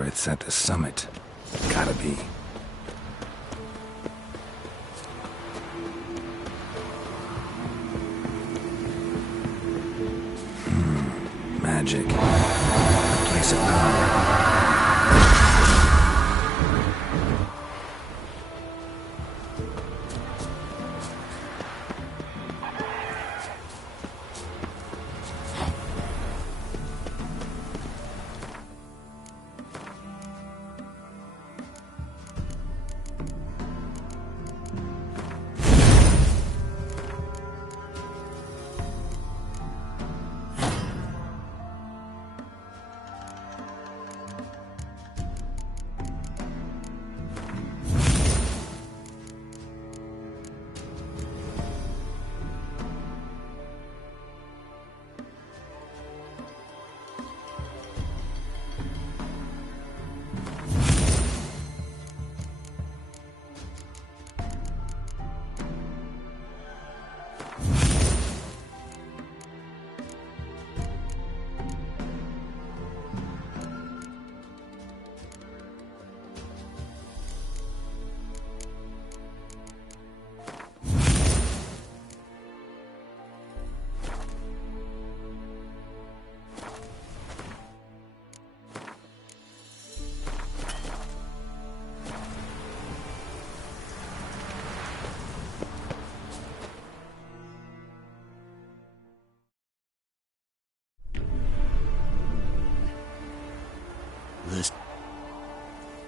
Whether it's at the summit, gotta be. Magic. A place of power.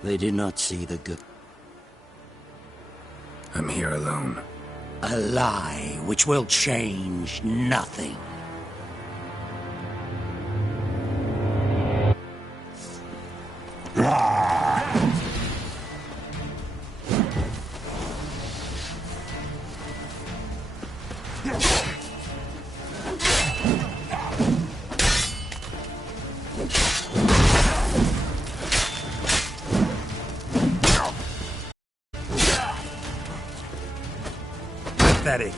They did not see the good. I'm here alone. A lie which will change nothing. Pathetic.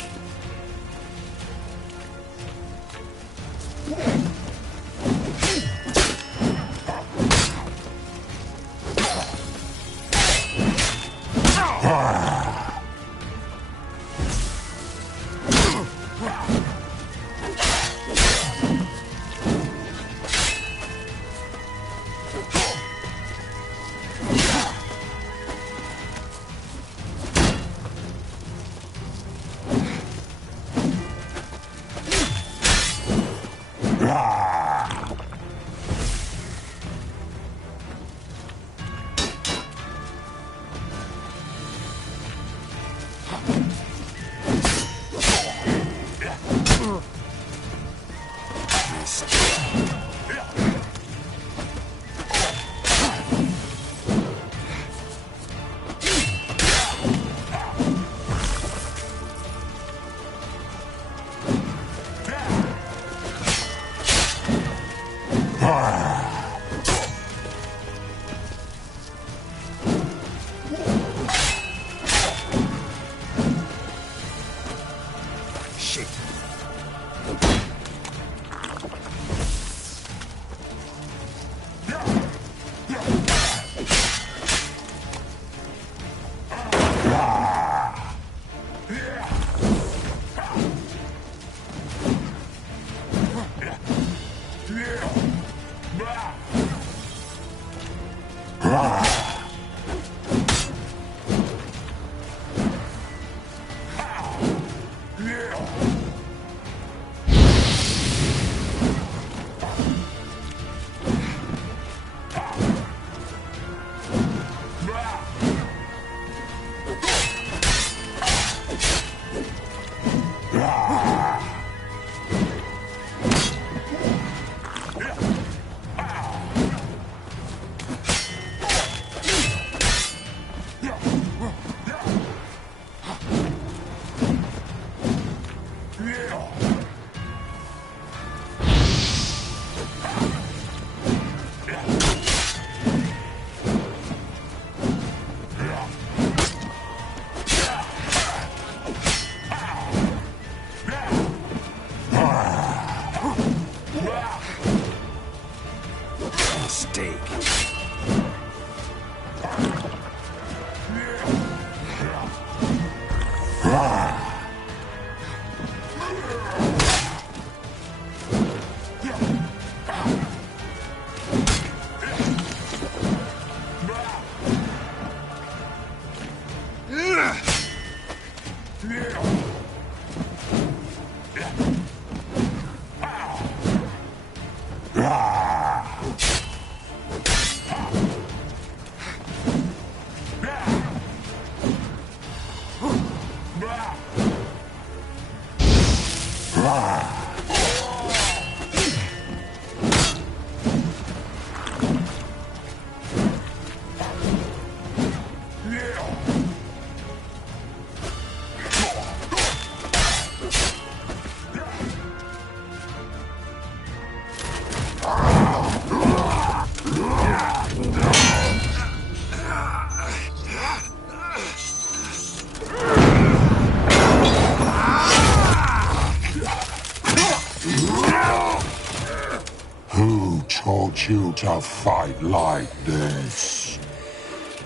Who taught you to fight like this?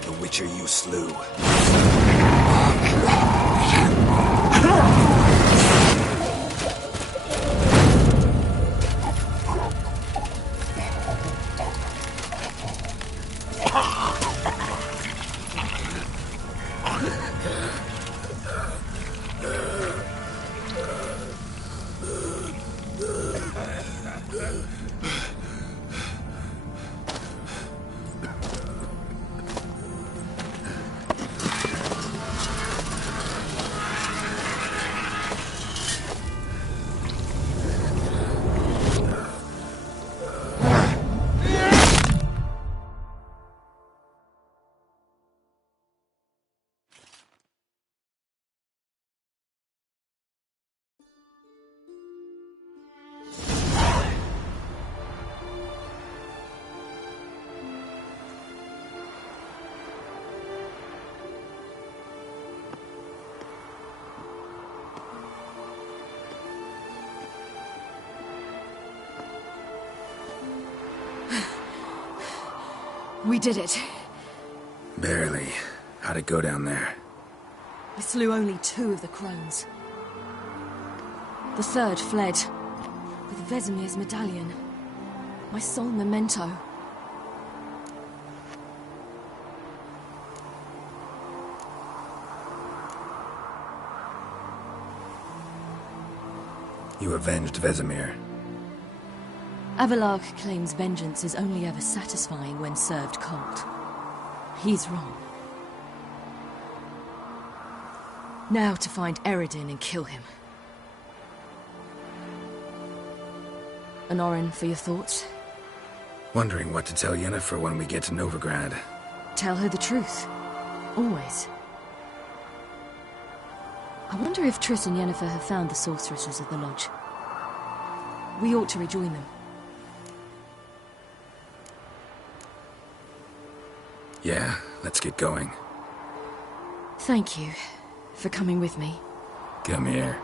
The Witcher you slew. We did it. Barely. How'd it go down there? We slew only 2 of the crones. The third fled with Vesemir's medallion, my sole memento. You avenged Vesemir. Avalark claims vengeance is only ever satisfying when served cold. He's wrong. Now to find Eredin and kill him. Honorin, for your thoughts? Wondering what to tell Yennefer when we get to Novigrad. Tell her the truth. Always. I wonder if Triss and Yennefer have found the sorceresses of the Lodge. We ought to rejoin them. Yeah, let's get going. Thank you for coming with me. Come here.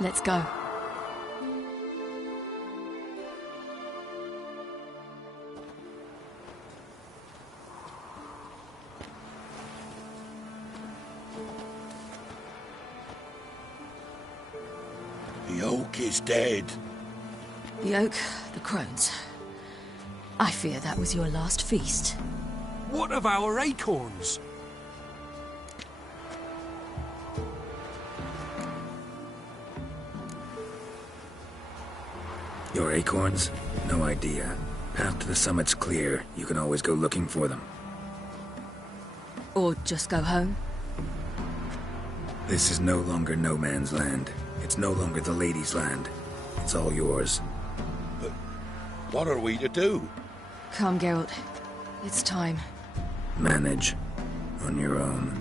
Let's go. The oak is dead. The oak, the crones. I fear that was your last feast. What of our acorns? Your acorns? No idea. Path to the summit's clear. You can always go looking for them. Or just go home? This is no longer no man's land. It's no longer the lady's land. It's all yours. But what are we to do? Come, Geralt. It's time. Manage. On your own.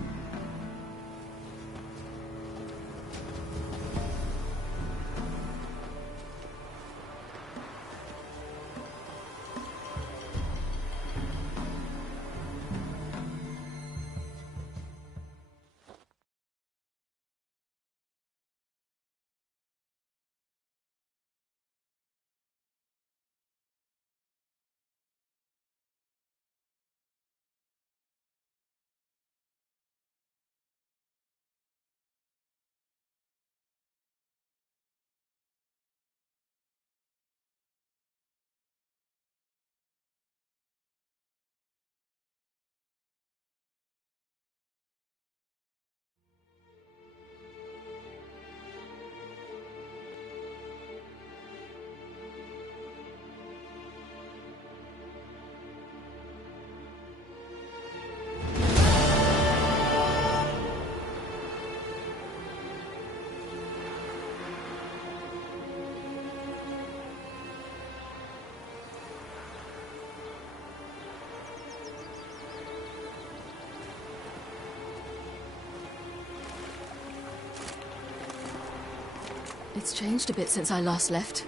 It's changed a bit since I last left.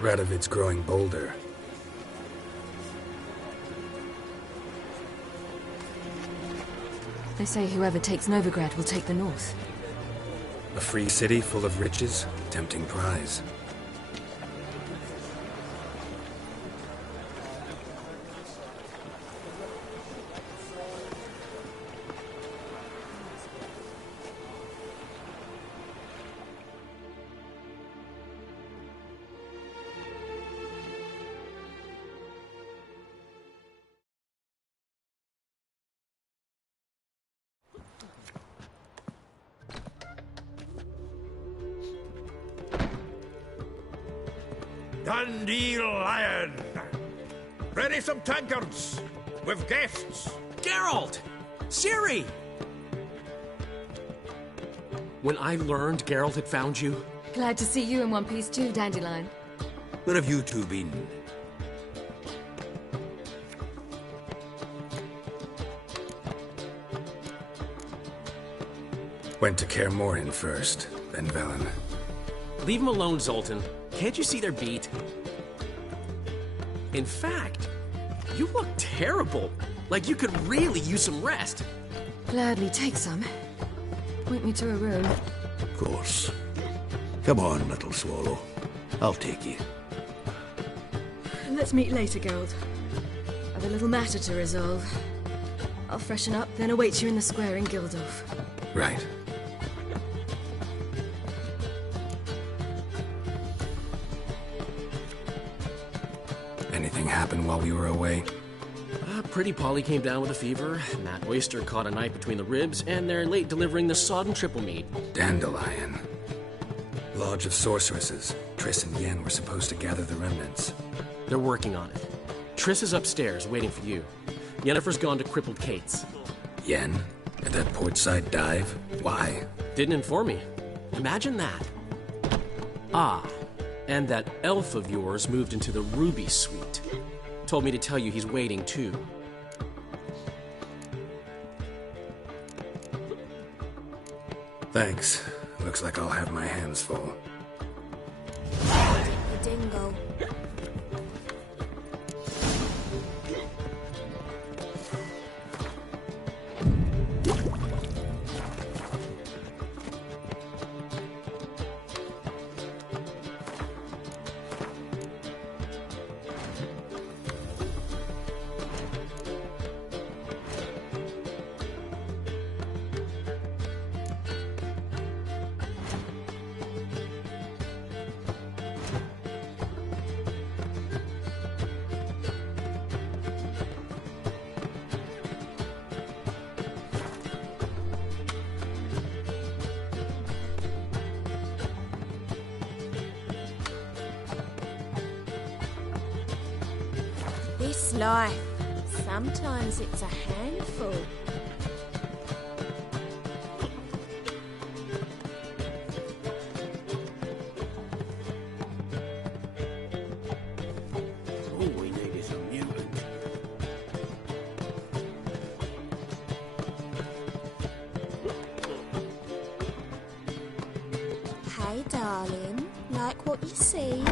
Radovid's growing bolder. They say whoever takes Novigrad will take the north. A free city full of riches, tempting prize. Dandelion! Ready some tankards! With guests! Geralt! Ciri! When I learned Geralt had found you... Glad to see you in one piece too, Dandelion. Where have you two been? Went to Kaer Morhen first, then Velen. Leave them alone, Zoltan. Can't you see they're beat? In fact, you look terrible. Like you could really use some rest. Gladly take some. Point me to a room. Of course. Come on, little swallow. I'll take you. Let's meet later, Geralt. I've a little matter to resolve. I'll freshen up, then await you in the square in Gildorf. Right. Anything happened while we were away? Pretty Polly came down with a fever, Matt Oyster caught a knife between the ribs, and they're late delivering the sodden triple meat. Dandelion. Lodge of Sorceresses. Triss and Yen were supposed to gather the remnants. They're working on it. Triss is upstairs, waiting for you. Yennefer's gone to crippled Kate's. Yen? At that portside dive? Why? Didn't inform me. Imagine that. Ah, and that elf of yours moved into the Ruby Suite. Told me to tell you he's waiting, too. Thanks. Looks like I'll have my hands full. The dingo. This life, sometimes it's a handful. All we need is a mutant. Hey, darling, like what you see?